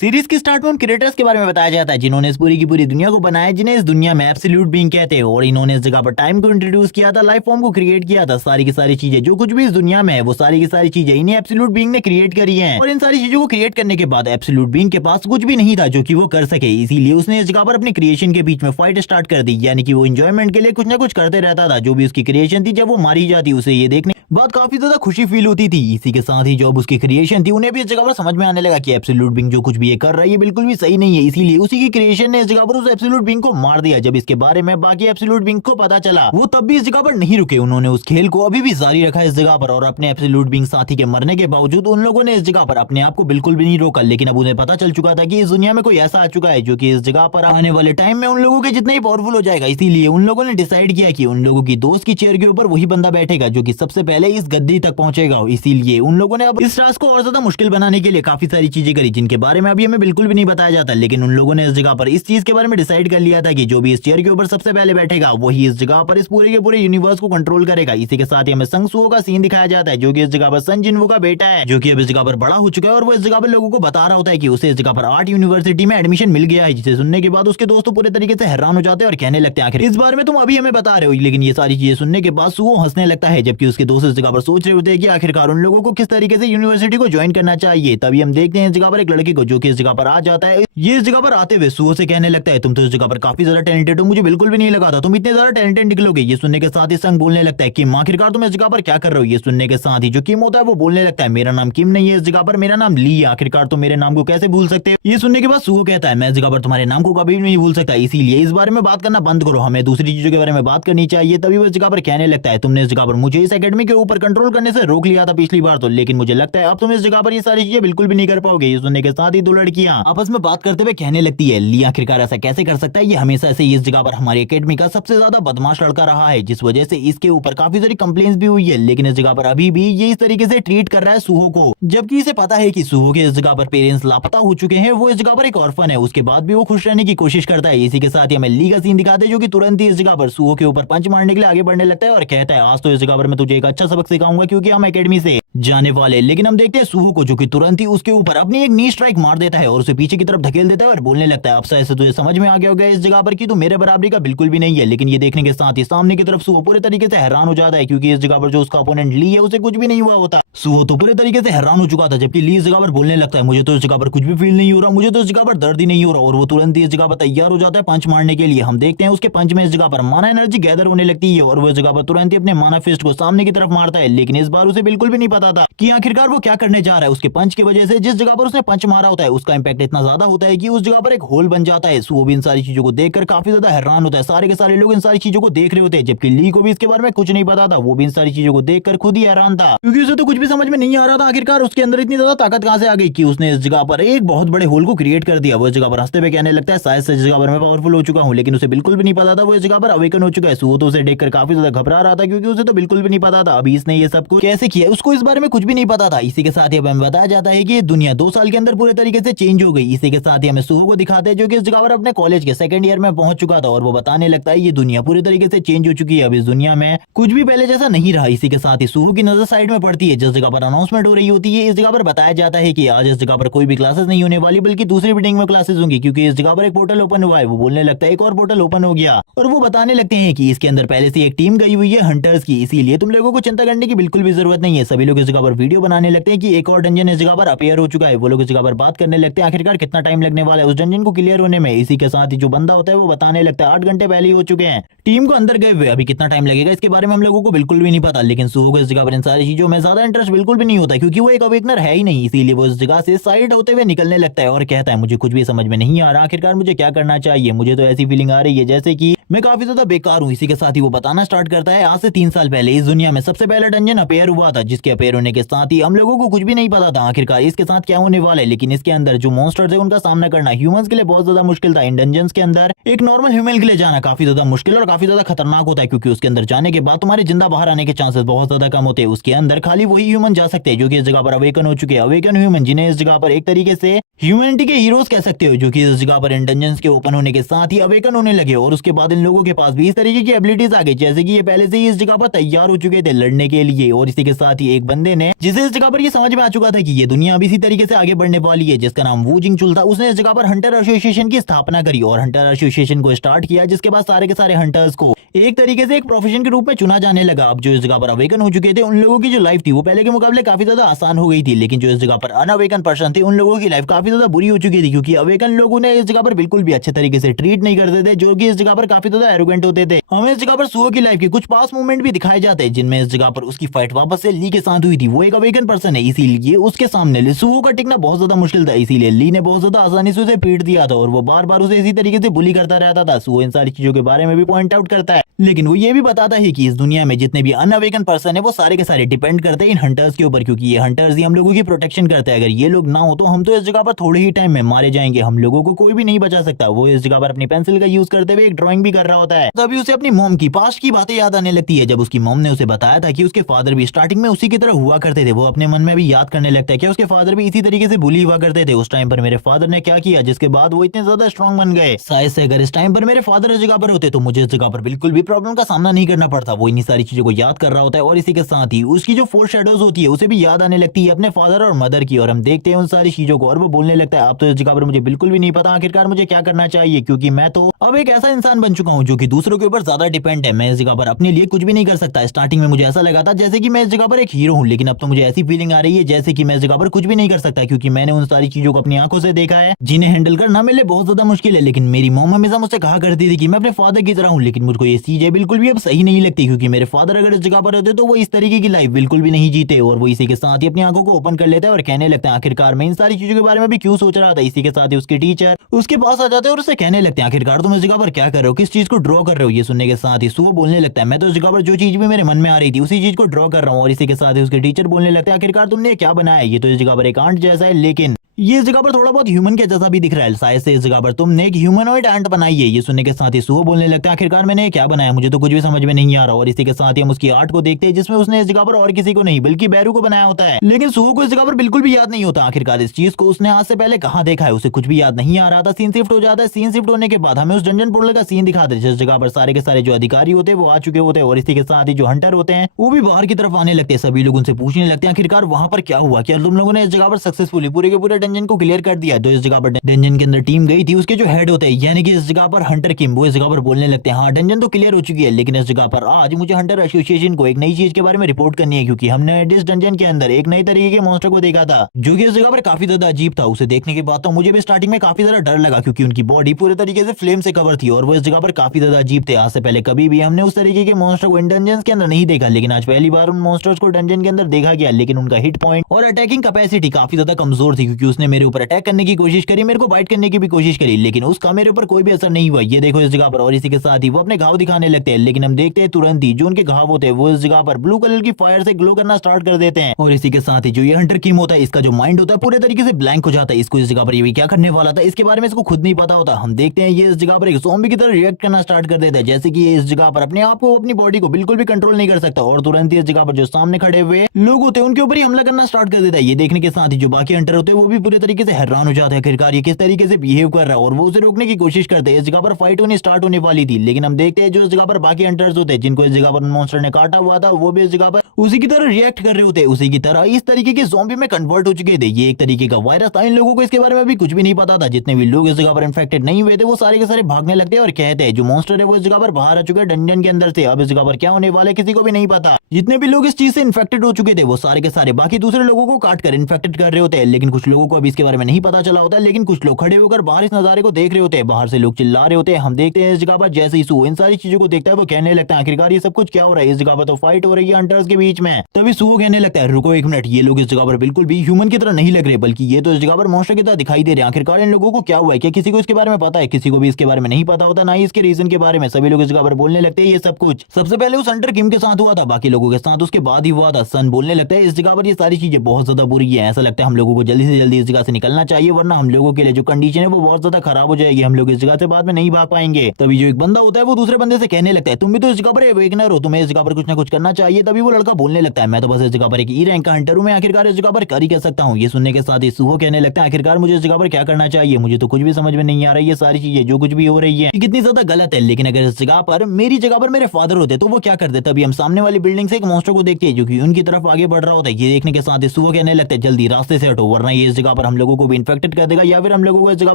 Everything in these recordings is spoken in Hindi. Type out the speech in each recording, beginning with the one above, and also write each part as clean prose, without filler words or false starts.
सीरीज के स्टार्ट में उन क्रिएटर्स के बारे में बताया जाता है जिन्होंने इस पूरी की पूरी दुनिया को बनाया, जिन्हें इस दुनिया में एब्सोल्यूट बीइंग कहते हैं। और इन्होंने इस जगह पर टाइम को इंट्रोड्यूस किया था, लाइफ फॉर्म को क्रिएट किया था। सारी की सारी चीजें जो कुछ भी इस दुनिया में है वो सारी की सारी चीजें इन्हें एब्सोल्यूट बीइंग ने क्रिएट करी है। और इन सारी चीजों को क्रिएट करने के बाद एब्सोल्यूट बीइंग के पास कुछ भी नहीं था जो कि वो कर सके, इसीलिए उसने इस जगह पर अपनी क्रिएशन के बीच में फाइट स्टार्ट कर दी। यानी कि वो एंजॉयमेंट के लिए कुछ ना कुछ करते रहता था। जो भी उसकी क्रिएशन थी जब वो मारी जाती उसे ये देखने बाद काफी ज्यादा खुशी फील होती थी। इसी के साथ ही जो अब उसकी क्रिएशन थी उन्हें भी इस जगह पर समझ में आने लगा कि एब्सोल्यूट बीइंग जो कुछ भी ये कर रहा है ये बिल्कुल भी सही नहीं है। इसीलिए उसी की क्रिएशन ने इस जगह पर उस एब्सोल्यूट बीइंग को मार दिया। जब इसके बारे में बाकी एब्सोल्यूट बीइंग को पता चला वो तब भी इस जगह पर नहीं रुके। उन्होंने उस खेल को अभी भी जारी रखा इस जगह पर। और अपने एब्सोल्यूट बीइंग साथी के मरने के बावजूद उन लोगों ने इस जगह पर अपने आप को बिल्कुल भी नहीं रोका। लेकिन अब उन्हें पता चल चुका था कि इस दुनिया में कोई ऐसा आ चुका है जो कि इस जगह पर आने वाले टाइम में उन लोगों के जितना ही पावरफुल हो जाएगा। इसीलिए उन लोगों ने डिसाइड किया कि उन लोगों की दोस्त की चेयर के ऊपर वही बंदा बैठेगा जो कि सबसे पहले इस गद्दी तक पहुंचेगा। इसीलिए उन लोगों ने अब इस टास्क को और ज्यादा मुश्किल बनाने के लिए काफी सारी चीजें करी जिनके बारे में अभी हमें बिल्कुल भी नहीं बताया जाता। लेकिन उन लोगों ने इस जगह पर इस चीज के बारे में डिसाइड कर लिया था कि जो भी इस चेयर के ऊपर सबसे पहले बैठेगा वही इस जगह पर इस पूरे के पूरे यूनिवर्स को कंट्रोल करेगा। इसी के साथ ही हमें संग सुओ का सीन दिखाया जाता है जो कि इस जगह पर सन जिनवो का बेटा है, जो कि अब इस जगह पर बड़ा हो चुका है। और वो इस जगह पर लोगों को बता रहा होता है कि उसे इस जगह पर आर्ट यूनिवर्सिटी में एडमिशन मिल गया है। जिसे सुनने के बाद उसके दोस्त पूरे तरीके से हैरान हो जाते हैं और कहने लगते हैं आखिर इस बारे में तुम अभी हमें बता रहे हो। लेकिन ये सारी चीजें सुनने के बाद सुओ हंसने लगता है, जबकि उसके दोस्त इस जगह पर सोच रहे होते हैं कि आखिरकार उन लोगों को किस तरीके से यूनिवर्सिटी को ज्वाइन करना चाहिए। तभी हम देखते हैं इस जगह पर एक लड़की को जो कि इस जगह पर आ जाता है। ये इस जगह पर आते हुए सुओ से कहने लगता है तुम तो इस जगह पर काफी ज्यादा टैलेंटेड हो, मुझे बिल्कुल भी नहीं लगा था तुम इतने ज्यादा टैलेंटेड निकलोगे। ये सुनने के साथ ही संग बोलने लगता है किम आखिरकार तुम इस जगह पर क्या कर रहे हो। ये सुनने के साथ ही जो किम होता है वो बोलने लगता है मेरा नाम किम नहीं है इस जगह पर, मेरा नाम ली है, आखिरकार तुम मेरे नाम को कैसे भूल सकते हो। ये सुनने के बाद सुओ कहता है मैं इस जगह पर तुम्हारे नाम को कभी भी नहीं भूल सकता, इसीलिए इस बारे में बात करना बंद करो, हमें दूसरी चीजों के बारे में बात करनी चाहिए। तभी वो इस जगह पर कहने लगता है तुमने इस जगह पर मुझे इस एकेडमी के ऊपर कंट्रोल करने से रोक लिया था पिछली बार तो, लेकिन मुझे लगता है अब तुम इस जगह पर ये सारी चीजें बिल्कुल भी नहीं कर पाओगे। ये सुनने के साथ ही दो लड़कियां आपस में बात करते हुए कहने लगती है ली आखिरकार ऐसा कैसे कर सकता है, ये हमेशा से इस जगह पर हमारी एकेडमी का सबसे ज्यादा बदमाश लड़का रहा है जिस वजह से इसके ऊपर काफी सारी कंप्लेंट्स भी हुई है। लेकिन इस जगह पर अभी भी ये इस तरीके से ट्रीट कर रहा है सुहो को, जबकि इसे पता है कि सुहो के इस जगह पर पेरेंट्स लापता हो चुके हैं, वो इस जगह पर एक ऑर्फन है। उसके बाद भी वो खुश रहने की कोशिश करता है। इसी के साथ ही हमें ली का सीन दिखाते हैं जो कि तुरंत ही इस जगह पर सुहो के ऊपर पंच मारने के लिए आगे बढ़ने लगता है और कहता है आज तो इस जगह पर मैं तुझे एक अच्छा सबक सिखाऊंगा क्योंकि हम एकेडमी से जाने वाले। लेकिन हम देखते हैं सुहो को जो कि तुरंत ही उसके ऊपर अपनी एक नी स्ट्राइक मार देता है और उसे पीछे की तरफ धकेल देता है और बोलने लगता है अब से ऐसे तुझे समझ में आ गया होगा इस जगह पर कि तू मेरे बराबरी का बिल्कुल भी नहीं है। लेकिन ये देखने के साथ ही सामने की तरफ सुहो पूरे तरीके से हैरान हो जाता है क्योंकि इस जगह पर जो उसका ओपोनेंट ली है उसे कुछ भी नहीं हुआ होता। सुहो तो पूरे तरीके से हैरान हो चुका था, जबकि ली इस जगह पर बोलने लगता है मुझे तो इस जगह पर कुछ भी फील नहीं हो रहा, मुझे तो इस जगह पर दर्द ही नहीं हो रहा। और वो तुरंत ही इस जगह पर तैयार हो जाता है पंच मारने के लिए। हम देखते हैं उसके पंच में इस जगह पर माना एनर्जी गैदर होने लगती है और वो इस जगह पर तुरंत ही अपने माना फिस्ट को सामने की तरफ मारता है। लेकिन इस बार उसे बिल्कुल भी नहीं पता था कि आखिरकार वो क्या करने जा रहा है। उसके पंच की वजह से जिस जगह पर उसने पंच मारा होता है उसका इंपैक्ट इतना ज्यादा होता है कि उस जगह पर एक होल बन जाता है। वो भी इन सारी चीजों को देखकर काफी ज्यादा हैरान होता है, सारे के सारे लोग इन सारी चीजों को देख रहे होते हैं, जबकि ली को भी इसके बारे में कुछ नहीं पता था। वो भी इन सारी चीजों को देखकर खुद ही हैरान था क्योंकि उसे तो कुछ भी समझ में नहीं आ रहा था आखिरकार उसके अंदर इतनी ज्यादा ताकत कहां से आ गई कि उसने इस जगह पर एक बहुत बड़े होल को क्रिएट कर दिया। वो इस जगह पर हंसते हुए कहने लगता है शायद से इस जगह पर मैं पावरफुल हो चुका हूं, लेकिन उसे बिल्कुल भी नहीं पता था वो इस जगह पर अवेकन हो चुका है। वो तो उसे देखकर काफी ज्यादा घबरा रहा था क्योंकि उसे तो बिल्कुल भी नहीं पता था अभी इसने ये सब कुछ कैसे किया, उसको इस बारे में कुछ भी नहीं पता था। इसी के साथ ही हमें बताया जाता है कि दुनिया 2 साल के अंदर पूरे तरीके से चेंज हो गई। इसी के साथ ही हमें सुहो को दिखाते हैं जो कि इस जगह पर अपने कॉलेज के सेकंड ईयर में पहुंच चुका था और वो बताने लगता है ये दुनिया पूरी तरीके से चेंज हो चुकी है, अब इस दुनिया में कुछ भी पहले जैसा नहीं रहा। इसी के साथ ही सुहो की नजर साइड में पड़ती है जिस जगह पर अनाउंसमेंट हो रही होती है। इस जगह पर बताया जाता है कि आज इस जगह पर कोई भी क्लासेस नहीं होने वाली बल्कि दूसरी बिल्डिंग में क्लासेस होंगी क्योंकि इस जगह पर एक पोर्टल ओपन हुआ है। वो बोलने लगता है एक और पोर्टल ओपन हो गया और वो बताने लगते हैं कि इसके अंदर पहले से एक टीम गई हुई है हंटर्स की, इसीलिए तुम लोगों को चिंता करने की बिल्कुल भी जरूरत नहीं है। सभी लोग इस जगह पर वीडियो बनाने लगते हैं कि एक और डंजन इस जगह पर अपेयर हो चुका है। वो लोग इस जगह पर बात करने लगते हैं आखिरकार कितना टाइम लगने वाला है उस डंजन को क्लियर होने में। इसी के साथ ही जो बंदा होता है वो बताने लगता है 8 घंटे पहले ही हो चुके हैं टीम को अंदर गए हुए, अभी कितना टाइम लगेगा इसके बारे में हम लोगों को बिल्कुल भी नहीं पता। लेकिन सुहो को इस जगह पर इन सारी चीजों में ज्यादा इंटरेस्ट बिल्कुल भी नहीं होता क्योंकि वो एक अवेकनर है ही नहीं, इसीलिए वो इस जगह से साइड होते हुए निकलने लगता है और कहता है मुझे कुछ भी समझ में नहीं आ रहा, आखिरकार मुझे क्या करना चाहिए, मुझे तो ऐसी फीलिंग आ रही है जैसे कि मैं काफी ज्यादा बेकार हूँ। इसी के साथ ही वो बताना स्टार्ट करता है आज से 3 साल पहले इस दुनिया में सबसे पहला डंजन अपेयर हुआ था जिसके अपेयर होने के साथ ही हम लोगों को कुछ भी नहीं पता था आखिरकार इसके साथ क्या होने वाला है। लेकिन इसके अंदर जो मॉन्स्टर्स है उनका सामना करना ह्यूमंस के लिए बहुत ज्यादा मुश्किल था। इन डंजन्स के अंदर एक नॉर्मल ह्यूमन के लिए जाना काफी ज्यादा मुश्किल और काफी ज्यादा खतरनाक होता है क्योंकि उसके अंदर जाने के बाद तुम्हारे जिंदा बाहर आने के चांसेस बहुत ज्यादा कम होते हैं। उसके अंदर खाली वही ह्यूमन जा सकते हैं जो कि इस जगह पर अवेकन हो चुके हैं, अवेकन ह्यूमन जिन्हें इस जगह पर एक तरीके से ह्यूमैनिटी के हीरोज कह सकते हो, जो कि इस जगह पर इन डंजन्स के ओपन होने के साथ ही अवेकन होने लगे और उसके बाद इन लोगों के पास भी इस तरीके की एबिलिटीज आ गई, जैसे कि ये पहले से ही इस जगह पर तैयार हो चुके थे लड़ने के लिए। और इसी के साथ ही एक बंदे ने, जिसे इस जगह पर ये समझ में आ चुका था कि ये दुनिया अभी इसी तरीके से आगे बढ़ने वाली है, जिसका नाम वू जिंगचुल था, उसने इस जगह पर हंटर एसोसिएशन की स्थापना करी और हंटर एसोसिएशन को स्टार्ट किया, जिसके बाद सारे के सारे हंटर्स को एक तरीके से एक प्रोफेशन के रूप में चुना जाने लगा। अब जो इस जगह पर अवेकन हो चुके थे उन लोगों की जो लाइफ थी वो पहले के मुकाबले काफी ज्यादा आसान हो गई थी, लेकिन जो इस जगह पर अनअवेकन पर्सन थे उन लोगों की लाइफ काफी ज्यादा बुरी हो चुकी थी, क्योंकि अवेकन लोगों ने इस जगह पर बिल्कुल भी अच्छे तरीके से ट्रीट नहीं करते थे, जो कि इस जगह पर काफी ज्यादा एरोगेंट होते थे। हमें इस जगह पर सुओ की लाइफ के कुछ पास मूवमेंट भी दिखाए जाते हैं, जिनमें इस जगह पर उसकी फाइट वापस से ली के साथ हुई थी। वो एक अवेकन पर्सन है, इसीलिए उसके सामने सुओ का टिकना बहुत ज्यादा मुश्किल था, इसीलिए ली ने बहुत ज्यादा आसानी से उसे पीट दिया था और वो बार बार उसे इसी तरीके से बुली करता रहता था। सुओ इन सारी चीजों के बारे में भी पॉइंट आउट करता है, लेकिन वो ये भी बताता है कि इस दुनिया में जितने भी अनअवेकन पर्सन है वो सारे के सारे डिपेंड करते हैं इन हंटर्स के ऊपर, क्योंकि ये हंटर्स ही हम लोगों की प्रोटेक्शन करते हैं। अगर ये लोग ना हो तो हम तो इस जगह पर थोड़े ही टाइम में मारे जाएंगे, हम लोगों को कोई भी नहीं बचा सकता। वो इस जगह पर अपनी पेंसिल का यूज करते हुए एक ड्राइंग भी कर रहा होता है, तभी उसे अपनी मॉम की पास्ट की बातें याद आने लगती है। जब उसकी मॉम ने उसे बताया था कि उसके फादर भी स्टार्टिंग में उसी की तरह हुआ करते थे, वो अपने मन में भी याद करने लगता है कि उसके फादर भी इसी तरीके से बुली हुआ करते थे। उस टाइम पर मेरे फादर ने क्या किया जिसके बाद वो इतने ज्यादा स्ट्रॉन्ग बन गए। शायद से अगर इस टाइम पर मेरे फादर इस जगह पर होते तो मुझे इस जगह पर बिल्कुल भी प्रॉब्लम का सामना नहीं करना पड़ता। वो इन्हीं सारी चीजों को याद कर रहा होता है और इसी के साथ ही उसकी जो फोर शेडोज होती है उसे भी याद आने लगती है अपने फादर और मदर की, और हम देखते हैं उन सारी चीजों को और वो बोलने लगता है अब तो इस जगह पर मुझे बिल्कुल भी नहीं पता आखिरकार मुझे क्या करना चाहिए, क्योंकि मैं तो अब एक ऐसा इंसान बन चुका हूँ जो कि दूसरों के ऊपर ज्यादा डिपेंड है। मैं इस जगह पर अपने लिए कुछ भी नहीं कर सकता। स्टार्टिंग में मुझे ऐसा लगा था जैसे कि मैं इस जगह पर एक हीरो हूँ, लेकिन अब तो मुझे ऐसी फीलिंग आ रही है जैसे कि मैं इस जगह पर कुछ भी नहीं कर सकता, क्योंकि मैंने उन सारी चीजों को अपनी आंखों से देखा है जिन्हें हैंडल करना मेरे लिए बहुत ज्यादा मुश्किल है। लेकिन मेरी मॉम हमेशा मुझसे कहा करती थी कि मैं अपने फादर की तरह हूँ, लेकिन मुझको ये चीजें बिल्कुल भी अब सही नहीं लगती, क्योंकि मेरे फादर अगर इस जगह पर होते तो वो इस तरीके की लाइफ बिल्कुल भी नहीं जीते। और वो इसी के साथ ही अपनी आंखों को ओपन कर लेते हैं और कहने लगते हैं आखिरकार मैं इन सारी चीजों के बारे में भी क्यों सोच रहा था। इसी के साथ ही उसके टीचर उसके पास आ जाते हैं और उससे कहने लगते हैं आखिरकार तुम इस जगह पर क्या कर रहे हो, किस चीज को ड्रॉ कर रहे हो। ये सुनने के साथ ही सुओ बोलने लगता है मैं तो इस जगह पर जो चीज भी मेरे मन में आ रही थी उसी चीज को ड्रॉ कर रहा हूँ। और इसी के साथ ही उसके टीचर बोलने लगते हैं आखिरकार तुमने क्या बनाया है, ये तो इस जगह पर एक आंट जैसा है, लेकिन ये इस जगह पर थोड़ा बहुत ह्यूमन के जैसा भी दिख रहा है, शायद से इस जगह पर तुमने एक ह्यूमनॉइड एंट बनाई है। ये सुनने के साथ ही सुओ बोलने लगता है आखिरकार मैंने क्या बनाया, मुझे तो कुछ भी समझ में नहीं आ रहा। और इसी के साथ ही हम उसकी आर्ट को देखते हैं जिसमें उसने इस जगह पर और किसी को नहीं बल्कि बैरू को बनाया होता है, लेकिन सुओ को इस जगह पर बिल्कुल भी याद नहीं होता आखिरकार इस चीज को उसने आज से पहले कहाँ देखा है, उसे कुछ भी याद नहीं आ रहा था। सीन शिफ्ट हो जाता है, सीन शिफ्ट होने के बाद हमें उस डंजन पोर्टल का सीन दिखाते हैं जिस जगह पर सारे के सारे जो अधिकारी होते हैं वो आ चुके होते हैं, और इसी के साथ ही जो हंटर होते हैं वो भी बाहर की तरफ आने लगते हैं। सभी लोग उनसे पूछने लगते हैं आखिरकार वहां पर क्या हुआ, क्या तुम लोगों ने इस जगह पर सक्सेसफुली पूरे के पूरे डंजन को क्लियर कर दिया। तो इस जगह पर डंजन के अंदर टीम गई थी, उसके जो हेड होते हैं यानी कि इस जगह पर हंटर किम, वो इस जगह पर बोलने लगते हैं हाँ डंजन तो क्लियर हो चुकी है, लेकिन इस जगह पर आज मुझे हंटर एसोसिएशन को एक नई चीज के बारे में रिपोर्ट करनी है, क्योंकि हमने इस डंजन के अंदर एक नई तरीके के मॉन्स्टर को देखा था जो कि इस जगह पर काफी ज्यादा अजीब था। उसे देखने के बाद तो मुझे भी स्टार्टिंग में काफी ज्यादा डर लगा, क्योंकि उनकी बॉडी पूरे तरीके से फ्लेम से कवर थी और वो इस जगह पर काफी ज्यादा अजीब थे। आज से पहले कभी भी हमने उस तरीके के मॉन्स्टर को इन डंजन के अंदर नहीं देखा, लेकिन आज पहली बार उन मॉन्स्टर्स को डंजन के अंदर देखा गया। लेकिन उनका हिट पॉइंट और अटैकिंग कैपेसिटी काफी ज्यादा कमजोर थी, क्योंकि उसने मेरे ऊपर अटैक करने की कोशिश करी, मेरे को बाइट करने की भी कोशिश करी, लेकिन उसका मेरे ऊपर कोई भी असर नहीं हुआ। ये देखो इस जगह पर, और इसी के साथ ही वो अपने घाव दिखाने लगते हैं, लेकिन हम देखते हैं तुरंत ही जो उनके घाव होते हैं वो इस जगह पर ब्लू कलर की फायर से ग्लो करना स्टार्ट कर देते हैं। और इसी के साथ ही जो ये हंटर किम होता है इसका जो माइंड होता है पूरे तरीके से ब्लैंक हो जाता है। इसको इस जगह पर ये भी क्या करने वाला था इसके बारे में इसको खुद नहीं पता होता। हम देखते हैं ये इस जगह पर एक ज़ॉम्बी की तरह रिएक्ट करना स्टार्ट कर देता है, जैसे कि ये इस जगह पर अपने आप को अपनी बॉडी को बिल्कुल भी कंट्रोल नहीं कर सकता, और तुरंत ही इस जगह पर जो सामने खड़े हुए लोग होते हैं उनके ऊपर ही हमला करना स्टार्ट कर देता है। ये देखने के साथ ही जो बाकी हंटर होते हैं वो भी पूरे तरीके से हैरान हो जाते हैं आखिरकार ये किस तरीके से बिहेव कर रहा है, और वो उसे रोकने की कोशिश करते हैं। इस जगह पर फाइट होनी स्टार्ट होने वाली थी, लेकिन हम देखते हैं जो इस जगह पर बाकी हंटर्स होते हैं जिनको इस जगह पर मॉन्स्टर ने काटा हुआ था वो भी इस जगह पर उसी की तरह रिएक्ट कर रहे होते हैं, उसी की तरह इस तरीके के ज़ॉम्बी में कन्वर्ट हो चुके थे। ये एक तरीके का वायरस था, इन लोगों को इसके बारे में भी कुछ भी नहीं पता था। जितने भी लोग इस जगह पर इन्फेक्टेड नहीं हुए थे वो सारे के सारे भागने लगते हैं और कहते हैं जो मॉन्स्टर है वो इस जगह पर बाहर आ चुके हैं डंजन के अंदर से, अब इस जगह पर क्या होने वाला है किसी को भी नहीं पता। जितने भी लोग इस चीज से इन्फेक्टेड हो चुके थे वो सारे के सारे बाकी दूसरे लोगों को काट कर इन्फेक्टेड कर रहे होते हैं, लेकिन कुछ लोगों को अभी इसके बारे में नहीं पता चला होता है। लेकिन कुछ लोग खड़े होकर बाहर इस नजारे को देख रहे होते हैं, बाहर से लोग चिल्ला रहे होते हैं। हम देखते हैं इस जगह पर जैसे ही सू इन सारी चीजों को देखता है वो कहने लगता है आखिरकार ये सब कुछ क्या हो रहा है, इस जगह पर तो फाइट हो रही है हंटर्स के बीच में। तभी सू कहने लगता है रुको एक मिनट, ये लोग इस जगह पर बिल्कुल भी ह्यूमन की तरह नहीं लग रहे, बल्कि ये तो इस जगह पर मॉन्स्टर की तरह दिखाई दे रहे हैं। आखिरकार इन लोगों को क्या हुआ है, क्या किसी को इसके बारे में पता है? किसी को भी इसके बारे में नहीं पता होता, ना ही इसके रीजन के बारे में। सभी लोग इस जगह पर बोलने लगते हैं ये सब कुछ सबसे पहले उस हंटर किम के साथ हुआ था, बाकी लोगों के साथ उसके बाद ही हुआ था। सन बोलने लगता है इस जगह पर ये सारी चीजें बहुत ज्यादा बुरी है, ऐसा लगता है हम लोगों को जल्दी से जल्दी इस इस जगह से निकलना चाहिए, वरना हम लोगों के लिए जो कंडीशन है वो बहुत ज्यादा खराब हो जाएगी, हम लोग इस जगह से बाद में नहीं भाग पाएंगे। तभी जो एक बंदा होता है वो दूसरे बंदे से कहने लगता है, तुम भी तो इस जगह पर वेगनर हो, तुम्हें इस जगह पर कुछ ना कुछ करना चाहिए। तभी वो लड़का बोलने लगता है, मैं तो बस इस जगह पर एक ई रैंक का हंटर हूं, मैं आखिरकार इस जगह पर कर ही कर सकता हूं। ये सुनने के साथ ही सुहो कहने लगता है, आखिरकार मुझे इस जगह पर क्या करना चाहिए, मुझे तो कुछ भी समझ में नहीं आ रही है, सारी चीजें जो कुछ भी हो रही है कितनी ज्यादा गलत है। लेकिन अगर इस जगह पर मेरी जगह पर मेरे फादर होते तो वो क्या करते। तभी हम सामने वाली बिल्डिंग से एक मॉन्स्टर को देखते हैं जो कि उनकी तरफ आगे बढ़ रहा होता है। ये देखने के साथ ही सुहो कहने लगते हैं, जल्दी रास्ते से हटो, वरना ये इस जगह पर हम लोगों को भी इन्फेक्टेड कर देगा या फिर हम लोगों को इस जगह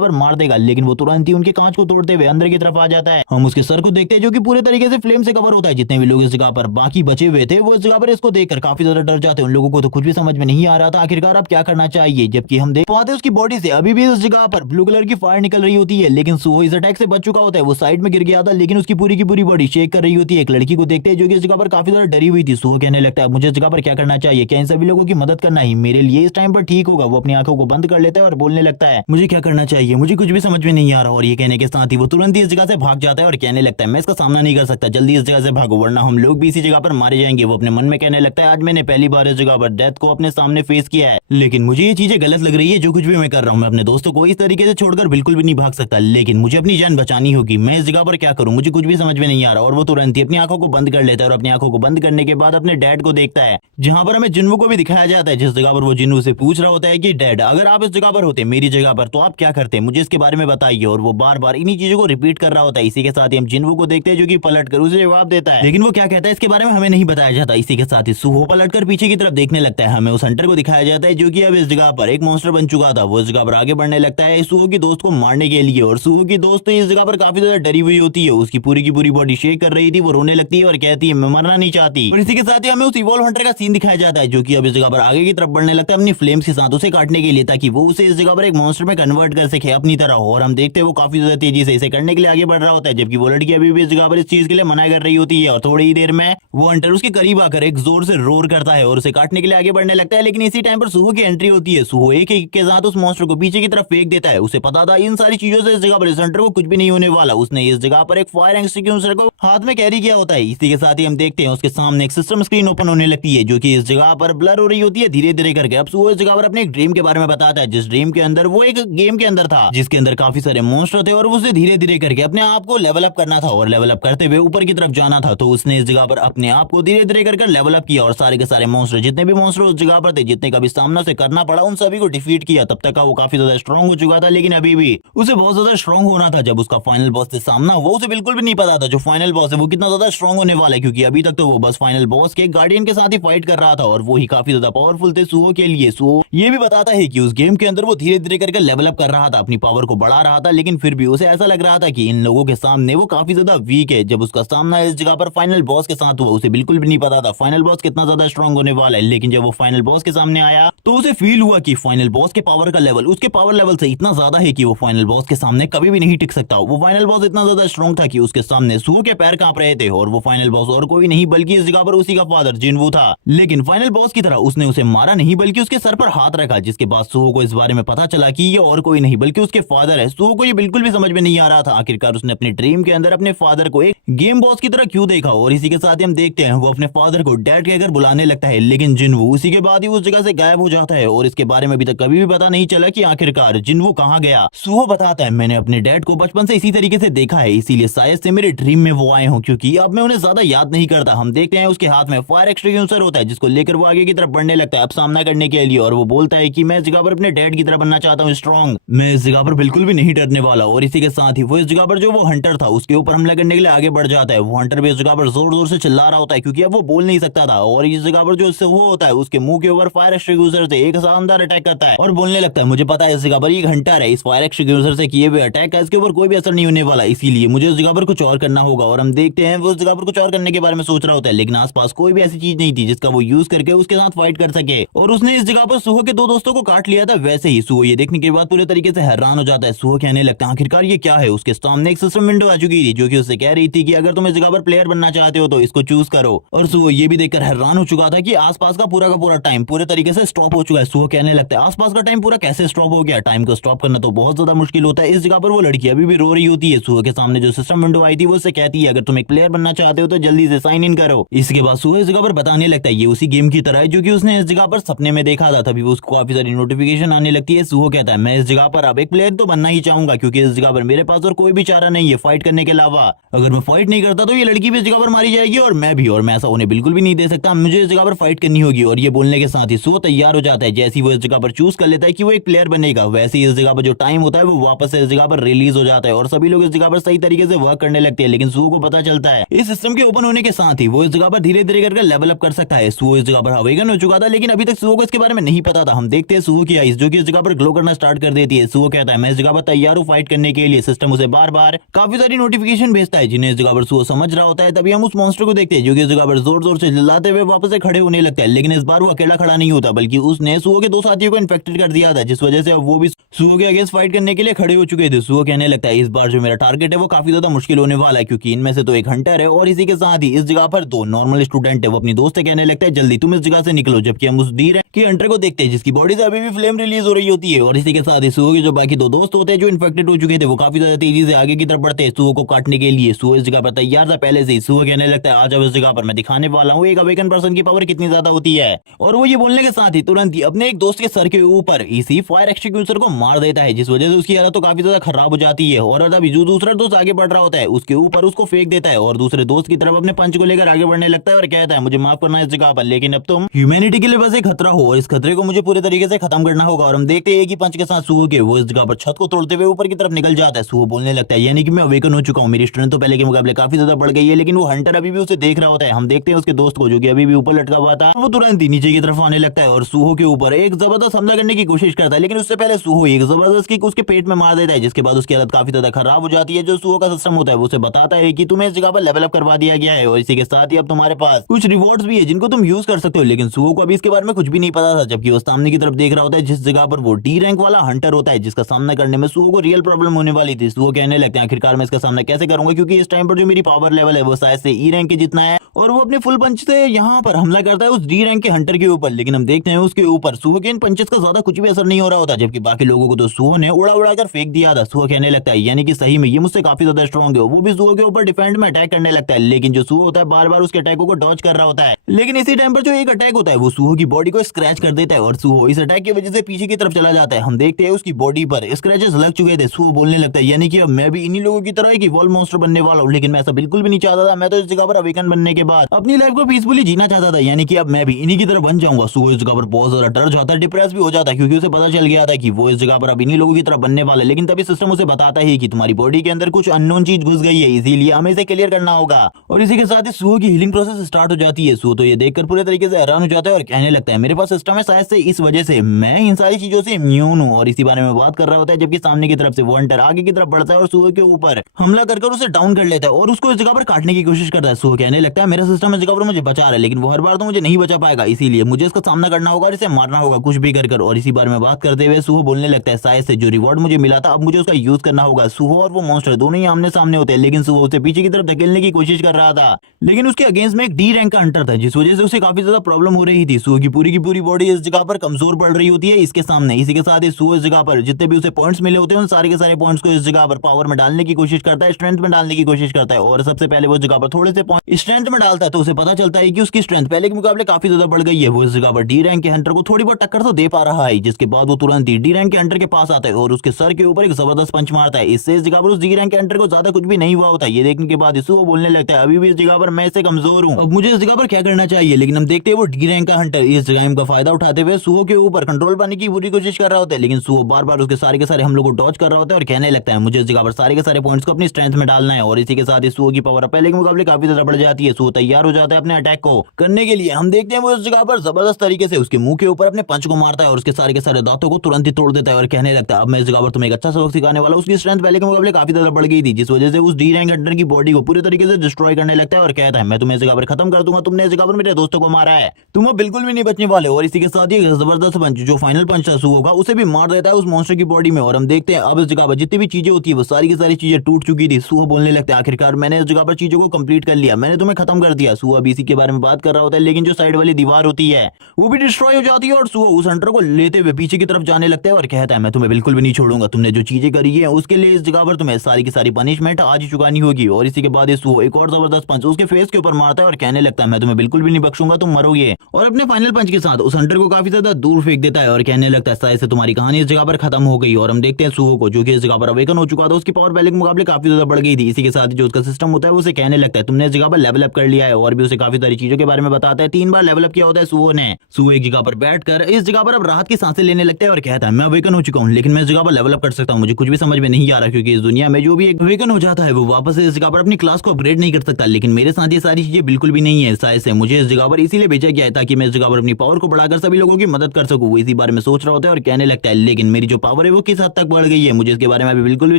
पर मार देगा। लेकिन वो तुरंत ही उनके कांच को तोड़ते हुए अंदर की तरफ आ जाता है। हम उसके सर को देखते हैं जो कि पूरे तरीके से फ्लेम से कवर होता है। जितने भी लोग इस जगह पर बाकी बचे हुए थे वो इस जगह पर इसको देखकर काफी ज्यादा डर जाते हैं। उन लोगों को तो कुछ भी समझ में नहीं आ रहा था आखिरकार अब क्या करना चाहिए, जबकि हम देख पाते हैं उसकी बॉडी से अभी भी इस जगह पर ब्लू कलर की फायर निकल रही होती है। लेकिन सुहो इस अटैक से बच चुका होता है, वो साइड में गिर गया था लेकिन उसकी पूरी की पूरी बॉडी शेक कर रही होती है। एक लड़की को देखते हैं जो कि इस जगह पर काफी ज्यादा डरी हुई थी। सुहो कहने लगता है, मुझे इस जगह पर क्या करना चाहिए, क्या इन सभी लोगों की मदद करना ही मेरे लिए इस टाइम पर ठीक होगा। वो अपनी आंखों को बंद कर लेता है और बोलने लगता है, मुझे क्या करना चाहिए, मुझे कुछ भी समझ में नहीं आ रहा। और ये कहने के साथ ही वो तुरंत ही इस जगह से भाग जाता है और कहने लगता है, मैं इसका सामना नहीं कर सकता, जल्दी इस जगह से भागो वरना हम लोग भी इसी जगह पर मारे जाएंगे। वो अपने मन में कहने लगता है, आज मैंने पहली बार इस जगह पर डेथ को अपने सामने फेस किया है, लेकिन मुझे ये चीजें गलत लग रही है जो कुछ भी मैं कर रहा हूँ। मैं अपने दोस्तों को इस तरीके से छोड़कर बिल्कुल भी नहीं भाग सकता, लेकिन मुझे अपनी जान बचानी होगी। मैं इस जगह पर क्या करूँ, मुझे कुछ भी समझ में नहीं आ रहा। और वो तुरंत ही अपनी आंखों को बंद कर लेता है और अपनी आंखों को बंद करने के बाद अपने डैड को देखता है, जहां पर हमें जिन्नू को भी दिखाया जाता है, जिस जगह पर वो जिन्नू से पूछ रहा होता है कि डैड अगर आप इस जगह पर होते मेरी जगह पर तो आप क्या करते, मुझे इसके बारे में बताइए। और वो बार बार इन्हीं चीजों को रिपीट कर रहा होता है। इसी के साथ ही हम जिन्नू को देखते हैं जो कि पलट कर उसे जवाब देता है, लेकिन वो क्या कहता है इसके बारे में हमें नहीं बताया जाता। इसी के साथ ही सुहो पलट कर पीछे की तरफ देखने लगता है। हमें उस हंटर को दिखाया जाता है जो कि अब इस जगह पर एक मॉन्स्टर बन चुका था। वो इस जगह पर आगे बढ़ने लगता है सुहो की दोस्त को मारने के लिए, और सुहो की दोस्त इस जगह पर काफी ज्यादा डरी हुई होती है। उसकी पूरी की पूरी बॉडी शेक कर रही थी, वो रोने लगती है और कहती है मैं मरना नहीं चाहती। और इसी के साथ ही हमें उस इवॉल्व हंटर का सीन दिखाया जाता है जो कि अब इस जगह पर आगे की तरफ बढ़ने लगता है अपनी फ्लेम्स के साथ उसे काटने के लिए, ताकि वो उसे इस जगह पर एक मॉन्स्टर में कन्वर्ट कर सके अपनी तरह। और हम देखते हैं वो काफी ज्यादा तेजी से इसे करने के लिए आगे बढ़ रहा होता है, जबकि वो लड़की अभी भी इस जगह पर इस चीज के लिए मना कर रही होती है। और थोड़ी ही देर में वो हंटर उसके करीब आकर एक जोर से रोर करता है और उसे काटने के लिए आगे बढ़ने लगता है। लेकिन इसी टाइम पर सुहो की एंट्री होती है। सुहो एक के साथ उस मॉन्स्टर को पीछे की तरफ फेंक देता है। उसे पता था इन सारी चीजों से इस जगह पर इस हंटर को कुछ भी नहीं होने वाला। उसने इस जगह पर एक फायर एक्सटिंग्विशर को हाथ में कैरी किया होता है। इसी के साथ ही हम देखते हैं उसके सामने एक सिस्टम स्क्रीन ओपन होने लगती है जो कि इस जगह पर ब्लर हो रही होती है धीरे धीरे करके। अब सुहो इस जगह पर अपने एक ड्रीम के बारे में बताता है, जिस ड्रीम के अंदर वो एक गेम के अंदर था जिसके अंदर काफी सारे मॉन्स्टर थे और उसे धीरे धीरे करके अपने आप को लेवल अप करना था और लेवल अप करते हुए ऊपर की तरफ जाना था। तो उसने इस जगह पर अपने आप को धीरे धीरे करके लेवल अप किया और सारे के सारे मॉन्स्टर जितने भी मॉन्स्टर उस जगह पर थे, जितने का भी सामना से करना पड़ा, उन सभी को डिफीट किया। तब तक का वो काफी ज्यादा स्ट्रॉन्ग हो चुका था, लेकिन अभी भी उसे बहुत ज्यादा स्ट्रॉन्ग होना था। जब उसका फाइनल बॉस से सामना हुआ उसे बिल्कुल भी नहीं पता था जो फाइनल बॉस है वो कितना ज्यादा स्ट्रॉन्ग होने वाला है, क्योंकि अभी तक तो वो बस फाइनल बॉस के गार्डियन के साथ ही फाइट कर रहा था और वो ही काफी ज्यादा पावरफुल थे सुहो के लिए। सुहो ये भी बताता है कि उस गेम के अंदर वो धीरे धीरे करके लेवल अप कर रहा था, अपनी पावर को बढ़ा रहा था, लेकिन फिर भी उसे ऐसा लग रहा था कि इन लोगों के सामने वो काफी ज्यादा वीक है। जब उसका सामना इस जगह पर फाइनल बॉस के साथ हुआ उसे बिल्कुल भी नहीं पता था फाइनल बॉस कितना ज्यादा स्ट्रॉन्ग होने वाला है। लेकिन जब वो फाइनल बॉस के सामने आया तो उसे फील हुआ कि फाइनल बॉस के पावर का लेवल उसके पावर लेवल से इतना ज्यादा है कि वो फाइनल बॉस के सामने कभी भी नहीं टिक सकता। वो फाइनल बॉस इतना ज्यादा स्ट्रॉन्ग था कि उसके सामने सुहो के पैर कांप रहे थे और वो फाइनल बॉस और कोई नहीं बल्कि इस जगह पर उसी का फादर जिन्वू था। लेकिन फाइनल बॉस की तरह उसने उसे मारा नहीं बल्कि उसके सर पर हाथ रखा, जिसके बाद सुहो को इस बारे में पता चला कि ये और कोई नहीं बल्कि उसके फादर है। सुहो को ये बिल्कुल भी समझ में नहीं आ रहा था आखिरकार उसने अपने ड्रीम के अंदर अपने फादर को एक गेम बॉस की तरह क्यों देखा। और इसी के साथ ही हम देखते हैं वो अपने फादर को डैड कहकर बुलाने लगता है, लेकिन जिन्वू उसी के बाद ही उस जगह से गायब हो जाता है और इसके बारे में अभी तक कभी भी पता नहीं चला कि आखिरकार जिन्वू कहाँ गया। सुहो बताता है, मैंने अपने डैड को बचपन से इसी तरीके से देखा है, इसीलिए शायद से मेरे ड्रीम में वो आए हों, क्योंकि अब मैं उन्हें ज्यादा याद नहीं करता। हम देखते हैं उसके हाथ में फायर एक्सटिंग्विशर होता है जिसको लेकर वो आगे की तरफ बढ़ने लगता है अब सामना करने के लिए, और वो बोलता है कि मैं इस जगह पर अपने डैड की तरह बनना चाहता हूँ स्ट्रॉन्ग, मैं इस जगह पर बिल्कुल भी नहीं डरने वाला। और इसी के साथ ही वो इस जगह पर जो वो हंटर था उसके ऊपर हमला करने के लिए आगे बढ़ जाता है। वो हंटर भी इस जगह पर जोर जोर से चिल्ला रहा होता है क्योंकि अब वो बोल नहीं सकता था, और इस जगह पर जो इससे वो होता है उसके मुंह के ऊपर फायर एक्सटिंग्विशर से एक शानदार अटैक करता है और बोलने लगता है, मुझे पता है इस जगह पर एक हंटर है, इस फायर एक्सटिंग्विशर से किए हुए अटैक का इसके ऊपर कोई भी असर नहीं होने वाला, इसीलिए मुझे उस जगह पर कुछ और करना होगा। और हम देखते हैं वो उस जगह पर कुछ और करने के बारे में सोच रहा होता है, लेकिन आसपास कोई भी ऐसी चीज नहीं थी जिसका वो यूज करके उसके साथ फाइट कर सके, और उसने इस जगह पर सुहो के दो दोस्तों को काट लिया था। वैसे ही सुहो ये देखने के बाद पूरे तरीके से हैरान हो जाता है। सुहो कहने लगता है, आखिरकार ये क्या है। उसके सामने एक सिस्टम विंडो आ चुकी थी जो कि उससे कह रही थी कि अगर तुम इस जगह पर प्लेयर बनना चाहते हो तो इसको चूज करो। और सुहो ये भी देखकर हैरान हो चुका था कि आसपास का पूरा टाइम पूरे तरीके से स्टॉप हो चुका है। सुहो कहने लगता है, आसपास का टाइम पूरा कैसे स्टॉप हो गया, टाइम को स्टॉप करना तो बहुत ज्यादा मुश्किल होता है। इस जगह पर वो लड़की अभी भी रो रही होती है। सुहो के सामने जो सिस्टम विंडो आई थी वो उससे कहती है, अगर तुम एक प्लेयर बनना चाहते हो तो जल्दी से साइन इन करो। इसके बाद सुबह इस जगह पर बताने लगता है ये उसी गेम की तरह है जो कि उसने इस जगह पर सपने में देखा था। तभी उसको काफी सारी नोटिफिकेशन आने लगती है। सुहो कहता है मैं इस जगह पर अब एक प्लेयर तो बनना ही चाहूंगा, क्योंकि इस जगह पर मेरे पास और कोई भी चारा नहीं है फाइट करने के अलावा। अगर मैं फाइट नहीं करता तो ये लड़की भी इस जगह पर मारी जाएगी और मैं भी, और मैं ऐसा होने बिल्कुल भी नहीं दे सकता। मुझे इस जगह पर फाइट करनी होगी। और ये बोलने के साथ ही सुहो तैयार हो जाता है। जैसे ही वो इस जगह पर चूज कर लेता है कि वो एक प्लेयर बनेगा, वैसे ही इस जगह पर जो टाइम होता है वो वापस से इस जगह पर रिलीज हो जाता है और सभी लोग इस जगह पर सही तरीके से वर्क करने लगते हैं। लेकिन सुहो को पता चलता है इस सिस्टम के ओपन होने के साथ ही वो इस जगह पर धीरे धीरे करके लेवल अप कर सकता है। सुहो इस जगह पर अवेगन हो चुका था, लेकिन अभी तक सुहो को इसके बारे में नहीं पता था। हम देखते हैं सुहो की आइज जो कि इस जगह पर ग्लो करना स्टार्ट कर देती है। सुहो कहता है मैं इस जगह पर तैयार हूँ फाइट करने के लिए। सिस्टम उसे बार बार काफी सारी नोटिफिकेशन भेजता है जिन्हें इस जगह पर सुहो समझ रहा होता है। तभी हम उस मॉन्स्टर को देखते हैं जो कि इस जगह पर जोर जोर से चिल्लाते हुए वापस से खड़े होने लगता है। लेकिन इस बार वो अकेला खड़ा नहीं होता, बल्कि उसने सुहो के 2 साथियों को इन्फेक्टेड कर दिया था, जिस वजह से अब वो भी सुहो के अगेंस्ट फाइट करने के लिए खड़े हो चुके थे। सुहो कहने लगता है इस बार जो मेरा टारगेट है वो काफी ज्यादा मुश्किल होने वाला है, क्योंकि इनमें से तो एक हंटर है और इसी के साथ ही इस जगह पर 2 नॉर्मल स्टूडेंट है। वो अपनी दोस्त से कहने लगता है जल्दी तुम इस जगह से निकलो। जबकि हम उस डी रैंक के हंटर को देखते हैं जिसकी बॉडी से अभी भी फ्लेम रिलीज हो रही होती है। और इसी के साथ ही सुहो के जो बाकी 2 दोस्त होते हैं जो इन्फेक्टेड हो चुके थे वो काफी ज्यादा तेजी से आगे की तरफ बढ़ते हैं सुहो को काटने के लिए। सुहो इस जगह पर तैयार था पहले से ही। सुहो कहने लगता है आज अब इस जगह पर मैं दिखाने वाला हूँ एक अवेकन पर्सन की पावर कितनी ज्यादा होती है। और वो ये बोलने के साथ ही तुरंत ही अपने एक दोस्त के सर के ऊपर इसी फायर एक्सटिंग्विशर को मार देता है, जिस वजह से उसकी हालत तो काफी ज्यादा खराब हो जाती है। और अभी जो दूसरा दोस्त आगे बढ़ रहा होता है उसके ऊपर उसको फेंक देता है और दूसरे दोस्त की तरफ अपने पंच को लेकर आगे बढ़ने लगता है और कहता है मुझे माफ करना इस जगह पर, लेकिन अब तुम ह्यूमैनिटी के लिए बस एक खतरा हो और इस खतरे को मुझे पूरे तरीके से खत्म करना होगा। और हम देखते हैं कि पंच के साथ सुहो के वो इस जगह पर छत को तोड़ते हुए ऊपर की तरफ निकल जाता है। सुहो बोलने लगता है यानी कि मैं अवेकन हो चुका हूँ, मेरी स्ट्रेंथ तो पहले के मुकाबले काफी ज्यादा बढ़ गई है। लेकिन वो हंटर अभी भी उसे देख रहा होता है। हम देखते हैं उसके दोस्त को जो कि अभी भी ऊपर लटका हुआ था, वो तुरंत ही नीचे की तरफ आने लगता है और सुहो के ऊपर एक जबरदस्त हमला करने की कोशिश करता है। लेकिन उससे पहले सुहो एक जबरदस्त किक उसके पेट में मार देता है, जिसके बाद उसकी हालत काफी ज्यादा खराब हो जाती है। जो सुहो का सिस्टम होता है वो उसे बताता है कि तुम्हें इस जगह पर लेवल अप करवा दिया गया है और इसी के साथ ही अब तुम्हारे पास कुछ रिवॉर्ड्स भी है जिनको तुम यूज कर सकते हो। लेकिन सुहो को अभी इसके बारे में कुछ भी नहीं पता था, जबकि वो सामने की तरफ देख रहा होता है जिस जगह पर वो डी रैंक वाला हंटर होता है जिसका सामना करने में सुहो को रियल प्रॉब्लम होने वाली थी। सुहो कहने लगते हैं आखिरकार मैं इसका सामना कैसे करूंगा, क्योंकि इस टाइम पर जो मेरी पावर लेवल है वो शायद से ई रैंक के जितना है। और वो अपने फुल पंच से यहाँ पर हमला करता है उस डी रैंक के हंटर के ऊपर। लेकिन हम देखते हैं उसके ऊपर सुहो के इन पंचेस का ज्यादा कुछ भी असर नहीं हो रहा होता, जबकि बाकी लोगों को तो सुहो ने उड़ा उड़ा कर फेंक दिया था। सुहो कहने लगता है यानी कि सही में ये मुझसे काफी ज्यादा स्ट्रॉन्ग है। वो भी सुहो के ऊपर डिफेंड में अटैक करने लगता है, लेकिन जो सुहो होता है बार बार उसके अटैकों को डॉज कर रहा होता है। लेकिन इसी टाइम पर जो एक अटैक होता है वो सुहो की बॉडी को स्क्रैच कर देता है और सुहो इस अटैक की वजह से पीछे की तरफ चला जाता है। हम देखते हैं उसकी बॉडी पर स्क्रैचेस लग चुके थे। सुहो बोलने लगता है यानी कि अब मैं भी इन्हीं लोगों की तरह एक इवॉल्व मॉन्स्टर बनने वाला हूँ। लेकिन मैं ऐसा बिल्कुल भी नहीं चाहता था। मैं तो इस जगह पर अवेकन बनने के बाद अपनी लाइफ को पीसफुली जीना चाहता था, यानी कि अब मैं भी इन्हीं की तरह बन जाऊंगा। सुहो इस जगह पर बहुत ज्यादा डर जाता है, डिप्रेस भी हो जाता है, क्योंकि उसे पता चल गया था कि वो इस जगह पर अब इन्हीं लोगों की तरह बनने वाला है। लेकिन तभी सिस्टम उसे बताता है कि तुम्हारी बॉडी के अंदर कुछ अननोन चीज घुस गई है, इसीलिए हमें इसे क्लियर करना होगा। और इसी के साथ ही सुहो की हीलिंग प्रोसेस स्टार्ट हो जाती है। सुहो तो ये देखकर पूरे तरीके से हैरान हो जाता है और कहने लगता है मेरे पास सिस्टम है, शायद से इस वजह से मैं इन सारी चीजों से इम्यून हूँ। और इसी बारे में बात कर रहा होता है जबकि सामने की तरफ से वो हंटर आगे की तरफ बढ़ता है और सुहो के ऊपर हमला कर उसे डाउन कर लेता है और उसको इस जगह पर काटने की कोशिश करता है। सुहो कहने लगता है मेरा सिस्टम इस जगह पर मुझे बचा रहा है, लेकिन वो हर बार तो मुझे नहीं बचा पाएगा, इसीलिए मुझे इसका सामना करना होगा और इसे मारना होगा कुछ भी कर। और इसी बारे में बात करते हुए सुहो बोलने लगता है शायद से जो रिवॉर्ड मुझे मिला था अब मुझे उसका यूज करना होगा। सुहो और वो मॉन्स्टर दोनों ही आमने सामने होते हैं, लेकिन सुहो उसे पीछे की तरफ धकेलने की कोशिश कर रहा था। लेकिन उसके अगेंस्ट में एक डी रैंक का हंटर था, जिस वजह से उसे काफी ज्यादा प्रॉब्लम हो रही थी। सुहो की पूरी बॉडी इस जगह पर कमजोर पड़ रही होती है इसके सामने। इसी के साथ ही सुहो इस जगह पर जितने भी उसे पॉइंट्स मिले होते हैं उन सारे के सारे पॉइंट्स को इस जगह पर पावर में डालने की कोशिश करता है, स्ट्रेंथ में डालने की कोशिश करता है। और सबसे पहले वो जगह पर थोड़े से पॉइंट स्ट्रेंथ में डालता है तो उसे पता चलता है कि उसकी स्ट्रेंथ पहले के मुकाबले काफी ज्यादा बढ़ गई है। वो इस जगह पर डी रैंक के हंटर को थोड़ी बहुत टक्कर तो दे पा रहा है, जिसके बाद वो तुरंत ही डी रैंक के हंटर के पास आता है और उसके सर के ऊपर एक जबरदस्त पंच मारता है। इससे इस जगह पर उस डी रैंक के हंटर को ज्यादा कुछ भी नहीं हुआ होता। ये देखने के बाद वो बोलने लगता है अभी भी इस जगह पर मैं इससे कमजोर हूँ, अब मुझे इस जगह पर क्या करना चाहिए। लेकिन हम देखते हैं वो डी रैंक का हंटर इस जगह का फायदा उठाते हुए सुहो के ऊपर कंट्रोल पाने की पूरी कोशिश कर रहा होता है। लेकिन सुहो बार बार उसके सारे के सारे हमलों को डॉज कर रहा होता है और कहने लगता है मुझे इस जगह पर सारे के सारे पॉइंट्स को अपनी स्ट्रेंथ में डालना है। और इसी के साथ ही सुहो की पावर पहले के मुकाबले काफी ज्यादा बढ़ जाती है। सुहो तैयार हो जाता है अपने अटैक को करने के लिए। हम देखते हैं वो इस जगह पर जबरदस्त तरीके से उसके मुंह के ऊपर अपने पंच को मारता है और उसके सारे के सारे दांतों को तुरंत ही तोड़ देता है और कहने लगता है अब मैं इस जगह पर तुम्हें एक अच्छा सबक सिखाने वाला हूं। उसकी स्ट्रेंथ पहले के मुकाबले काफी ज्यादा बढ़ गई थी, जिस वजह से उस डी रैंक हंटर की बॉडी को पूरे तरीके से डिस्ट्रॉय करने लगता है और कहता है मैं तुम्हें इस जगह पर खत्म कर दूंगा, तुमने इस जगह पर मेरे दोस्तों को मारा है, तुम अब बिल्कुल भी नहीं बचने वाले। और इसी के साथ ही जबरदस्त पंच जो फाइनल पंच था सुहो का उसे भी मार देता है उस मॉन्स्टर की बॉडी में। और हम देखते हैं अब इस जगह पर जितनी भी चीजें होती है वो सारी की सारी चीजें टूट चुकी थी। सुहो बोलने लगता है आखिरकार मैंने इस जगह पर चीजों को कंप्लीट कर लिया, मैंने तुम्हें खत्म कर दिया। सुहो अभी इसी के बारे में बात कर रहा होता है, लेकिन जो साइड वाली दीवार होती है वो भी डिस्ट्रॉय हो जाती है और सुहो उस हंटर को लेते हुए पीछे की तरफ जाने लगता है और कहता है मैं तुम्हें बिल्कुल भी नहीं छोड़ूंगा, तुमने जो चीजें करी है उसके लिए इस जगह पर तुम्हें सारी की सारी पनिशमेंट आज ही चुकानी होगी। और इसी के बाद ये सुहो एक और जबरदस्त पंच उसके फेस के ऊपर मारता है और कहने लगता है मैं तुम्हें बिल्कुल भी नहीं बख्शूंगा, तुम मरोगे। और अपने फाइनल पंच के साथ उस हंटर को काफी ज्यादा दूर फेंक देता है और कहने लगता है शायद से तुम्हारी कहानी इस जगह पर खत्म हो गई। और हम देखते हैं सुहो को जो कि इस जगह पर अवेकन हो चुका था, उसकी पावर पहले के मुकाबले काफी ज्यादा बढ़ गई थी। इसी के साथ जो उसका सिस्टम होता है वो उसे कहने लगता है तुमने इस जगह पर लेवल अप कर लिया है और भी उसे काफी सारी चीजों के बारे में बताता है। 3 बार लेवल अप किया होता है सुहो ने। सुहो एक जगह पर बैठकर इस जगह पर अब राहत की सांसें लेने लगता है और कहता है मैं अवेकन हो चुका हूँ, लेकिन मैं इस जगह पर लेवल अप कर सकता हूँ। मुझे कुछ भी समझ में नहीं आ रहा क्योंकि इस दुनिया में जो भी एक अवेकन हो जाता है वो वापस इस जगह पर अपनी क्लास को अपग्रेड नहीं कर सकता, लेकिन मेरे साथ ये सारी चीजें बिल्कुल भी नहीं है। शायद से मुझे इस जगह पर इसीलिए भेजा गया है ताकि मैं इस जगह पर अपनी पावर को बढ़ाकर सभी लोगों की मदद कर सकूं। वो इसी बारे में सोच रहा होता है और कहने लगता है लेकिन मेरी जो पावर है वो किस हद तक बढ़ गई है मुझे इसके बारे में अभी बिल्कुल भी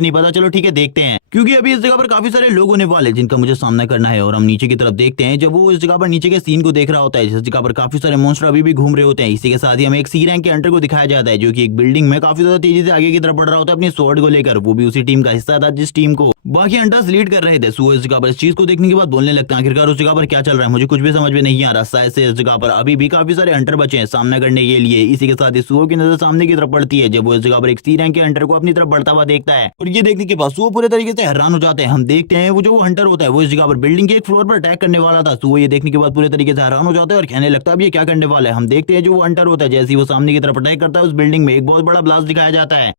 नहीं पता। चलो ठीक है देखते हैं, क्योंकि अभी इस जगह पर काफी सारे लोग होने वाले जिनका मुझे सामना करना है। और हम नीचे की तरफ देखते हैं जब वो इस जगह पर नीचे के सीन को देख रहा होता है जिस जगह पर काफी सारे मॉन्स्टर अभी भी घूम रहे होते हैं। इसी के साथ ही हमें एक सी रैंक के हंटर को दिखाया जाता है जो कि एक बिल्डिंग में काफी ज्यादा तेजी से आगे की तरफ बढ़ रहा होता है अपनी स्वॉर्ड को लेकर। वो भी उसी टीम का हिस्सा था जिस टीम को बाकी हंटर्स लीड कर रहे थे। सुहो इस जगह पर इस चीज को देखने के बाद बोलने लगता है आखिरकार उस जगह पर क्या चल रहा है मुझे कुछ भी समझ में नहीं आ रहा। शायद से इस जगह पर अभी भी काफी सारे हंटर बचे हैं सामना करने के लिए। इसी के साथ ही सुहो की नजर सामने की तरफ पड़ती है जब वो इस जगह पर एक सी रैंक के हंटर को अपनी तरफ बढ़ता हुआ देखता है और ये देखने के बाद सुहो पूरे तरीके से हैरान हो जाते हैं। हम देखते हैं वो जो हंटर होता है वो इस जगह पर बिल्डिंग के एक फ्लोर पर अटैक करने वाला था। सुहो ये देखने के बाद पूरे तरीके से हैरान हो जाता है और कहने लगता है अब ये क्या करने वाला है। हम देखते हैं जो वो हंटर होता है जैसे ही वो सामने की तरफ अटैक करता है उस बिल्डिंग में एक बहुत बड़ा ब्लास्ट दिखाया जाता है,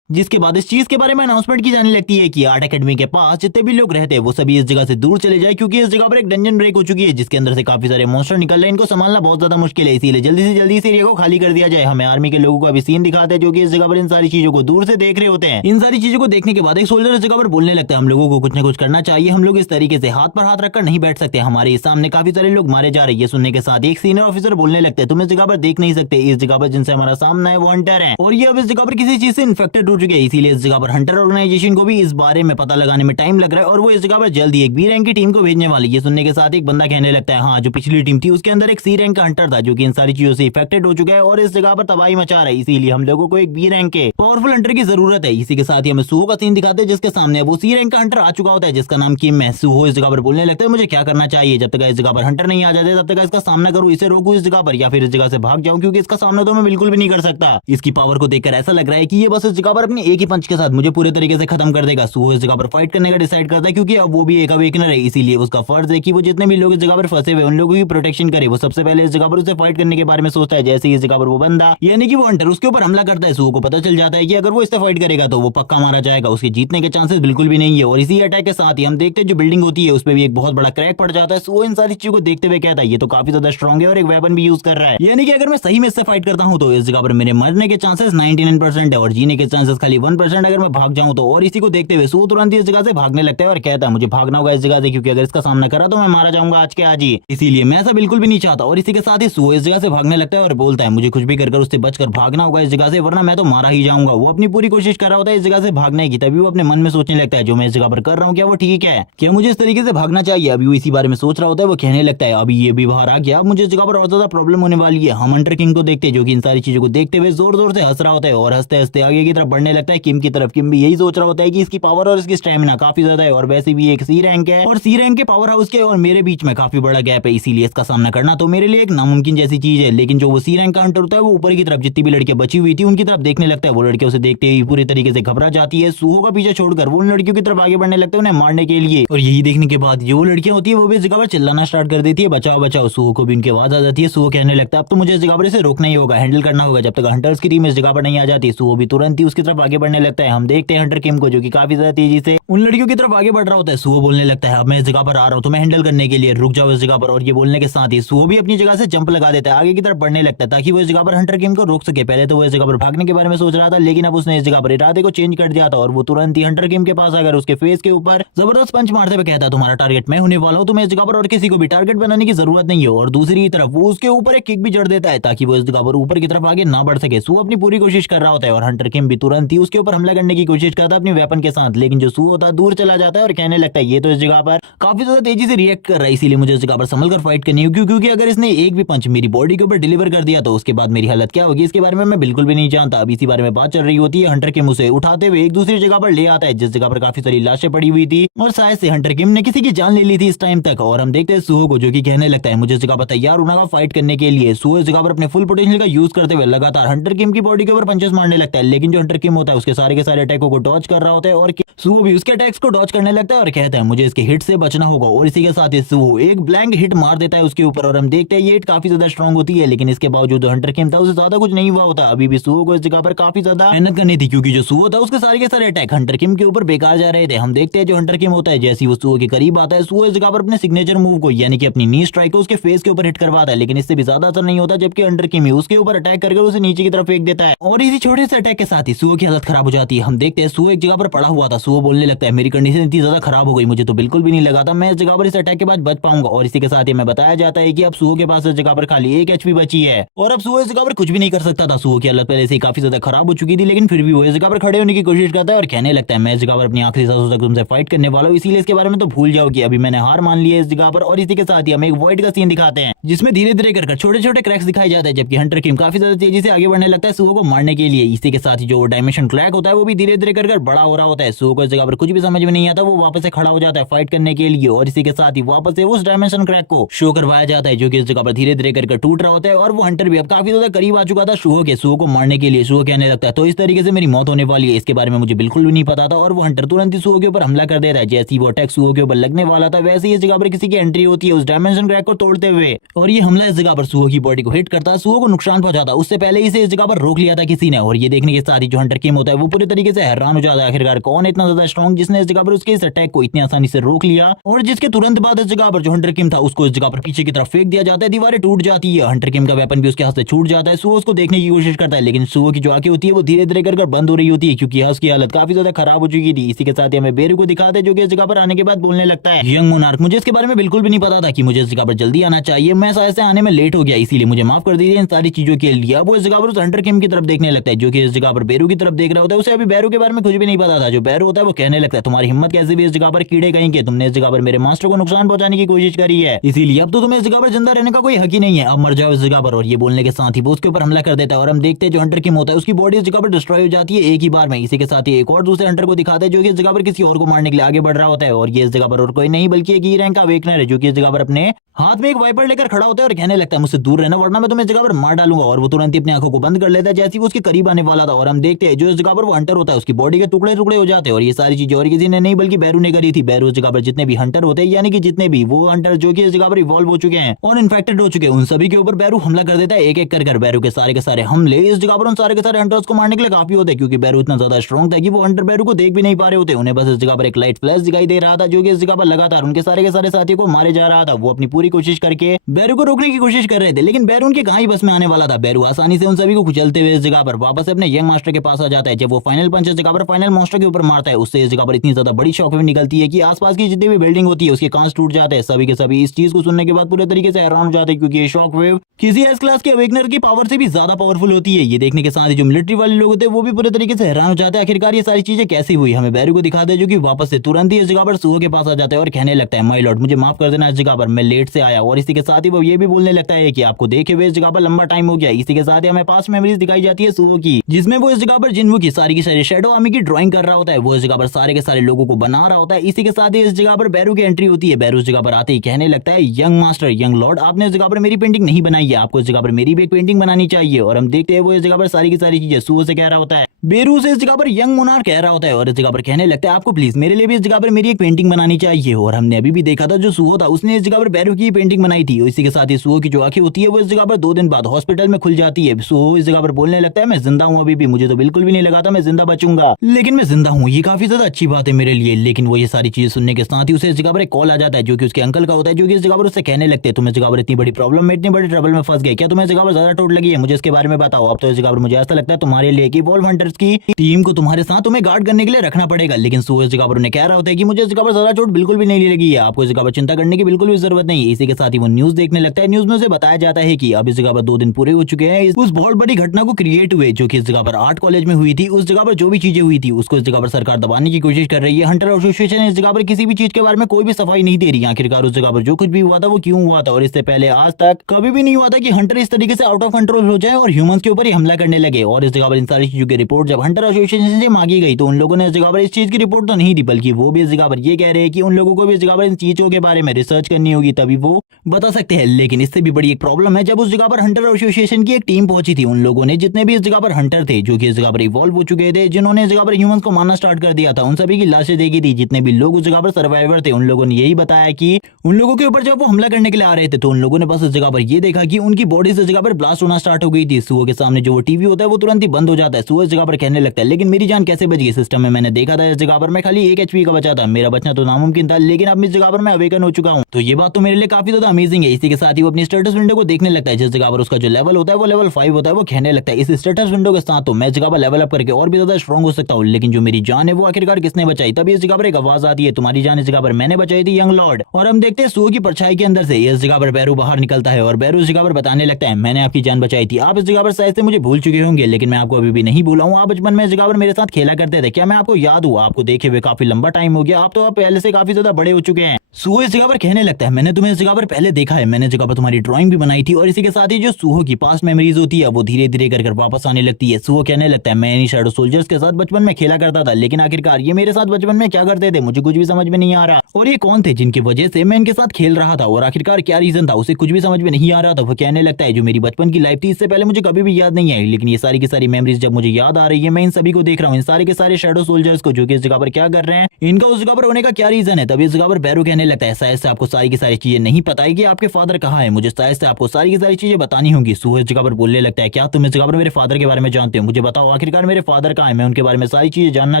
जिसके बाद इस चीज के बारे में अनाउंसमेंट की जाने लगती है कि आर्ट एकेडमी के पास जितने भी लोग रहते हैं वो सभी इस जगह से दूर चले जाए क्योंकि इस जगह पर एक डंजन ब्रेक हो चुकी है जिसके अंदर से काफी सारे मॉन्स्टर निकल रहे हैं। इनको संभालना बहुत ज्यादा मुश्किल है, इसीलिए जल्दी से जल्दी इस एरिया को खाली कर दिया जाए। हमें आर्मी के लोगों को अभी सीन दिखाते हैं जो कि इस जगह पर इन सारी चीजों को दूर से देख रहे होते हैं। इन सारी चीजों को देखने के बाद एक सोल्जर इस जगह पर बोलने लगता है हम लोगों को कुछ न कुछ करना चाहिए, हम लोग इस तरीके से हाथ पर हाथ रखकर नहीं बैठ सकते, हमारे सामने काफी सारे लोग मारे जा रहे हैं। सुनने के साथ एक सीनियर ऑफिसर बोलने लगते हैं तुम इस जगह पर देख नहीं सकते, इस जगह पर जिनसे हमारा सामना है वो हंटर है और ये अब इस जगह पर किसी चीज से इन्फेक्टेड हो चुके हैं, इसीलिए इस जगह पर हंटर ऑर्गेनाइजेशन को भी इस बारे में पता लगाने में टाइम लग रहा है और वो इस जगह पर जल्दी एक बी रैंक की टीम को भेजने वाली है। सुनने के साथ एक बंदा कहने लगता है हाँ जो पिछली टीम थी उसके अंदर एक सी रैंक का हंटर था जो कि इन सारी चीजों से इफेक्टेड हो चुका है और इस जगह पर तबाही मचा रहा है, इसीलिए हम लोगों को एक बी रैंक के पावरफुल हंटर की जरूरत है। इसी के साथ ही हमें सुहो का सीन दिखाते हैं जिसके सामने वो सी रैंक का हंटर आ चुका होता है जिसका नाम किम है। सुहो इस जगह पर बोलने लगता है मुझे क्या करना चाहिए, जब तक इस जगह पर हंटर नहीं आ जाते तब तक इसका सामना करूं, इसे रोकूं इस जगह पर या फिर इस जगह से भाग जाऊं क्योंकि इसका सामना तो मैं बिल्कुल भी नहीं कर सकता। इसकी पावर को देखकर ऐसा लग रहा है कि ये बस इस जगह पर अपने एक ही पंच के साथ मुझे पूरे तरीके से खत्म कर देगा। सुहो इस जगह पर फाइट करने का डिसाइड करता है क्योंकि अब वो भी एक अवेकनर है, इसीलिए उसका फर्ज है कि वो जितने भी लोग इस जगह पर फंसे हुए उन लोगों की प्रोटेक्शन करे। वो सबसे पहले इस जगह पर उसे फाइट करने के बारे में सोचता है। जैसे ही इस जगह पर वो बंदा यानी कि वो हंटर उसके ऊपर हमला करता है, सुहो को पता चल जाता है कि अगर वो इससे फाइट करेगा तो वो पक्का मारा जाएगा, उसके जीतने के चांसेस बिल्कुल भी नहीं है। और इसी अटैक के साथ ही हम देखते हैं जो बिल्डिंग होती है उस पर भी एक बहुत बड़ा क्रैक पड़ जाता है। सुहो इन सारी चीजों को देखते हुए कहता है ये तो काफी ज्यादा स्ट्रॉन्ग है और एक वेपन भी यूज कर रहा है, यानी कि अगर मैं सही में इससे फाइट करता हूं तो इस जगह पर मेरे मरने के चांसेस 99% है और जीने के चांसेस खाली 1% अगर मैं भाग जाऊं तो। और इसी को देखते हुए सुहो तुरंत इस जगह से भागने लगता है और कहता है मुझे भागना होगा इस जगह से क्योंकि अगर इसका सामना करा तो मैं मारा जाऊंगा आज के आज ही, इसीलिए मैं ऐसा बिल्कुल भी नहीं चाहता। और इसी के साथ ही सुहो इस जगह से भागने लगता है और बोलता है मुझे कुछ भी कर उससे बचकर भागना होगा इस जगह से वरना मैं तो मारा ही जाऊंगा। वो अपनी पूरी कोशिश कर रहा होता है इस जगह से भागने की, तभी वो अपने मन में सोचने लगता है जो मैं इस जगह पर कर रहा हूँ क्या वो ठीक है, क्या मुझे इस तरीके से भागना चाहिए। अभी वो इसी बारे में सोच रहा होता है, वो कहने लगता है अभी ये भी बाहर आ गया, मुझे इस जगह पर और ज्यादा प्रॉब्लम होने वाली है। हम हंटर किंग को देखते हैं जो कि इन सारी चीजों को देखते हुए जोर जोर से हंस रहा होता है और हंसते हंसते आगे की तरफ बढ़ने लगता है किम की तरफ। किम भी यही सोच रहा होता है कि इसकी पावर और इसकी स्टेमिना काफी ज्यादा है और वैसे भी एक सी रैंक है और सी रैंक के पावर हाउस के और मेरे बीच में काफी बड़ा गैप है, इसीलिए इसका सामना करना तो मेरे लिए एक नामुमकिन जैसी चीज है। लेकिन जो वो सी रैंक का हंटर होता है वो ऊपर की तरफ जितनी भी लड़कियां बची हुई थी उनकी तरफ देखने लगता है। वो लड़कियां उसे देखते ही पूरी तरीके से घबरा जाती है। सुहो का पीछे छोड़कर वो उन लड़कियों की तरफ आगे बढ़ने लगता है उन्हें मारने के लिए और यही देखने के बाद जो लड़कियां होती है वो भी इस जगह पर चिल्लाना स्टार्ट कर देती है बचाओ बचाओ। सुहो को भी उनकी आवाज आ जाती है। सुहो कहने लगता है अब तो मुझे इस जगह पर इसे रोकना ही होगा, हैंडल करना होगा जब तक हंटर्स की टीम इस जगह पर नहीं आ जाती। सुहो भी तुरंत ही उसकी तरफ आगे बढ़ने लगता है। हम देखते हैं हंटर किम को जो कि काफी ज्यादा तेजी से उन लड़कियों की तरफ आगे बढ़ रहा होता है। सुहो बोलने लगता है अब मैं इस जगह पर आ रहा हूँ तुम्हें हैंडल करने के लिए, रुक जाओ इस जगह पर। और ये बोलने के साथ ही सुहो भी अपनी जगह से जंप लगा देता है, आगे की तरफ बढ़ने लगता है ताकि वो इस जगह पर हंटर किम को रोक सके। पहले तो वो इस जगह पर भागने के बारे में सोच रहा था लेकिन अब उसने इस जगह पर इरादे को चेंज कर दिया था और वो तुरंत ही हंटर किम के पास आकर उसके फेस के ऊपर जबरदस्त पंच मारते हुए कहता है तुम्हारा टारगेट मैं होने वाला हूँ, तुम्हें इस जगह पर और किसी को भी टारगेट बनाने की जरूरत नहीं है। और दूसरी तरफ वो उसके ऊपर एक किक भी जड़ देता है ताकि वो इस जगह पर ऊपर की तरफ आगे ना बढ़ सके। सुहो अपनी पूरी कोशिश कर रहा होता है और हंटर किम भी तुरंत ही उसके ऊपर हमला करने की कोशिश करता है अपनी वेपन के साथ, लेकिन जो सुहो होता है दूर चला जाता है और कहने लगता है ये तो इस जगह पर काफी ज्यादा तेजी से रिएक्ट कर रहा है, इसीलिए मुझे इस जगह पर संभल कर फाइट करनी होगी क्योंकि अगर इसने एक भी पंच मेरी बॉडी के ऊपर डिलीवर कर दिया तो उसके बाद मेरी हालत क्या होगी इसके बारे में मैं बिल्कुल भी नहीं जानता। अब इसी बारे में बात चल रही होती है। हंटर किम उसे उठाते हुए एक दूसरी जगह पर ले आता है जिस जगह पर काफी सारी लाशें पड़ी हुई थी और शायद से हंटर किम ने किसी की जान ले ली थी इस टाइम तक। और हम देखते हैं सुहो को जो कि कहने लगता है मुझे इस जगह पर तैयार होना होगा फाइट करने के लिए। सुहो इस जगह पर अपने फुल पोटेंशियल का यूज करते हुए लगातार हंटर किम की बॉडी के ऊपर पंचेस मारने लगता है, लेकिन जो हंटर किम किम होता है उसके सारे अटैकों को डॉज कर रहा होता है और सुओ भी उसके अटैक्स को डॉज करने लगता है और कहता है मुझे इसके हिट से बचना होगा। और इसी के साथ सुओ एक ब्लैंक हिट मार देता है उसके ऊपर और हम देखते हैं ये हिट काफी ज्यादा स्ट्रॉन्ग होती है, लेकिन इसके बावजूद जो हंटर किम था उसे ज्यादा कुछ नहीं हुआ होता। अभी भी सुओ को इस जगह पर काफी ज्यादा मेहनत करनी थी, क्योंकि जो सुओ था उसके सारे अटैक हंटर किम के ऊपर बेकार जा रहे थे। हम देखते हैं जो हंटर किम होता है जैसे वो सुओ के करीब आता है, सुओ इस जगह पर अपने सिग्नेचर मूव को यानी कि अपनी नी स्ट्राइक को उसके फेस के ऊपर हिट करवाता है, लेकिन इससे भी ज्यादा असर नहीं होता। जबकि हंटर किम उसके ऊपर अटैक करके उसे नीचे की तरफ फेंक देता है और इसी छोटे से अटैक के साथ ही सुओ की हालत खराब हो जाती है। हम देखते हैं सुओ एक जगह पर पड़ा हुआ था, सुओ बोलने लगता है मेरी कंडीशन इतनी ज्यादा खराब हो गई, मुझे तो बिल्कुल भी नहीं लगा था मैं इस जगह पर इस अटैक के बाद बच पाऊंगा। और इसी के साथ ही हमें बताया जाता है कि अब सुओ के पास इस जगह पर खाली 1 HP बची है और अब सुओ इस जगह पर कुछ भी नहीं कर सकता था। सुओ की हालत पहले से काफी ज्यादा खराब हो चुकी थी, लेकिन फिर भी वो इस जगह पर खड़े होने की कोशिश करता है और कहने लगता है मैं इस जगह पर अपनी आखिरी सांसों तक तुमसे फाइट करने वाला हूँ, इसीलिए इसके बारे में तो भूल जाओ कि अभी मैंने हार मान ली है इस जगह पर। और इसी के साथ ही हमें एक वॉइड का सीन दिखाते हैं जिसमें धीरे धीरे कर छोटे क्रैक्स दिखाए जाते हैं, जबकि हंटर किम काफी ज्यादा तेजी से आगे बढ़ने लगता है सुओ को मारने के लिए। इसी के साथ ही जो डायमेंशन क्रैक होता है वो भी धीरे धीरे कर बड़ा हो रहा होता है। सुओ को इस जगह पर कुछ भी समझ में नहीं आता, वो वापस से खड़ा हो जाता है फाइट करने के लिए और इसी के साथ ही वापस से उस डायमेंशन क्रैक को शो करवाया जाता है जो कि इस जगह पर धीरे धीरे कर टूट रहा होता है। और वो हंटर भी अब काफी ज्यादा करीब आ चुका था सुओ को मारने के लिए। सुओ कहने लगता है तो इस तरीके से मेरी मौत होने वाली है, इसके बारे में मुझे बिल्कुल भी नहीं पता था। और वो हंटर तुरंत ही सुओ के ऊपर हमला कर देता है। जैसे ही वो अटैक सुओ के ऊपर लगने वाला था वैसे ही इस जगह पर किसी की एंट्री होती है उस डायमेंशन क्रैक को तोड़ते हुए और ये हमला इस जगह पर सुओ की बॉडी को हिट करता है, सुओ को नुकसान पहुंचाता। उससे पहले इसे इस जगह पर रोक लिया था किसी ने और ये देखने के साथ ही जो हंटर किम होता है वो पूरी तरीके से हैरान हो जाता है, आखिरकार कौन इतना ज्यादा स्ट्रॉन्ग जिसने इस जगह पर उसके इस अटैक को इतनी आसानी से रोक लिया। और जिसके तुरंत बाद इस जगह पर जो हंटर किम था उसको इस जगह पर पीछे की तरफ फेंक दिया जाता है, दीवारें टूट जाती है, हंटर किम का वेपन भी उसके हाथ से छूट जाता है। सुओ उसको देखने की कोशिश करता है, लेकिन सुओ की जो आंखें होती है वो धीरे धीरे कर बंद हो रही होती है क्योंकि उसकी हालत काफी ज्यादा खराब हो चुकी थी। इसी के साथ ही हमें बेरू को दिखाते हैं जो कि इस जगह पर आने के बाद बोलने लगता है यंग मोनार्क मुझे इसके बारे में बिल्कुल भी नहीं पता था कि मुझे इस जगह पर जल्दी आना चाहिए, मैं शायद से आने में लेट हो गया, इसीलिए मुझे माफ कर दीजिए इन सारी चीजों के लिए। अब वो इस जगह पर उस हंटर किम की तरफ देखने लगता है जो कि इस जगह पर बेरू की तरफ देख रहा होता है। उसे अभी बेरू के बारे में कुछ भी नहीं पता था। जो बेरू होता है वो कहने लगता है तुम्हारी हिम्मत कैसे भी इस जगह पर कीड़े कहीं के, तुमने इस जगह पर मेरे मास्टर को नुकसान पहुंचाने की कोशिश करी है, इसीलिए अब तो तुम्हें इस जगह पर जिंदा रहने का कोई हक ही नहीं है, अब मर जाओ इस जगह पर। और ये बोलने के साथ ही वो उसके ऊपर हमला कर देता है और हम देखते हैं जो हंटर किम होता है उसकी बॉडी इस जगह पर डिस्ट्रॉय हो जाती है एक ही बार में। इसी के साथ ही एक और दूसरे हंटर को दिखाते हैं जो कि इस जगह पर किसी और को मारने के लिए आगे बढ़ रहा होता है और ये इस जगह पर और कोई नहीं बल्कि एक ई रैंक का अवेकनर है जो कि इस जगह पर अपने हाथ में एक वाइपर लेकर खड़ा होता है और कहने लगता है मुझसे दूर रहना वरना मैं तुम्हें इस जगह पर मार डालूंगा। और वो तुरंत ही अपनी आंखों को बंद कर लेता है जैसे वो उसके करीब आने वाला था और हम देखते हैं जो इस जगह पर वो हंटर होता है उसकी बॉडी के टुकड़े टुकड़े हो जाते हैं। और ये सारी चीजें और किसी ने नहीं बल्कि बैरू ने करी थी। बैरू इस जगह पर जितने भी हंटर होते हैं यानी कि जितने भी वो हंटर जो कि इस जगह पर इवॉल्व हो चुके हैं और इन्फेक्टेड हो चुके हैं उन सभी के ऊपर बैरू हमला कर देता है एक एक कर बैरू के सारे हमले इस जगह पर उन सारे के सारे हंटर्स को मारने के लिए काफी होते हैं क्योंकि बैरू इतना ज्यादा स्ट्रॉन्ग था कि वो हंटर बैरू को देख भी नहीं पा रहे होते। उन्हें बस इस जगह पर एक लाइट फ्लैश दिखाई दे रहा था जो कि इस जगह पर लगातार उनके सारे के सारे साथियों को मारे जा रहा था। वो अपनी पूरी कोशिश करके बैरू को रोकने की कोशिश कर रहे थे, लेकिन बैरू उनके कहां ही बस में आने वाला था। बैरू आसानी से उन सभी को कुचलते हुए इस जगह पर वापस अपने यंग मास्टर के पास आ जाता है। जब वो फाइनल पंच इस जगह पर फाइनल मास्टर के ऊपर मारता है उससे इस जगह पर इतनी ज्यादा बड़ी शॉकवेव निकलती है कि आसपास की जितनी भी बिल्डिंग होती है उसके कांच टूट जाते हैं। सभी के सभी इस चीज को सुनने के बाद पूरे तरीके से हैरान हो जाते हैं क्योंकि ये शॉकवेव किसी एस क्लास के अवेकनर की पावर से भी ज्यादा पावरफुल होती है। ये देखने के साथ ही जो मिलिट्री वाले लोग होते हैं वो भी पूरे तरीके से हैरान हो जाते हैं आखिरकार ये सारी चीजें कैसी हुई। हमें बैरू को दिखाते हैं जो कि वापस से तुरंत ही इस जगह पर सुओ के पास आ जाता है और कहने लगता है माय लॉर्ड मुझे माफ कर देना इस जगह पर मैं लेट से आया। और इसी के साथ ही वो ये भी बोलने लगता है कि आपको देखे हुए इस जगह पर लंबा टाइम हो गया। इसी के साथ ही हमें पास्ट मेमोरीज दिखाई जाती है सुओ की जिसमें वो इस जगह पर जिन्वू की सारी शैडो आर्मी की ड्राइंग कर रहा होता है। वो इस जगह पर सारे के सारे लोगों को बना रहा होता है। इसी के साथ ही इस जगह पर बैरू की एंट्री होती है। बैरू इस जगह पर आते ही कहने लगता है यंग मास्टर यंग लॉर्ड आपने इस जगह पर मेरी पेंटिंग नहीं बनाई है, आपको इस जगह पर मेरी भी एक पेंटिंग बनानी चाहिए। और हम देखते हैं वो इस जगह पर सारी की सारी चीजें सुओ से कह रहा होता है। बेरू से इस जगह पर यंग मोनार्क कह रहा होता है और इस जगह पर कहने लगता है आपको प्लीज मेरे लिए भी इस जगह पर मेरी एक पेंटिंग बनानी चाहिए। और हमने अभी भी देखा था जो सुओ था उसने इस जगह पर बैरू की पेंटिंग बनाई थी। इसी के साथ ही सुओ की जो आंखें होती है वो इस जगह पर 2 दिन बाद हॉस्पिटल में खुल जाती है। सुओ इस जगह पर बोलने लगता है मैं जिंदा हूँ अभी भी, मुझे तो बिल्कुल भी नहीं लगा था मैं जिंदा बचूंगा, लेकिन मैं जिंदा हूँ, ये काफी ज्यादा अच्छी बात है मेरे लिए। लेकिन वो ये सारी चीजें सुनने के साथ ही उसे इस जगह पर एक कॉल आ जाता है जो कि उसके अंकल का होता है जो कि इस जगह पर उससे कहने लगते हैं तुम इस जगह पर इतनी बड़ी प्रॉब्लम में इतनी बड़ी ट्रबल में फंस गए, क्या तुम्हें इस जगह पर ज्यादा चोट लगी है, मुझे इसके बारे में बताओ। अब तो इस जगह पर मुझे ऐसा लगता है तुम्हारे लिए कि वॉल्व हंटर्स की टीम को तुम्हारे साथ तुम्हें गार्ड करने के लिए रखना पड़ेगा। लेकिन सुओ इस जगह पर उन्हें कह रहा होता है कि मुझे इस जगह पर ज्यादा चोट बिल्कुल भी नहीं लगी है, आपको इस जगह पर चिंता करने की बिल्कुल भी जरूरत नहीं है। इसी के साथ ही वो न्यूज देखने लगता है। न्यूज में उसे बताया जाता है कि अब इस जगह पर 2 दिन पूरे हो चुके हैं उस बहुत बड़ी घटना को क्रिएट हुए जो कि इस जगह पर आर्ट कॉलेज में हुई थी। उस जगह पर जो भी चीजें हुई थी उसको इस जगह पर सरकार दबाने की कोशिश कर रही है। हंटर एसोसिएशन इस जगह पर किसी भी चीज के बारे में कोई भी सफाई नहीं दे रही है आखिरकार उस जगह पर जो कुछ भी हुआ था वो क्यों हुआ था। और इससे पहले आज तक कभी भी नहीं हुआ था कि हंटर इस तरीके से आउट ऑफ कंट्रोल हो जाए और ह्यूमंस के ऊपर ही हमला करने लगे। और इस जगह पर इन सारी चीजों की रिपोर्ट जब हंटर एसोसिएशन से मांगी गई तो उन लोगों ने इस जगह पर इस चीज की रिपोर्ट तो नहीं दी बल्कि वो भी इस जगह पर ये कह रहे हैं कि उन लोगों को भी इस जगह पर इन चीजों के बारे में रिसर्च करनी होगी तभी वो बता सकते हैं। लेकिन इससे भी बड़ी एक प्रॉब्लम है जब उस जगह पर हंटर एसोसिएशन की एक टीम पहुंची थी उन लोगों ने जितने भी इस जगह पर हंटर थे जो कि इस जगह पर इवॉल्व हो चुके थे, जिन्होंने इस जगह पर ह्यूमंस को मारना स्टार्ट कर दिया था। उन सभी की लाशें देखी थी। जितने भी लोग उस जगह पर सर्वाइवर थे, उन लोगों ने यही बताया कि उन लोगों के ऊपर जब वो हमला करने के लिए आ रहे थे तो उन लोगों ने बस इस जगह पर ये देखा कि उनकी बॉडी से इस जगह पर ब्लास्ट होना स्टार्ट हो गई थी। सुअर के सामने जो वो टीवी होता है वो तुरंत ही बंद हो जाता है। सुअर इस जगह पर कहने लगता है, लेकिन मेरी जान कैसे बच गई? सिस्टम में मैंने देखा था इस जगह पर मैं खाली 1 HP का बचा था, मेरा बचना तो नामुमकिन था, लेकिन अब इस जगह पर मैं अवेकन हो चुका हूँ। तो ये बात तो मेरे लिए काफी ज्यादा अमेजिंग है। इसी के साथ ही वो अपनी स्टेटस विंडो को देखने लगता है, जिस जगह पर उसका जो लेवल होता है वो लेवल 5 होता है। वो कहने लगता है, इस स्टेटस विंडो के साथ तो मैं इस जगह पर लेवल अप करके और भी ज्यादा स्ट्रॉन्ग हो सकता हूँ, लेकिन जो मेरी जान है वो आखिरकार किसने बचाई? तभी इस जगह पर एक आवाज आती है, तुम्हारी जान इस जगह पर मैंने बचाई थी यंग लॉर्ड। और हम देखते हैं सुअर की परछाई के अंदर से इस जगह पर बैरू बाहर निकलता है और बैरू इस जगह पर बताने लगता है, मैंने आपकी जान बचाई थी। आप इस जगह पर शायद से मुझे भूल चुके होंगे, लेकिन मैं आपको अभी भी नहीं भूला हूँ। आप बचपन में इस जगह पर मेरे साथ खेला करते थे, क्या मैं आपको याद हूँ? आपको देखे हुए काफी लंबा टाइम हो गया, आप तो आप पहले से काफी ज्यादा बड़े हो चुके हैं। सुहो इस जगह पर कहने लगता है, मैंने तुम्हें इस जगह पर पहले देखा है, मैंने इस जगह पर तुम्हारी ड्राइंग भी बनाई थी। और इसी के साथ ही जो सुहो की पास्ट मेमोरीज होती है वो धीरे धीरे कर वापस आने लगती है। सुहो कहने लगता है, मैं इन शैडो सोल्जर्स के साथ बचपन में खेला करता था, लेकिन आखिरकार ये मेरे साथ बचपन में क्या करते थे मुझे कुछ भी समझ में नहीं आ रहा। और ये कौन थे जिनकी वजह से मैं इनके साथ खेल रहा था, और आखिरकार क्या रीजन था, उसे कुछ भी समझ में नहीं आ रहा था। वो कहने लगता है, जो मेरी बचपन की लाइफ थी इससे पहले मुझे कभी भी याद नहीं आई, लेकिन ये सारी की सारी मेमोरीज जब मुझे याद आ रही है, मैं इन सभी को देख रहा हूँ, इन सारे के सारे शैडो सोल्जर्स को जो कि इस जगह पर क्या कर रहे हैं, इनका उस जगह पर होने का क्या रीजन है। तभी इस जगह पर बैरू कहने लगता है, शायद से आपको सारी की सारी चीजें नहीं पता है कि आपके फादर कहाँ है, मुझे शायद से आपको सारी की सारी चीजें बतानी होंगी। सुहो इस जगह पर बोलने लगता है, क्या तुम इस जगह पर मेरे फादर के बारे में जानते हो? मुझे बताओ आखिरकार मेरे फादर कहाँ है, मैं उनके बारे में सारी चीजें जानना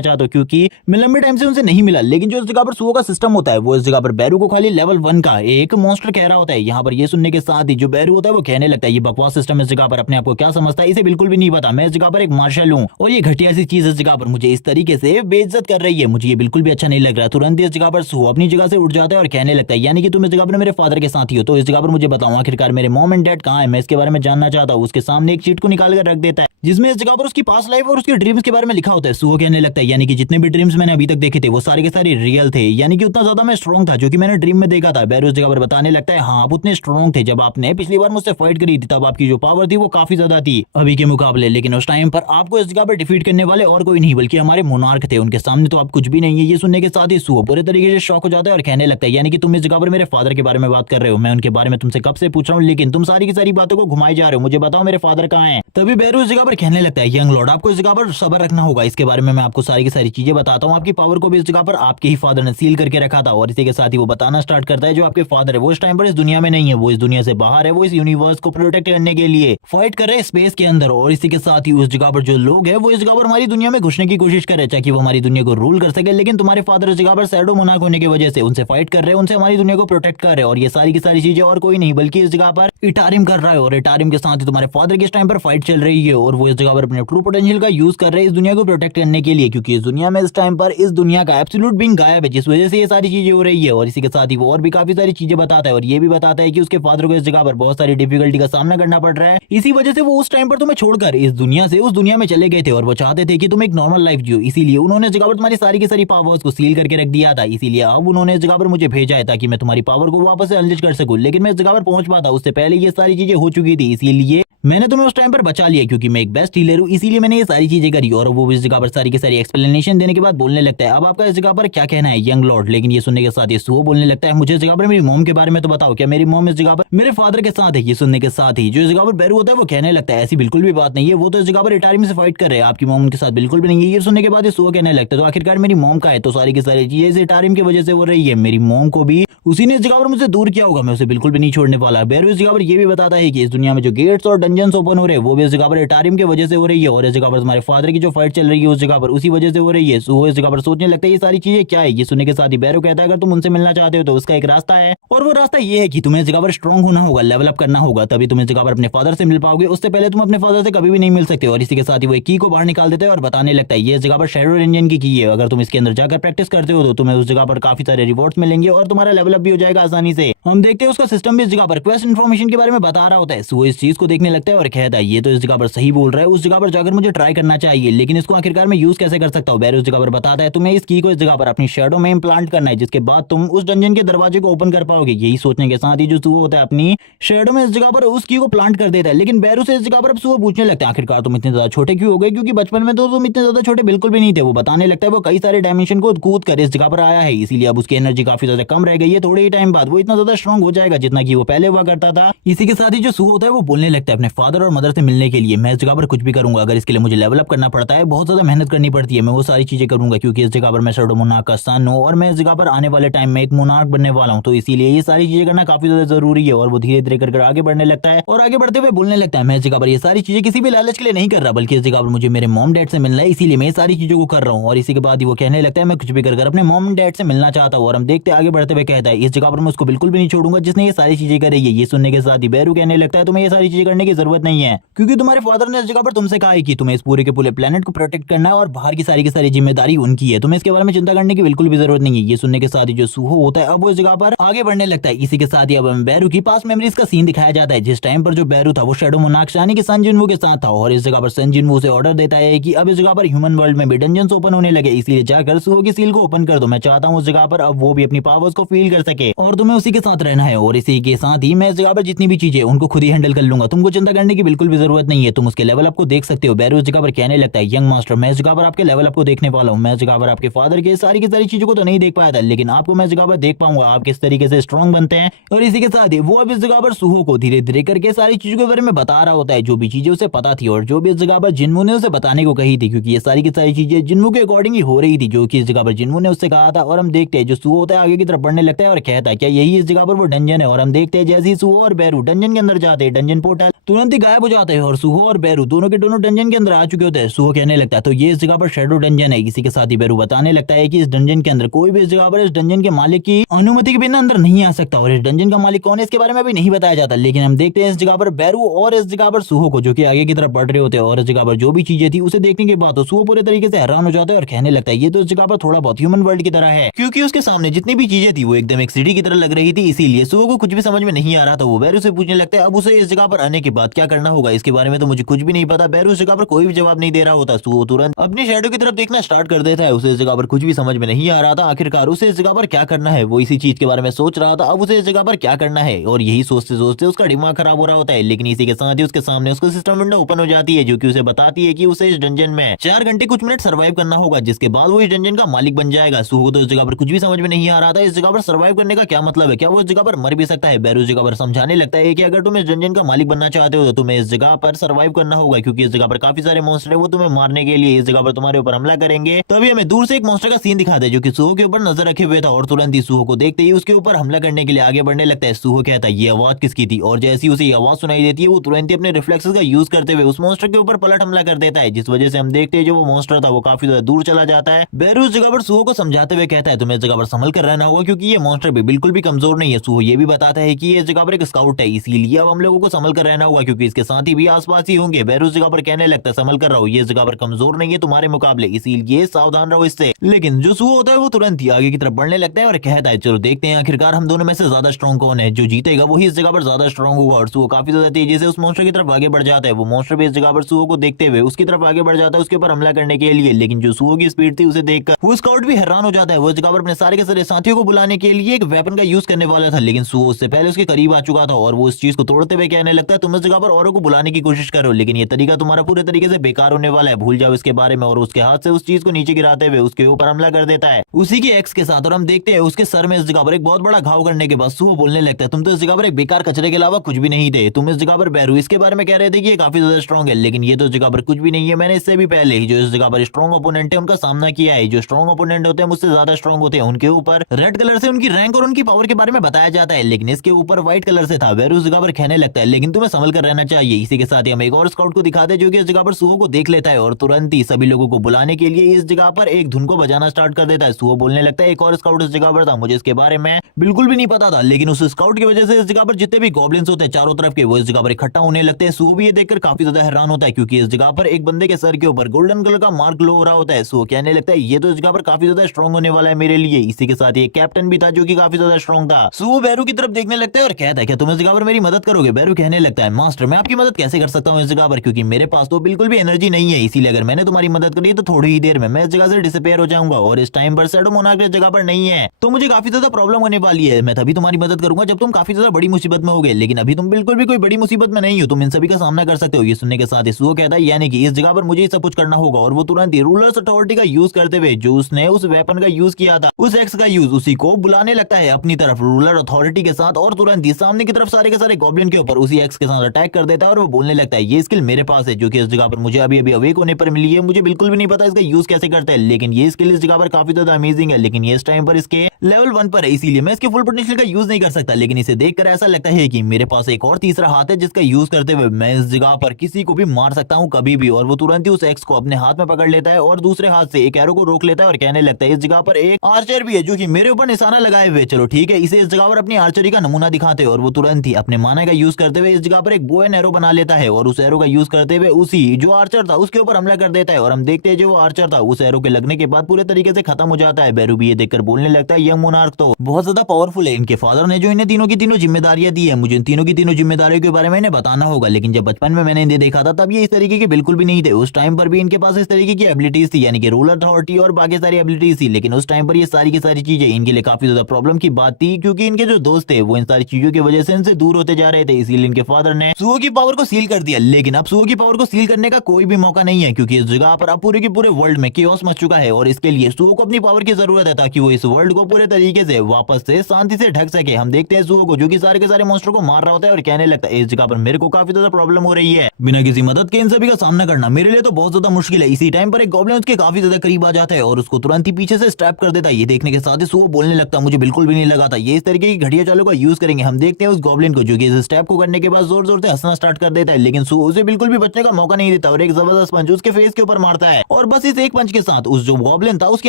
चाहता हूँ, क्योंकि मैं लंबे टाइम से उनसे नहीं मिला। लेकिन जो इस जगह पर सुहो का सिस्टम होता है वो इस जगह पर बैरू को खाली लेवल 1 का एक मॉन्स्टर कह रहा होता है। यहाँ पर ये सुनने के साथ ही जो बैरू होता है वो कहने लगता है, ये बकवास सिस्टम इस जगह पर अपने आप को क्या समझता है, इसे बिल्कुल भी नहीं पता। मैं इस जगह पर एक मार्शल हूँ और ये घटिया सी चीज इस जगह पर मुझे इस तरीके से बेइज्जत कर रही है, मुझे ये बिल्कुल भी अच्छा नहीं लग रहा। तुरंत इस जगह पर सुहो अपनी जगह से उठ जाता है और कहने लगता है, यानी कि तुम इस जगह पर मेरे फादर के साथ ही हो, तो इस जगह पर मुझे बताओ आखिरकार मेरे मॉम एंड डैड कहाँ है, मैं इसके बारे में जानना चाहता हूँ। उसके सामने एक शीट को निकाल कर रख देता है जिसमें इस जगह पर उसकी पास्ट लाइफ और उसके ड्रीम्स के बारे में लिखा होता है। सुहो कहने लगता है, यानी कि जितने भी ड्रीम्स मैंने अभी तक देखे थे वो सारे के सारे रियल थे, यानी कि उतना ज्यादा मैं स्ट्रॉन्ग था जो कि मैंने ड्रीम में देखा था। बैरू इस जगह पर बताने लगता है, हाँ आप उतने स्ट्रॉन्ग थे, जब आपने पिछली बार मुझसे फाइट करी थी तब आपकी जो पावर थी वो काफी ज्यादा थी अभी के मुकाबले, लेकिन उस टाइम पर आपको इस जगह पर डिफीट करने वाले और कोई नहीं बल्कि हमारे मोनार्क थे, उनके सामने तो आप कुछ भी नहीं है। ये सुनने के साथ ही सुहो पूरे तरीके से शॉक हो जाता है और कहने लगता है, यानी कि तुम इस जगह पर मेरे फादर के बारे में बात कर रहे हो, मैं उनके बारे में तुमसे कब से पूछ रहा हूँ, लेकिन तुम सारी की सारी बातों को घुमाई जा रहे हो, मुझे बताओ मेरे फादर कहाँ हैं। तभी बैरू इस जगह पर कहने लगता है, यंग लॉर्ड आपको इस जगह पर सब्र रखना होगा, इसके बारे में मैं आपको सारी की सारी चीजें बताता हूँ। आपकी पावर को भी इस जगह पर आपके ही फादर ने सील करके रखा था। और इसी के साथ ही वो बताना स्टार्ट करता है, जो आपके फादर है वो इस टाइम पर इस दुनिया में नहीं है, वो इस दुनिया से बाहर है, वो इस यूनिवर्स को प्रोटेक्ट करने के लिए फाइट कर रहे हैं स्पेस के अंदर। और इसी के साथ ही उस जगह पर जो लोग हैं वो इस जगह पर हमारी दुनिया में घुसने की कोशिश कर रहे हैं ताकि वो हमारी दुनिया को रूल कर सके, लेकिन तुम्हारे फादर इस जगह पर शैडो मोनार्क होने की वजह से उनसे फाइट कर रहे हैं, उनसे हमारी दुनिया को प्रोटेक्ट कर रहे हैं। और ये सारी की सारी चीजें और कोई नहीं बल्कि इस जगह पर इटारिम कर रहा है, और इटारिम के साथ ही तुम्हारे फादर की इस टाइम पर फाइट चल रही है, और वो इस जगह पर अपने ट्रू पोटेंशियल का यूज कर रहे हैं इस दुनिया को प्रोटेक्ट करने के लिए, क्योंकि इस दुनिया में इस टाइम पर इस दुनिया का एब्सोल्यूट बीइंग गायब है, जिस वजह से ये सारी चीजें हो रही है। और इसी के साथ ही वो और भी काफी सारी चीजें बताता है, और ये भी बताता है कि उसके फादर को इस जगह पर बहुत सारी डिफिकल्टी का सामना करना पड़ रहा है, इसी वजह से वो उस टाइम पर तुम्हें छोड़कर इस दुनिया से उस दुनिया में चले गए थे, और वो चाहते थे कि तुम एक नॉर्मल लाइफ जियो, इसीलिए उन्होंने इस जगह पर तुम्हारी सारी की सारी पावर्स को सील करके रख दिया था। इसीलिए अब उन्होंने इस जगह पर मुझे भेजा है ताकि मैं तुम्हारी पावर को वापस से अनलीश कर सकूं, लेकिन मैं इस जगह पर पहुंच पाता उससे पहले ये सारी चीजें हो चुकी थी, इसीलिए मैंने तुम्हें उस टाइम पर बचा लिया, क्योंकि मैं एक बेस्ट हीलर हूँ, इसीलिए मैंने ये सारी चीजें करी। और वो इस जगह पर सारी की सारी एक्सप्लेनेशन देने के बाद बोलने लगता है, अब आपका इस जगह पर क्या कहना है यंग लॉर्ड। लेकिन ये सुनने के साथ ये सुहो बोलने लगता है, मुझे इस जगह पर मेरी मॉम के बारे में तो बताओ, क्या मेरी मॉम इस जगह पर मेरे फादर के साथ है। ये सुनने के साथ ही जो इस जगह पर बैरू होता है वो कहने लगता है, ऐसी बिल्कुल भी बात नहीं है, वो तो इस जगह पर इटारिम से फाइट कर रहे हैं, आपकी मॉम उनके साथ बिल्कुल भी नहीं है। ये सुनने के बाद ये सुहो कहने लगता है, तो आखिरकार मेरी मॉम का है, तो सारी की सारी चीजें इस इटारिम की वजह से हो रही है, मेरी मॉम को भी उसी ने इस जगह पर मुझसे दूर किया होगा, मैं उसे बिल्कुल भी नहीं छोड़ने वाला। बैरू इस जगह पर ये भी बताता है कि इस दुनिया में जो गेट्स और डंजन्स ओपन हो रहे हैं वो भी इस जगह पर इटारिम की वजह से हो रही है, और इस जगह पर तुम्हारे फादर की जो फाइट चल रही है उस जगह पर उसी वजह से हो रही है। सुहो इस जगह पर सोचने लगता है ये सारी चीजें क्या है। ये सुनने के साथ ही बैरू कहता है, अगर तुम उनसे मिलना चाहते हो तो उसका एक रास्ता है, और वो रास्ता ये है कि तुम्हें इस जगह पर स्ट्रॉन्ग होना होगा, लेवल अप करना होगा, तभी तुम इस जगह पर अपने फादर से मिल पाओगे, उससे पहले तुम अपने फादर से कभी भी नहीं मिल सकते। और इसी के साथ ही वो एक की को बाहर निकाल देते हैं और बताने लगता है, ये इस जगह पर शैडो रेंजन की है, अगर तुम इसके अंदर जाकर प्रैक्टिस करते हो तो तुम्हें उस जगह पर काफी सारे रिवॉर्ड्स मिलेंगे और तुम्हारा लेवल अप भी हो जाएगा आसानी से। हम देखते हैं उसका सिस्टम भी इस जगह पर क्वेस्ट इन्फॉर्मेशन के बारे में बता रहा होता है। वो इस चीज को देखने लगता है और कहता है, ये तो इस जगह पर सही बोल रहा है, उस जगह पर जाकर मुझे ट्राई करना चाहिए, लेकिन इसको आखिरकार मैं यूज कैसे कर सकता हूँ। बैरू उस जगह पर बताता है, तुम्हें इस की को इस जगह पर अपनी शैडो में इम्प्लांट करना है, जिसके बाद तुम उस डंजन के दरवाजे को ओपन कर पाओगे। यही सोचने के साथ ही जो सुहो होता है अपनी शैडो में इस जगह पर उस की को प्लांट कर देता है, लेकिन बैरू से इस जगह पर अब सुहो पूछने लगता है, आखिरकार तुम इतने ज्यादा छोटे क्यों हो गए, क्योंकि बचपन में तो तुम इतने ज्यादा छोटे बिल्कुल भी नहीं थे। वो बताने लगता है वो कई सारे डायमेंशन को कूद कर इस जगह पर आया है, इसीलिए अब उसकी एनर्जी काफी ज्यादा कम रह गई है, थोड़े ही टाइम बाद वो इतना ज्यादा स्ट्रॉन्ग हो जाएगा जितना कि वो पहले हुआ करता था। इसी के साथ ही जो सुहो होता है वो बोलने लगता है अपने फादर और मदर से मिलने के लिए, मैं इस जगह पर कुछ भी करूंगा, अगर इसके लिए मुझे लेवल अप करना पड़ता है, बहुत ज्यादा मेहनत करनी पड़ती है, मैं वो सारी चीजें करूंगा, क्योंकि इस जगह पर मैं शैडो मोनार्क का सन हूँ और मैं इस जगह पर आने वाले टाइम में एक मोनार्क बनने वाला हूँ, तो इसीलिए ये सारी चीजें करना काफी ज्यादा जरूरी है। और वो धीरे धीरे कर आगे बढ़ने लगता है और आगे बढ़ते हुए बोलने लगता है मैं इस जगह पर ये सारी चीजें किसी भी लालच के लिए नहीं कर रहा, बल्कि इस जगह पर मुझे मेरे मॉम डैड से मिलना है, इसीलिए मैं सारी चीजों को कर रहा हूँ। और इसी के बाद ही वो कहने लगता है मैं कुछ भी कर अपने मॉम डैड से मिलना चाहता हूँ। और हम देखते आगे बढ़ते हुए कहता है इस जगह पर मैं उसको बिल्कुल भी नहीं छोड़ूंगा जिसने ये सारी चीजें करी है। ये सुनने के साथ ही बैरू कहने लगता है तुम्हें ये सारी चीजें करने की जरूरत नहीं है, क्योंकि तुम्हारे फादर ने इस जगह पर तुमसे कहा है कि तुम्हें इस पूरे के पूरे प्लेनेट को प्रोटेक्ट करना है और बाहर की सारी जिम्मेदारी उनकी है, तुम्हें इसके बारे में चिंता करने की बिल्कुल भी जरूरत नहीं है। ये सुनने के साथ ही जो सुहो होता है अब वो इस जगह पर आगे बढ़ने लगता है। इसी के साथ ही अब हमें बैरू की पास मेमोरीज का सीन दिखाया जाता है, जिस टाइम पर जो बैरू था वो शैडो मोनार्क यानी कि सन जिनवू के साथ था और इस जगह पर सन जिनवू से ऑर्डर देता है कि अब इस जगह पर ह्यूमन वर्ल्ड में भी डंजन्स ओपन होने लगे, इसलिए जाकर सुहो की सील को ओपन कर दो, मैं चाहता हूँ उस जगह पर अब वो भी अपनी पावर्स को फील कर सके और तुम्हें उसी के साथ रहना है। और इसी के साथ ही मैं इस जगह पर जितनी भी चीजें उनको खुद ही हैंडल कर लूंगा, तुमको चिंता करने की बिल्कुल भी जरूरत नहीं है, तुम उसके लेवल अप को देख सकते हो। बैरू इस जगह पर कहने लगता है यंग मास्टर मैं इस जगह पर आपके लेवल अप को देखने वाला हूँ, मैं इस जगह पर आपके फादर के सारी की सारी चीजों को तो नहीं देख पाया था, लेकिन आपको मैं इस जगह पर देख पाऊंगा आप किस तरीके से स्ट्रॉन्ग बनते हैं। और इसी के साथ ही वो अब इस जगह पर सुहो को धीरे धीरे करके सारी चीजों के बारे में बता रहा होता है, जो भी चीजें उसे पता थी और जो भी इस जगह पर जिन्मू ने उसे बताने को कही थी, क्योंकि ये सारी की सारी चीजें जिन्मू के अकॉर्डिंग ही हो रही थी जो कि इस जगह पर जिन्मू ने उससे कहा था। और हम देखते हैं जो सुहो होता है आगे की तरफ बढ़ने लगता है और कहता है क्या यही इस जगह पर वो डंजन है। और हम देखते हैं जैसे ही सुहो और बैरू डंजन के अंदर जाते हैं डंजन पोर्टल तुरंत ही गायब हो जाते हैं और सुहो और बैरू दोनों के दोनों डंजन के अंदर आ चुके होते हैं। सुहो कहने लगता है तो ये इस जगह पर शैडो डंजन है। इसी के साथ ही बैरू बताने लगता है कि इस डंजन के अंदर कोई भी इस जगह पर इस डंजन के मालिक की अनुमति के बिना अंदर नहीं आ सकता और इस डंजन का मालिक कौन है इसके बारे में भी नहीं बताया जाता। लेकिन हम देखते हैं इस जगह पर बैरू और इस जगह पर सुहो को जो कि आगे की तरफ बढ़ रहे होते हैं और इस जगह पर जो भी चीजें थी उसे देखने के बाद तो सुहो पूरे तरीके से हैरान हो जाता है और कहने लगता है ये तो इस जगह पर थोड़ा बहुत ह्यूमन वर्ल्ड की तरह है, क्योंकि उसके सामने जितनी भी चीजें थी वो एकदम एक सिटी की तरह लग रही थी। इसीलिए सुहो को कुछ भी समझ में नहीं आ रहा था। वो बैरू से पूछने लगता है अब उसे इस जगह पर आने के बाद क्या करना होगा, इसके बारे में तो मुझे कुछ भी नहीं पता। बैरू इस जगह पर कोई भी जवाब नहीं दे रहा होता। सुहो तुरंत अपनी शैडो की तरफ देखना स्टार्ट कर देता है। उसे इस जगह पर कुछ भी समझ में नहीं आ रहा था। आखिरकार उसे इस जगह पर क्या करना है, वो इसी चीज के बारे में सोच रहा था। अब उसे इस जगह पर क्या करना है और यही सोचते सोचते उसका दिमाग खराब हो रहा होता है। लेकिन इसी के साथ ही उसके सामने उसका सिस्टम विंडो ओपन हो जाती है जो कि उसे बताती है कि उसे इस डंजन में 4 घंटे कुछ मिनट सर्वाइव करना होगा, जिसके बाद वो इस डंजन का मालिक बन जाएगा। सुहो तो इस जगह पर कुछ भी समझ में नहीं आ रहा था। इस जगह पर सर्वाइव करने का क्या मतलब है, क्या वो इस जगह पर मर भी सकता है। बैरू इस जगह पर समझाने लगता है कि अगर तुम इस डंजन का मालिक बनना चाहते हो तो तुम्हें इस जगह पर सर्वाइव करना होगा, क्योंकि इस जगह पर काफी सारे मॉन्स्टर है वो तुम्हें मारने के लिए इस जगह पर तुम्हारे ऊपर हमला करेंगे। तभी हमें दूर से एक मॉन्स्टर का सीन दिखा दे जो कि सुहो के ऊपर नजर रखे हुए था और तुरंत ही सुहो को देखते ही उसके ऊपर हमला करने के लिए आगे बढ़ने लगता है। सुहो कहता है ये आवाज किसकी थी और जैसी उसे ये आवाज सुनाई देती है वो तुरंत ही अपने रिफ्लेक्सेस का यूज करते हुए उस मॉन्स्टर के ऊपर पलट हमला कर देता है, जिस वजह से हम देखते हैं जो वो मॉन्स्टर था वो काफी ज्यादा दूर चला जाता है। बैरू उस जगह पर सुहो को समझाते हुए कहता है तुम्हें इस जगह पर संभल कर रहना होगा, क्योंकि ये मॉन्स्टर भी बिल्कुल भी कमजोर नहीं है। सुहो ये भी बताता है कि ये इस जगह पर एक स्काउट है, इसीलिए अब हम लोगों को संभल कर रहना होगा क्योंकि इसके साथी भी आसपास ही होंगे। बैरू इस जगह पर कहने लगता है संभल कर रहो, ये इस जगह पर कमजोर नहीं है तुम्हारे मुकाबले, इसीलिए सावधान रहो इससे। लेकिन जो सुहो होता है वो तुरंत ही आगे की तरफ बढ़ने लगता है और कहता है चलो देखते हैं आखिरकार हम दोनों में से ज्यादा स्ट्रॉन्ग कौन है, जो जीतेगा वही इस जगह पर ज्यादा स्ट्रॉन्ग होगा। और सुहो काफी ज्यादा तेजी से उस मॉन्स्टर की तरफ आगे बढ़ जाता है। वो मॉन्स्टर भी इस जगह पर सुहो को देखते हुए उसकी तरफ आगे बढ़ जाता है उसके ऊपर हमला करने के लिए। लेकिन जो सुहो की स्पीड थी उसे देखकर वो स्काउट भी हैरान हो जाता है। वो इस जगह पर अपने सारे के सारे साथियों को बुलाने के लिए एक वेपन का यूज करने वाला था, लेकिन सुहो उससे पहले उसके करीब आ चुका था और वो इस चीज को तोड़ते हुए कहने लगता है तुम इस जगह पर औरों को बुलाने की कोशिश करो, लेकिन ये तरीका तुम्हारा पूरे तरीके से बेकार होने वाला है, भूल जाओ इसके बारे में। और उसके हाथ से उस चीज को नीचे गिराते हुए उसके ऊपर हमला कर देता है उसी की एक्स के साथ। और हम देखते हैं उसके सर में इस जगह पर एक बहुत बड़ा घाव करने के बाद सुहो बोलने लगता है तुम तो इस जगह पर एक बेकार कचरे के अलावा कुछ भी नहीं थे, तुम इस जगह पर बैरू इसके बारे में कह रहे थे कि ये काफी ज्यादा स्ट्रॉन्ग है, लेकिन ये तो इस जगह पर कुछ भी नहीं है। मैंने इससे भी पहले ही जो इस जगह पर स्ट्रॉन्ग ओपोनेंट है उनका सामना किया है। जो स्ट्रॉन्ग ओपोनेंट होते हैं मुझसे ज्यादा स्ट्रॉन्ग होते हैं, उनके ऊपर रेड कलर से उनकी रैंक और उनकी पावर के बारे में बताया जाता है, लेकिन इसके ऊपर व्हाइट कलर से था। बैरू इस जगह पर कहने लगता है लेकिन तुम्हें संभल कर रहना चाहिए। इसी के साथ ही हम एक और स्काउट को दिखाते हैं जो कि इस जगह पर सुहो को देख लेता है और तुरंत ही सभी लोगों को बुलाने के लिए इस जगह पर एक धुन को बजाना स्टार्ट कर देता है। सुहो बोलने लगता है एक और स्काउट इस जगह पर था, मुझे इसके बारे में बिल्कुल भी नहीं पता था, लेकिन उस स्काउट की वजह से इस जगह पर जितने भी गॉब्लिन्स होते हैं चारों तरफ के वो इस जगह पर इकट्ठा होने लगते हैं। सुहो भी ये देखकर काफी ज्यादा हैरान होता है क्योंकि इस जगह पर एक बंदे के सर के ऊपर गोल्डन कलर का मार्क ग्लो हो रहा होता है। सुहो कहने लगता है ये तो इस जगह पर काफी ज्यादा स्ट्रॉन्ग होने वाला है मेरे लिए। इसी के साथ ही एक कैप्टन भी था जो कि काफी ज्यादा स्ट्रॉन्ग था। सुहो बैरू की तरफ देखने लगता है और कहता है क्या तुम इस जगह पर मेरी मदद करोगे। बैरू कहने लगता है मास्टर मैं आपकी मदद कैसे कर सकता हूँ इस जगह पर, क्योंकि मेरे पास तो बिल्कुल भी एनर्जी नहीं है, इसीलिए अगर मैंने तुम्हारी मदद करी तो थोड़ी ही देर में मैं इस जगह से डिसअपीयर हो जाऊंगा और इस टाइम पर शैडो मोनार्क इस जगह पर नहीं है, तो मुझे काफी ज्यादा प्रॉब्लम होने वाली है। मैं तभी तुम्हारी मदद करूंगा जब तुम काफी ज्यादा बड़ी मुसीबत में होगे, लेकिन अभी तुम बिल्कुल भी कोई बड़ी मुसीबत में नहीं हो, तुम इन सभी का सामना कर सकते हो। ये सुनने के साथ ही सुहो कहता है यानी कि इस जगह पर मुझे सब कुछ करना होगा और वो तुरंत ही रूलर्स अथॉरिटी का यूज करते हुए जो उसने उस वेपन का यूज किया था उस एक्स का यूज उसी को बुलाने करने लगता है अपनी तरफ रूलर अथॉरिटी के साथ और तुरंत ही सामने की तरफ सारे के सारे गॉब्लिन के ऊपर उसी एक्स के साथ अटैक कर देता है और वो बोलने लगता है ये स्किल मेरे पास है जो कि इस जगह पर मुझे अभी अभी अवेक होने पर मिली है। मुझे बिल्कुल भी नहीं पता इसका यूज कैसे करते हैं, लेकिन ये स्किल इस जगह पर काफी ज्यादा अमेजिंग है। लेकिन ये इस टाइम पर इसके लेवल 1 पर है, इसीलिए मैं इसके फुल पोटेंशियल का यूज नहीं कर सकता। लेकिन इसे देखकर ऐसा लगता है कि मेरे पास एक और तीसरा हाथ है जिसका यूज करते हुए मैं इस जगह पर किसी को भी मार सकता हूँ कभी भी। और वो तुरंत ही उस एक्स को अपने हाथ में पकड़ लेता है और दूसरे हाथ से एक एरो को रोक लेता है और कहने लगता है इस जगह पर एक आर्चर भी है जो कि मेरे ऊपर निशाना लगाए हुए। चलो ठीक है, इसे इस जगह पर अपनी आर्चरी का नमूना दिखाते हैं और वो तुरंत ही अपने माना का यूज करते हुए इस जगह पर एक बो एंड एरो बना लेता है और उस एरो का यूज करते हुए उसी जो आर्चर था उसके ऊपर हमला कर देता है। और हम देखते हैं जो वो आर्चर था उस एरो के लगने के बाद पूरे तरीके से खत्म हो जाता है। बैरू भी ये देखकर बोलने लगता है यंग मोनार्क तो बहुत ज्यादा पावरफुल है, इनके फादर ने जो इन्हें तीनों की तीनों जिम्मेदारियां दी है, मुझे इन तीनों की तीनों जिम्मेदारियों के बारे में इन्हें बताना होगा। लेकिन जब बचपन में मैंने इन्हें देखा था तब ये इस तरीके के बिल्कुल भी नहीं थे। उस टाइम पर भी इनके पास इस तरीके की एबिलिटीज थी, यानी कि रूलर अथॉरिटी और बाकी सारी एबिलिटीज थी। लेकिन उस टाइम पर ये सारी की सारी चीजें इनके लिए काफी ज्यादा प्रॉब्लम की बात थी, क्योंकि इनके जो दोस्त थे वो इन सारी चीजों की वजह से इनसे दूर होते जा रहे थे। इसीलिए इनके फादर ने सुओ की पावर को सील कर दिया। लेकिन अब सुओ की पावर को सील करने का कोई भी मौका नहीं है, क्योंकि इस जगह पर अब पूरे के पूरे वर्ल्ड में केओस मच चुका है और इसके लिए सुओ को अपनी पावर की जरूरत है ताकि वो इस वर्ल्ड को पूरे तरीके से वापस से शांति से ढक सके। हम देखते हैं सुओ को जो कि सारे के सारे मॉन्स्टर को मार रहा होता है और कहने लगता है इस जगह पर मेरे को काफी ज्यादा प्रॉब्लम हो रही है, बिना किसी मदद के इन सभी का सामना करना मेरे लिए तो बहुत ज्यादा मुश्किल है। इसी टाइम पर एक गॉब्लिन उसके काफी ज्यादा करीब आ जाता है और उसको तुरंत ही पीछे से स्ट्रैप कर देता है। ये देखने के साथ ही सुओ बोलने लगता है मुझे बिल्कुल भी नहीं लगा था ये इस तरीके की घटिया चालों का यूज करेंगे। हम देखते हैं उस गॉब्लिन को जो कि इस स्टेप को करने के बाद जोर जोर से हंसना स्टार्ट कर देता है, लेकिन सुओ उसे बिल्कुल भी बचने का मौका नहीं देता और एक जबरदस्त पंच उसके फेस के ऊपर मारता है। और बस इस एक पंच के साथ उस जो गॉब्लिन था उसकी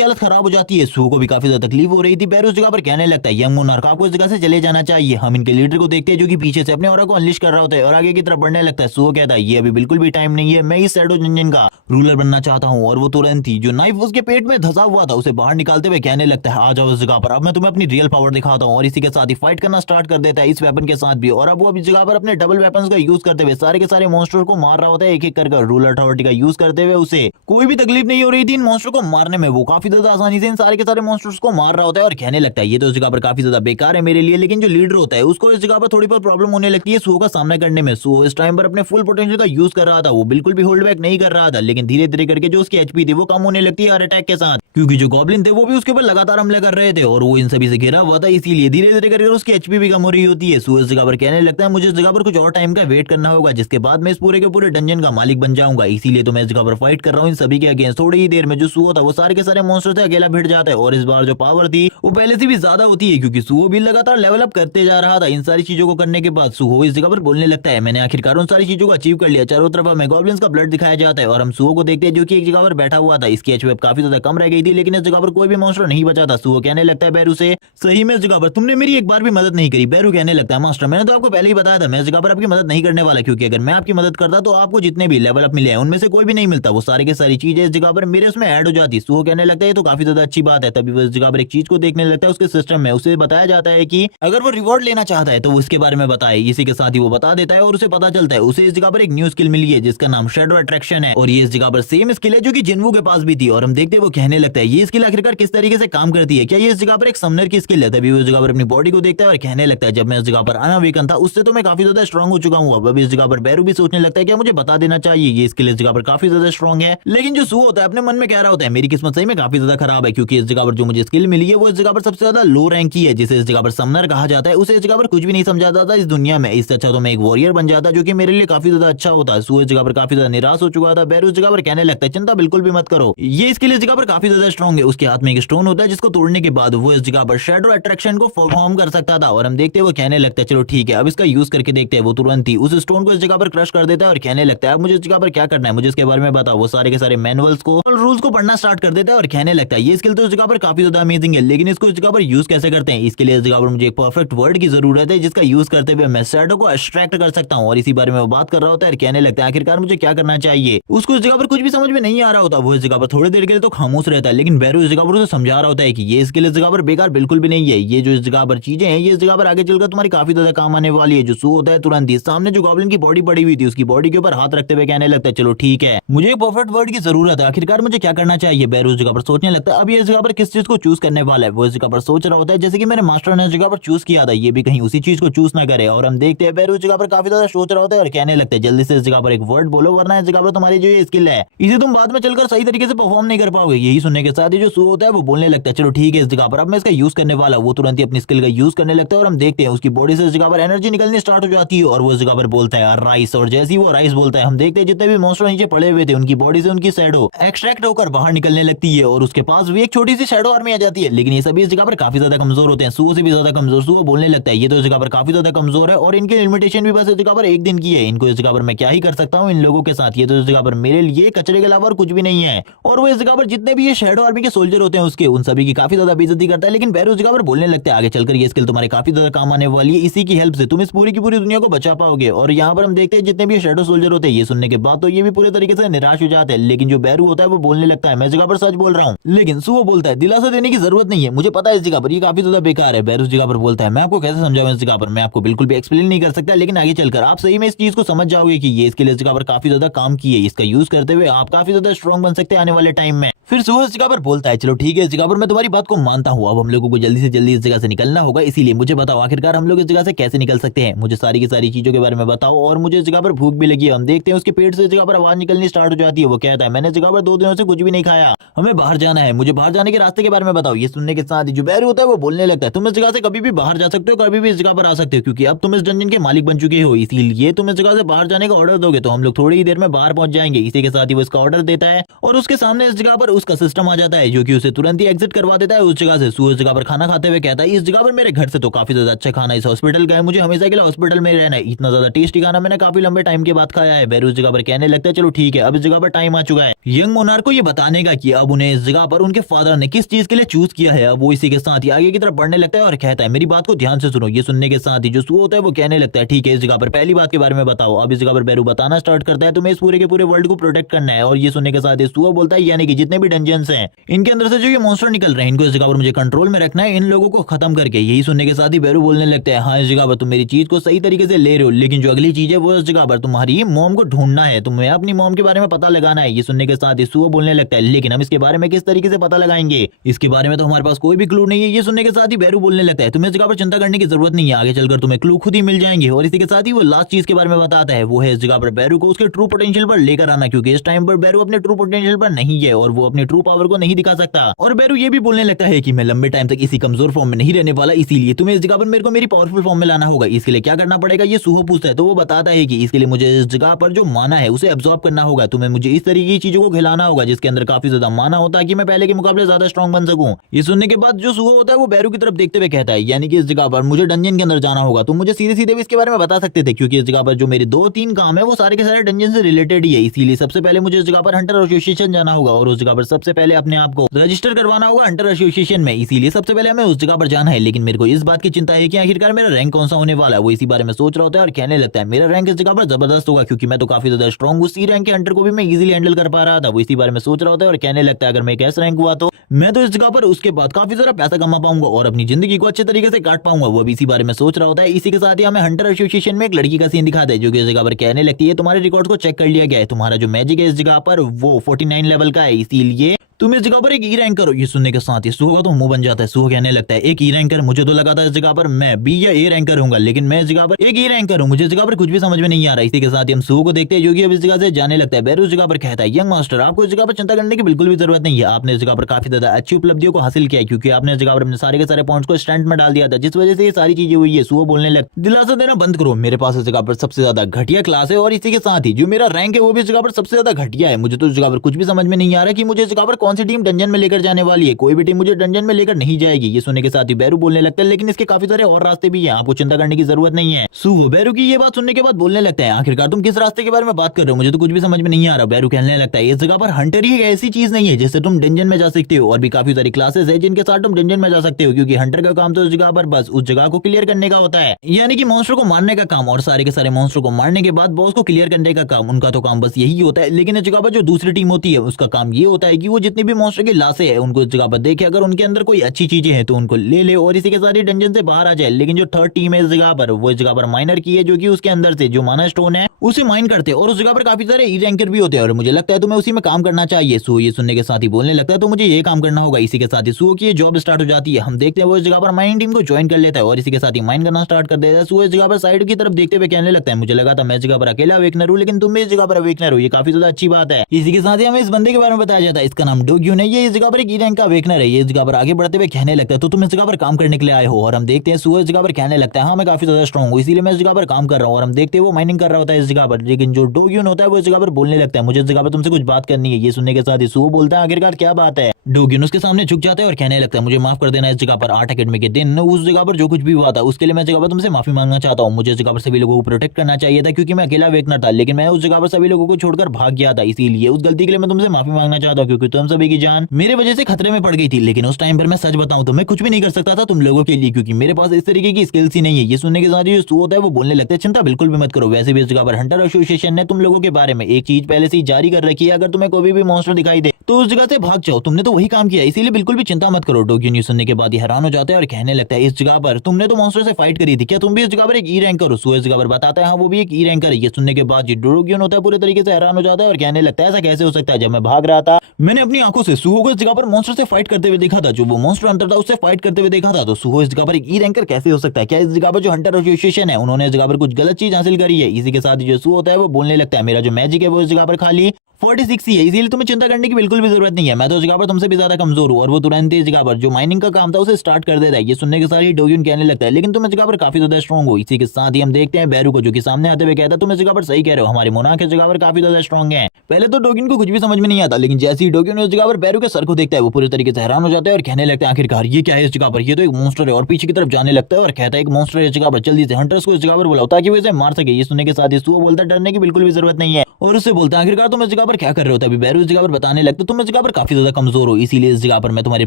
हालत खराब हो जाती है। सुओ को भी काफी ज्यादा तकलीफ हो रही थी। बैरू उस जगह पर कहने लगता है यंग मोनार्क आपको इस जगह से चले जाना चाहिए। हम इनके लीडर को देखते हैं जो कि पीछे से अपने ऑरा को अनलिश कर रहा होता है और आगे की तरफ बढ़ने लगता है। सुओ कहता है ये अभी बिल्कुल भी टाइम नहीं है, मैं इस शैडो जंजन का रूलर बनना चाहता हूँ। और वो तुरंत ही जो नाइफ उसके पेट में धंसा हुआ था उसे बाहर निकालते हुए कहने लगता है आ जाओ इस जगह पर, अब मैं तुम्हें अपनी रियल पावर दिखाता हूँ। और इसी के साथ ही फाइट करना स्टार्ट कर देता है इस वेपन के साथ भी। और अब वो इस जगह पर अपने डबल वेपन्स का यूज करते हुए सारे के सारे मॉन्स्टर को मार रहा होता है एक एक कर रूलर अथॉरिटी का यूज करते हुए। उसे कोई भी तकलीफ नहीं हो रही थी इन मॉन्स्टर को मारने में, वो काफी ज्यादा आसानी से इन सारे के सारे मॉन्स्टर्स को मार रहा होता है और कहने लगता है ये तो इस जगह पर काफी ज्यादा बेकार है मेरे लिए। लेकिन जो लीडर होता है उसको इस जगह पर थोड़ी बहुत प्रॉब्लम होने लगती है सुओ का सामना करने में। सुओ इस टाइम पर अपने फुल पोटेंशियल का यूज कर रहा था, वो बिल्कुल भी होल्ड बैक नहीं कर रहा था। लेकिन धीरे धीरे करके जो उसकी एचपी थी वो कम होने लगती है हर अटैक के साथ, क्योंकि जो गॉब्लिन थे वो भी उसके ऊपर लगातार हमले कर रहे थे और वो इन सभी से घिरा हुआ था। इसीलिए धीरे धीरे करके उसकी एचपी भी कम हो रही होती है। सुओ इस जगह पर कहने लगता है मुझे इस जगह पर कुछ और टाइम का वेट करना होगा जिसके बाद मैं इस पूरे के पूरे डंजन का मालिक बन जाऊंगा। इसीलिए तो मैं इस जगह पर फाइट कर रहा हूँ इन सभी के अगेंस्ट। थोड़ी ही देर में जो सुओ था वो सारे के सारे मॉन्स्टर से अकेला भिड़ जाता है और इस बार जो पावर थी वो पहले से भी ज्यादा होती है, क्योंकि सुओ भी लगातार लेवल अप करते जा रहा था। इन सारी चीजों को करने के बाद सुओ इस जगह पर बोलने लगता है मैंने आखिरकार उन सारी चीजों को अचीव कर लिया। चारों तरफ हमें गॉब्लिन्स का ब्लड दिखाया जाता है और हम सुओ को देखते हैं जो कि एक जगह पर बैठा हुआ था। इसकी एचपी काफी ज्यादा कम रह गई थी, लेकिन इस जगह पर कोई भी मॉन्स्टर नहीं बचा था। सुओ कहने लगता है बैरू से सही में इस जगह पर तुमने मेरी एक बार भी मदद नहीं करी। बैरू कहने लगता है मास्टर मैंने तो आपको पहले ही बताया था मैं इस जगह पर आपकी मदद नहीं करने वाला, क्योंकि अगर मैं आपकी मदद करता तो आपको जितने भी लेवल अप मिले हैं उनमें से कोई भी नहीं मिलता, वो सारी की सारी चीजें इस जगह पर मेरे उसमें ऐड हो जाती। सुओ कहने लगता है तो काफी ज्यादा अच्छी बात है। तभी वो इस जगह पर एक चीज को देखने लगता है उसके सिस्टम में। उसे बताया जाता है कि अगर वो रिवॉर्ड लेना चाहता है तो वो इसके बारे में बताए। इसी के साथ ही वो बता देता है और उसे पता चलता है उसे इस जगह पर एक न्यू स्किल मिली है जिसका नाम शैडो अट्रैक्शन है और ये इस जगह पर सेम स्किल है जो कि जिन्वू के पास भी थी। और हम देखते हैं वो कहने लगता है ये स्किल आखिरकार किस तरीके से काम करती है, क्या ये इस जगह पर एक समनर की स्किल है। तभी वो इस जगह पर अपनी बॉडी को देखता है और कहने लगता है जब मैं इस जगह पर अनअवेकन था उससे तो मैं काफी ज्यादा स्ट्रांग हो चुका हूँ। अब इस जगह पर बैरू भी सोचने लगता है क्या मुझे बता देना चाहिए ये स्किल इस जगह पर काफी ज्यादा स्ट्रांग है। लेकिन जो सुओ होता है अपने मन में कह रहा होता है मेरी किस्मत सही में काफी ज्यादा खराब है, क्योंकि इस जगह पर जो मुझे स्किल मिली है वो इस जगह पर सबसे ज्यादा लो रैंक की है, जिसे इस जगह पर समनर कहा जाता है। उसे इस जगह पर कुछ भी नहीं समझा जाता इस दुनिया में। इससे अच्छा तो मैं एक वॉरियर बन जाता जो कि मेरे लिए काफी ज्यादा अच्छा होता है। सुओ इस जगह पर काफी ज्यादा निराश हो चुका था। बैरू इस जगह पर कहने लगता है चिंता बिल्कुल भी मत करो, ये स्किल इस जगह पर काफी ज्यादा स्ट्रांग है। उसके हाथ में एक स्टोन होता है जिसको तोड़ने के बाद वो इस जगह पर शैडो अट्रैक्शन को परफॉर्म कर सकता था। और हम देखते हैं वो कहने लगता है चलो ठीक है अब इसका यूज करके देखते हैं। वो तुरंत ही उस स्टोन को इस जगह पर क्रश कर देता है और कहने लगता है अब मुझे इस जगह पर क्या करना है मुझे इसके बारे में बताओ। वो सारे के सारे मैनुअल्स को और रूल्स को पढ़ना स्टार्ट कर देता है और कहने लगता है ये स्किल तो इस जगह पर काफी ज्यादा अमेजिंग है, लेकिन इसको इस जगह पर यूज कैसे करते हैं इसके लिए इस जगह पर मुझे एक परफेक्ट वर्ड की जरूरत है जिसका यूज करते हुए मैं शैडो को एक्सट्रैक्ट कर सकता हूँ। और इसी बारे में वो बात कर रहा होता है और कहने लगता है आखिरकार मुझे क्या करना चाहिए। उसको इस जगह पर कुछ भी समझ में नहीं आ रहा होता। वो इस जगह पर थोड़ी देर के लिए तो खामोश रहता है, लेकिन बैरू इस जगह पर उसे समझा रहा होता है कि ये स्किल इस जगह पर बेकार बिल्कुल भी नहीं है। ये जो इस जगह पर चीजें हैं ये इस जगह पर आगे चलकर तुम्हारी काफी ज्यादा काम आने वाली है। जो सुओ होता है तुरंत ही सामने जो गॉब्लिन की बॉडी पड़ी हुई थी उसकी बॉडी के ऊपर हाथ रखते हुए कहने लगता है चलो ठीक है मुझे परफेक्ट वर्ड की जरूरत है, आखिरकार मुझे क्या करना चाहिए। बैरू इस जगह पर सोचने लगता है अब ये इस जगह पर किस चीज को चूज करने वाला है। वो इस जगह पर सोच रहा होता है जैसे कि मेरे मास्टर ने इस जगह पर चूज किया था ये भी कहीं उसी चीज को चूज ना करे। और हम देखते हैं बैरू इस जगह पर काफी ज्यादा सोच रहा होता है और कहने लगता है जल्दी से इस जगह पर एक वर्ड बोलो वरना इस जगह पर तुम्हारी जो ये स्किल है इसे तुम बाद में चलकर सही तरीके से परफॉर्म नहीं कर पाओगे। यही सुनने के साथ ही जो सुओ होता है वो बोलने लगता है चलो ठीक है इस जगह पर अब मैं इसका यूज करने वाला वो तुरंत ही अपनी स्किल का यूज करने लगता है और हम देखते हैं उसकी बॉडी से इस जगह पर एनर्जी निकलनी स्टार्ट हो जाती है और वो इस जगह पर बोलता है राइस। और जैसे ही वो राइस बोलता है हम देखते हैं जितने भी मॉन्स्टर नीचे पड़े हुए थे उनकी बॉडी से उनकी शैडो एक्सट्रैक्ट होकर बाहर निकलने लगती है और उसके पास भी एक छोटी सी शैडो आर्मी आ जाती है। लेकिन ये सभी इस जगह पर काफी ज्यादा कमजोर होते हैं, सुओ से भी ज्यादा कमजोर। सुओ बोलने लगता है ये तो इस जगह पर काफी ज्यादा कमजोर है और इनकी लिमिटेशन भी बस इस जगह पर एक दिन की है, इनको इस जगह पर मैं क्या ही कर सकता हूँ इन लोगों के साथ, ये तो इस जगह पर मेरे लिए कचरे के अलावा और कुछ भी नहीं है। और वो इस जगह पर जितने भी ये शैडो आर्मी के सोल्जर होते हैं उसके उन सभी की काफी ज्यादा बेइज्जती करता है। लेकिन बैरू उस जगह पर बोलने लगता है आगे चलकर ये स्किल तुम्हारे काफी ज्यादा काम आने वाली है, इसी की हेल्प से तुम इस पूरी की पूरी दुनिया को बचा पाओगे। और यहाँ पर हम देखते हैं जितने भी शैडो सोल्जर होते हैं ये सुनने के बाद तो ये भी पूरे तरीके से निराश हो जाते हैं। लेकिन जो बैरू होता है वो बोलने लगता है मैं इस जगह पर सच बोल रहा हूँ। लेकिन सुओ बोलता है दिलासा देने की जरूरत नहीं है, मुझे पता है इस जगह पर ये काफी ज्यादा बेकार है। बैरू इस जगह पर बोलता है मैं आपको कैसे समझाऊं इस जगह पर, मैं आपको बिल्कुल भी एक्सप्लेन नहीं कर सकता, लेकिन आगे चलकर आप सही में इस चीज को समझ जाओगे कि ये इसके लिए इस जगह पर काफी ज्यादा काम की है, इसका यूज करते हुए आप काफी ज्यादा स्ट्रॉन्ग बन सकते हैं आने वाले टाइम में। फिर सुओ इस जगह पर बोलता है चलो ठीक है इस जगह पर मैं तुम्हारी बात को मानता हूँ, अब हम लोगों को जल्दी से जल्दी इस जगह से निकलना होगा, इसीलिए मुझे बताओ आखिरकार हम लोग इस जगह से कैसे निकल सकते हैं, मुझे सारी की सारी चीजों के बारे में बताओ। और मुझे इस जगह पर भूख भी लगी है, हम देखते हैं उसके पेट से इस जगह पर आवाज निकलनी स्टार्ट हो जाती है। वो कहता है मैंने इस जगह पर 2 दिनों से कुछ भी नहीं खाया, हमें बाहर जाना है, मुझे बाहर जाने के रास्ते के बारे में बताओ। ये सुनने के साथ ही जो बैरू होता है वो बोलने लगता है तुम इस जगह से कभी भी बाहर जा सकते हो, कभी भी इस जगह पर आ सकते हो, क्योंकि अब तुम इस डंजन के मालिक बन चुके हो, इसीलिए तुम इस जगह से बाहर जाने का ऑर्डर दोगे तो हम लोग थोड़ी ही देर में बाहर पहुंच जाएंगे। इसी के साथ ही वो इसका ऑर्डर देता है और उसके सामने इस जगह पर उसका सिस्टम आ जाता है जो कि उसे तुरंत ही एग्जिट करवा देता है उस जगह से। सुओ इस जगह पर खाना खाते हुए कहता है इस जगह पर मेरे घर से तो काफी ज्यादा अच्छा खाना इस हॉस्पिटल का है, मुझे हमेशा के लिए हॉस्पिटल में रहना है, इतना ज्यादा टेस्टी खाना मैंने काफी लंबे टाइम के बाद खाया है। बैरू इस जगह पर कहने लगता है चलो ठीक है अब इस जगह पर टाइम आ चुका है यंग मोनार्क को ये बताने का कि अब उन्हें इस जगह पर उनके फादर ने किस चीज के लिए चूज किया है। अब वो इसी के साथ ही आगे की तरफ बढ़ने लगता है और कहता है मेरी बात को ध्यान से सुनो। ये सुनने के साथ ही जो सुओ होता है वो कहने लगता है ठीक है इस जगह पर पहली बात के बारे में बताओ। अब इस जगह पर बैरू बताना स्टार्ट करता है तुम्हें इस पूरे के पूरे वर्ल्ड को प्रोटेक्ट करना है। और ये सुनने के साथ ही सुओ बोलता है यानी कि जितने भी डंजन्स हैं इनके अंदर से जो ये मॉन्स्टर निकल रहे हैं इनको इस जगह पर मुझे कंट्रोल में रखना है, इन लोगों को खत्म करके। यही सुनने के साथ ही बैरू बोलने लगता है हाँ इस जगह पर तुम मेरी चीज को सही तरीके से ले रहे हो, लेकिन जो अगली चीज है वो इस जगह पर तुम्हारी मॉम को ढूंढना है, तुम्हें अपनी मॉम के बारे में पता लगाना है। ये सुनने के साथ ही सुओ बोलने लगता है लेकिन हम इसके बारे में किस तरीके से पता लगाएंगे, इसके बारे में तो हमारे पास कोई भी क्लू नहीं है। ये सुनने के साथ ही बैरू बोलने लगता है तुम्हें इस जगह पर चिंता करने की जरूरत नहीं है, आगे चलकर तुम्हें क्लू खुद ही मिल जाएंगे। और इसी के साथ ही वो लास्ट चीज के बारे में बताता है वो है इस जगह पर बैरू को उसके ट्रू पोटेंशियल पर लेकर आना, क्योंकि इस टाइम पर बैरू अपने ट्रू पोटेंशियल पर नहीं है और वो अपने ट्रू पावर को नहीं दिखा सकता। और बैरू ये भी बोलने लगता है कि मैं लंबे टाइम तक इसी कमजोर फॉर्म में नहीं रहने वाला, इसीलिए तुम्हें इस जगह पर मेरे को मेरी पावरफुल फॉर्म में लाना होगा। इसके लिए क्या करना पड़ेगा ये सुहो पूछता है तो वो बताता है कि इसके लिए मुझे इस जगह पर जो माना है उसे एब्जॉर्ब करना होगा, तुम्हें मुझे इस तरीके की चीजों को खिलाना होगा जिसके अंदर काफी ज्यादा माना होता है कि मैं पहले के मुकाबले ज्यादा स्ट्रॉन्ग बन सकूं। ये सुनने के बाद जो सुहो होता है वो बैरू की तरफ देखते हुए कहता है यानी कि इस जगह पर मुझे डंजन के अंदर जाना होगा, तुम मुझे सीधे सीधे भी इसके बारे में बता सकते थे, क्योंकि इस जगह पर जो मेरे 2-3 काम है वो सारे के सारे डंजन से रिलेटेड ही है। इसीलिए सबसे पहले मुझे इस जगह पर हंटर एसोसिएशन जाना होगा और उस जगह पर सबसे पहले अपने आप को रजिस्टर करवाना होगा हंटर एसोसिएशन में, इसीलिए सबसे पहले हमें उस जगह पर जाना है। लेकिन मेरे को इस बात की चिंता है कि आखिरकार मेरा रैंक कौन सा होने वाला है, वो इसी बारे में सोच रहा होता है और कहने लगता है मेरा रैंक इस जगह पर जबरदस्त होगा, क्योंकि मैं तो काफी ज्यादा स्ट्रॉन्ग हूँ, सी रैंक के हंटर को भी मैं इजीली हैंडल कर पा रहा था। वो इसी बारे में सोच रहा होता है और कहने लगता है अगर मैं एक ऐसा रैंक हुआ तो मैं तो इस जगह पर उसके बाद काफी ज्यादा पैसा कमा पाऊंगा और अपनी जिंदगी को अच्छे तरीके से काट पाऊंगा। वो भी इसी बारे में सोच रहा होता है। इसी के साथ ही हमें हंटर एसोसिएशन में एक लड़की का सीन दिखाता है जो कि इस जगह पर कहने लगती है तुम्हारे रिकॉर्ड को चेक कर लिया गया है, तुम्हारा जो मैजिक है इस जगह पर वो 49 लेवल का है, इसीलिए तुम इस जगह पर एक ई रैंक करो। ये सुनने के साथ ही सुहो का तो मुंह बन जाता है। सुहो कहने लगता है एक ई रैंकर, मुझे तो लगा था इस जगह पर मैं बी या ए रैंकर होऊंगा, लेकिन मैं इस जगह पर एक ई रैंकर हूं, मुझे इस जगह पर कुछ भी समझ में नहीं आ रहा। इसी के साथ ही हम सुहो को देखते हैं जो कि अब इस जगह से जाने लगता है। बैरू इस जगह पर कहता है यंग मास्टर आपको इस जगह पर चिंता करने की बिल्कुल भी जरूरत नहीं है, आपने इस जगह पर काफी ज्यादा अच्छी उपलब्धियों को हासिल किया है, क्योंकि आपने इस जगह पर अपने सारे के सारे पॉइंट्स को स्टैंड में डाल दिया था, जिस वजह से ये सारी चीजें हुई है। सुहो बोलने लग दिलासा देना बंद करो, मेरे पास इस जगह पर सबसे ज्यादा घटिया क्लास है और इसी के साथ ही जो मेरा रैंक है वो भी इस जगह पर सबसे ज्यादा घटिया है। मुझे तो इस जगह पर कुछ भी समझ में नहीं आ रहा कि मुझे इस जगह पर कौन सी टीम डंजन में लेकर जाने वाली है, कोई भी टीम मुझे डंजन में लेकर नहीं जाएगी। ये सुनने के साथ ही बैरू बोलने लगता है लेकिन इसके काफी सारे और रास्ते भी हैं, आपको चिंता करने की जरूरत नहीं है। सुहो बैरू की ये बात सुनने के बाद बोलने लगता है आखिरकार तुम किस रास्ते के बारे में बात कर रहे हो, मुझे तो कुछ भी समझ में नहीं आ रहा। बैरू कहने लगता है इस जगह पर हंटर ही एक ऐसी चीज नहीं है जिससे तुम डंजन में जा सकते हो, और भी काफी सारी क्लासेस है जिनके साथ तुम डंजन में जा सकते हो, क्योंकि हंटर का काम तो इस जगह पर बस उस जगह को क्लियर करने का होता है, यानी कि मॉन्स्टर को मारने का काम, और सारे के सारे मॉन्स्टर को मारने के बाद बॉस को क्लियर करने का काम, उनका तो काम बस यही होता है। लेकिन इस जगह पर जो दूसरी टीम होती है उसका काम ये होता है कि वो जितनी भी मॉन्स्टर की लाशें हैं उनको इस जगह पर देखे, अगर उनके अंदर कोई अच्छी चीजें हैं तो उनको ले ले और इसी के साथ ही डंजन से बाहर आ जाए। लेकिन जो थर्ड टीम है इस जगह पर वो इस जगह पर माइनर की है, जो कि उसके अंदर से जो माना स्टोन है उसे माइन करते हैं, और उस जगह पर काफी सारे ई रैंकर भी होते हैं और मुझे लगता है तुम्हें उसी में काम करना चाहिए। सो ये सुनने के साथ ही बोलने लगता है तो मुझे ये काम करना होगा। इसी के साथ ही सो की जॉब स्टार्ट हो जाती है। हम देखते हैं वो इस जगह पर माइनिंग टीम को ज्वाइन कर लेता है और इसी के साथ ही माइन करना स्टार्ट कर देता है। सो इस जगह पर साइड की तरफ देखते हुए कहने लगता है मुझे लगा था मैं इस जगह पर अकेला अवेकनर हूं, लेकिन तुम भी इस जगह पर अवेकनर हो, ये काफी ज्यादा अच्छी बात है। इसी के साथ ही हमें इस बंदे के बारे में बताया जाता है, इसका नाम डोग्यू ने ये इस जगह पर एक ई रैंक का वेकनर है, ये इस जगह पर आगे बढ़ते हुए कहने लगता है तो तुम इस जगह पर काम करने के लिए आए हो। और हम देखते हैं सुहो इस जगह पर कहने लगता है हाँ मैं काफी ज्यादा स्ट्रॉन्ग हूँ इसीलिए मैं इस जगह पर काम कर रहा हूँ। और हम देखते हैं वो माइनिंग कर रहा होता है इस जगह पर, लेकिन जो डोग्यून होता है वो इस जगह पर बोलने लगता है मुझे इस जगह पर तुमसे कुछ बात करनी है। ये सुनने के साथ ही सुहो बोलता है आखिरकार क्या बात है। डोग्यून उसके सामने झुक जाता है और कहने लगता है मुझे माफ कर देना, इस जगह पर आर्ट एकेडमी के दिन उस जगह पर जो कुछ भी हुआ था उसके लिए मैं इस जगह पर तुमसे माफी मांगना चाहता हूँ। मुझे इस जगह पर सभी लोगों को प्रोटेक्ट करना चाहिए था क्योंकि मैं अकेला वेकनर था, लेकिन मैं उस जगह पर सभी लोगों को छोड़कर भाग गया था, इसीलिए उस गलती के लिए मैं तुमसे माफी मांगना चाहता हूँ क्योंकि तुम सभी की जान मेरे वजह से खतरे में पड़ गई थी। लेकिन उस टाइम पर मैं सच बताऊं तो मैं कुछ भी नहीं कर सकता था तुम लोगों के लिए क्योंकि मेरे पास इस तरीके की स्किल्स ही नहीं है। ये सुनने के साथ ही जो सुहो होता है वो बोलने लगता है चिंता बिल्कुल भी मत करो, वैसे भी इस जगह पर हंटर एसोसिएशन ने तुम लोगों के बारे में एक चीज पहले से ही जारी कर रखी है, अगर तुम्हें कोई भी मॉन्स्टर दिखाई दे तो उस जगह से भाग जाओ, तुमने तो वही काम किया इसीलिए बिल्कुल भी चिंता मत करो। डोग्यू न्यूज सुनने के बाद ही हैरान हो जाता है और कहने लगता है इस जगह पर तुमने तो मॉन्स्टर से फाइट करी थी, क्या तुम भी इस जगह पर एक ई रैंकर हो? सुहो इस जगह पर बताता है हाँ वो भी एक ई रैंकर है। ये सुनने के बाद डोग्यू होता है पूरे तरीके से हैरान हो जाता है और कहने लगता है ऐसा कैसे हो सकता है, जब मैं भाग रहा था मैंने अपनी आंखों से सुहो को इस जगह पर मॉन्स्टर से फाइट करते हुए देखा था, जो वो मॉन्स्टर हंटर था उससे फाइट करते हुए देखा था, तो सुहो इस जगह पर एक ई रैंकर कैसे हो सकता है? क्या इस जगह पर जो हंटर एसोसिएशन है उन्होंने इस जगह पर कुछ गलत चीज हासिल करी है? इसी के साथ जो सुहो होता है वो बोलने लगता है मेरा जो मैजिक है वो इस जगह पर खाली 46 ही है, इसीलिए तुम्हें चिंता करने की बिल्कुल भी जरूरत नहीं है, मैं तो इस जगह पर तुमसे भी ज्यादा कमजोर हूँ। और वो तुरंत ही इस जगह पर जो माइनिंग का काम था उसे स्टार्ट कर देता है। ये सुनने के साथ ही डोग्यून कहने लगता है लेकिन तुम इस जगह पर काफी ज्यादा स्ट्रॉन्ग हो। इसी के साथ ही हम देखते हैं बैरू को जो कि सामने आते हुए कहता है तुम इस जगह पर सही कह रहे हो, हमारे मोनार्क इस जगह पर काफी ज्यादा स्ट्रॉन्ग है। पहले तो डोग्यून को कुछ भी समझ में नहीं आता, लेकिन जैसे ही डोग्यून उस जगह पर बैरू के सर को देखता है वो पूरी तरीके से हैरान हो जाता है और कहने लगता है आखिरकार ये क्या है इस जगह पर, ये तो एक मॉन्स्टर है। और पीछे की तरफ जाने लगता है और कहता है एक मॉन्स्टर है इस जगह पर, जल्दी से हंटर्स को इस जगह पर बुलाओ ताकि वो इसे मार सके। ये सुनने के साथ ही सुहो बोलता है डरने की बिल्कुल भी जरूरत नहीं है और उससे बोलता है आखिरकार तुम इस जगह पर क्या कर रहे हो? तभी बैरू इस जगह पर बताने लगता है तुम इस जगह पर काफी ज्यादा कमजोर हो, इसीलिए इस जगह पर मैं तुम्हारी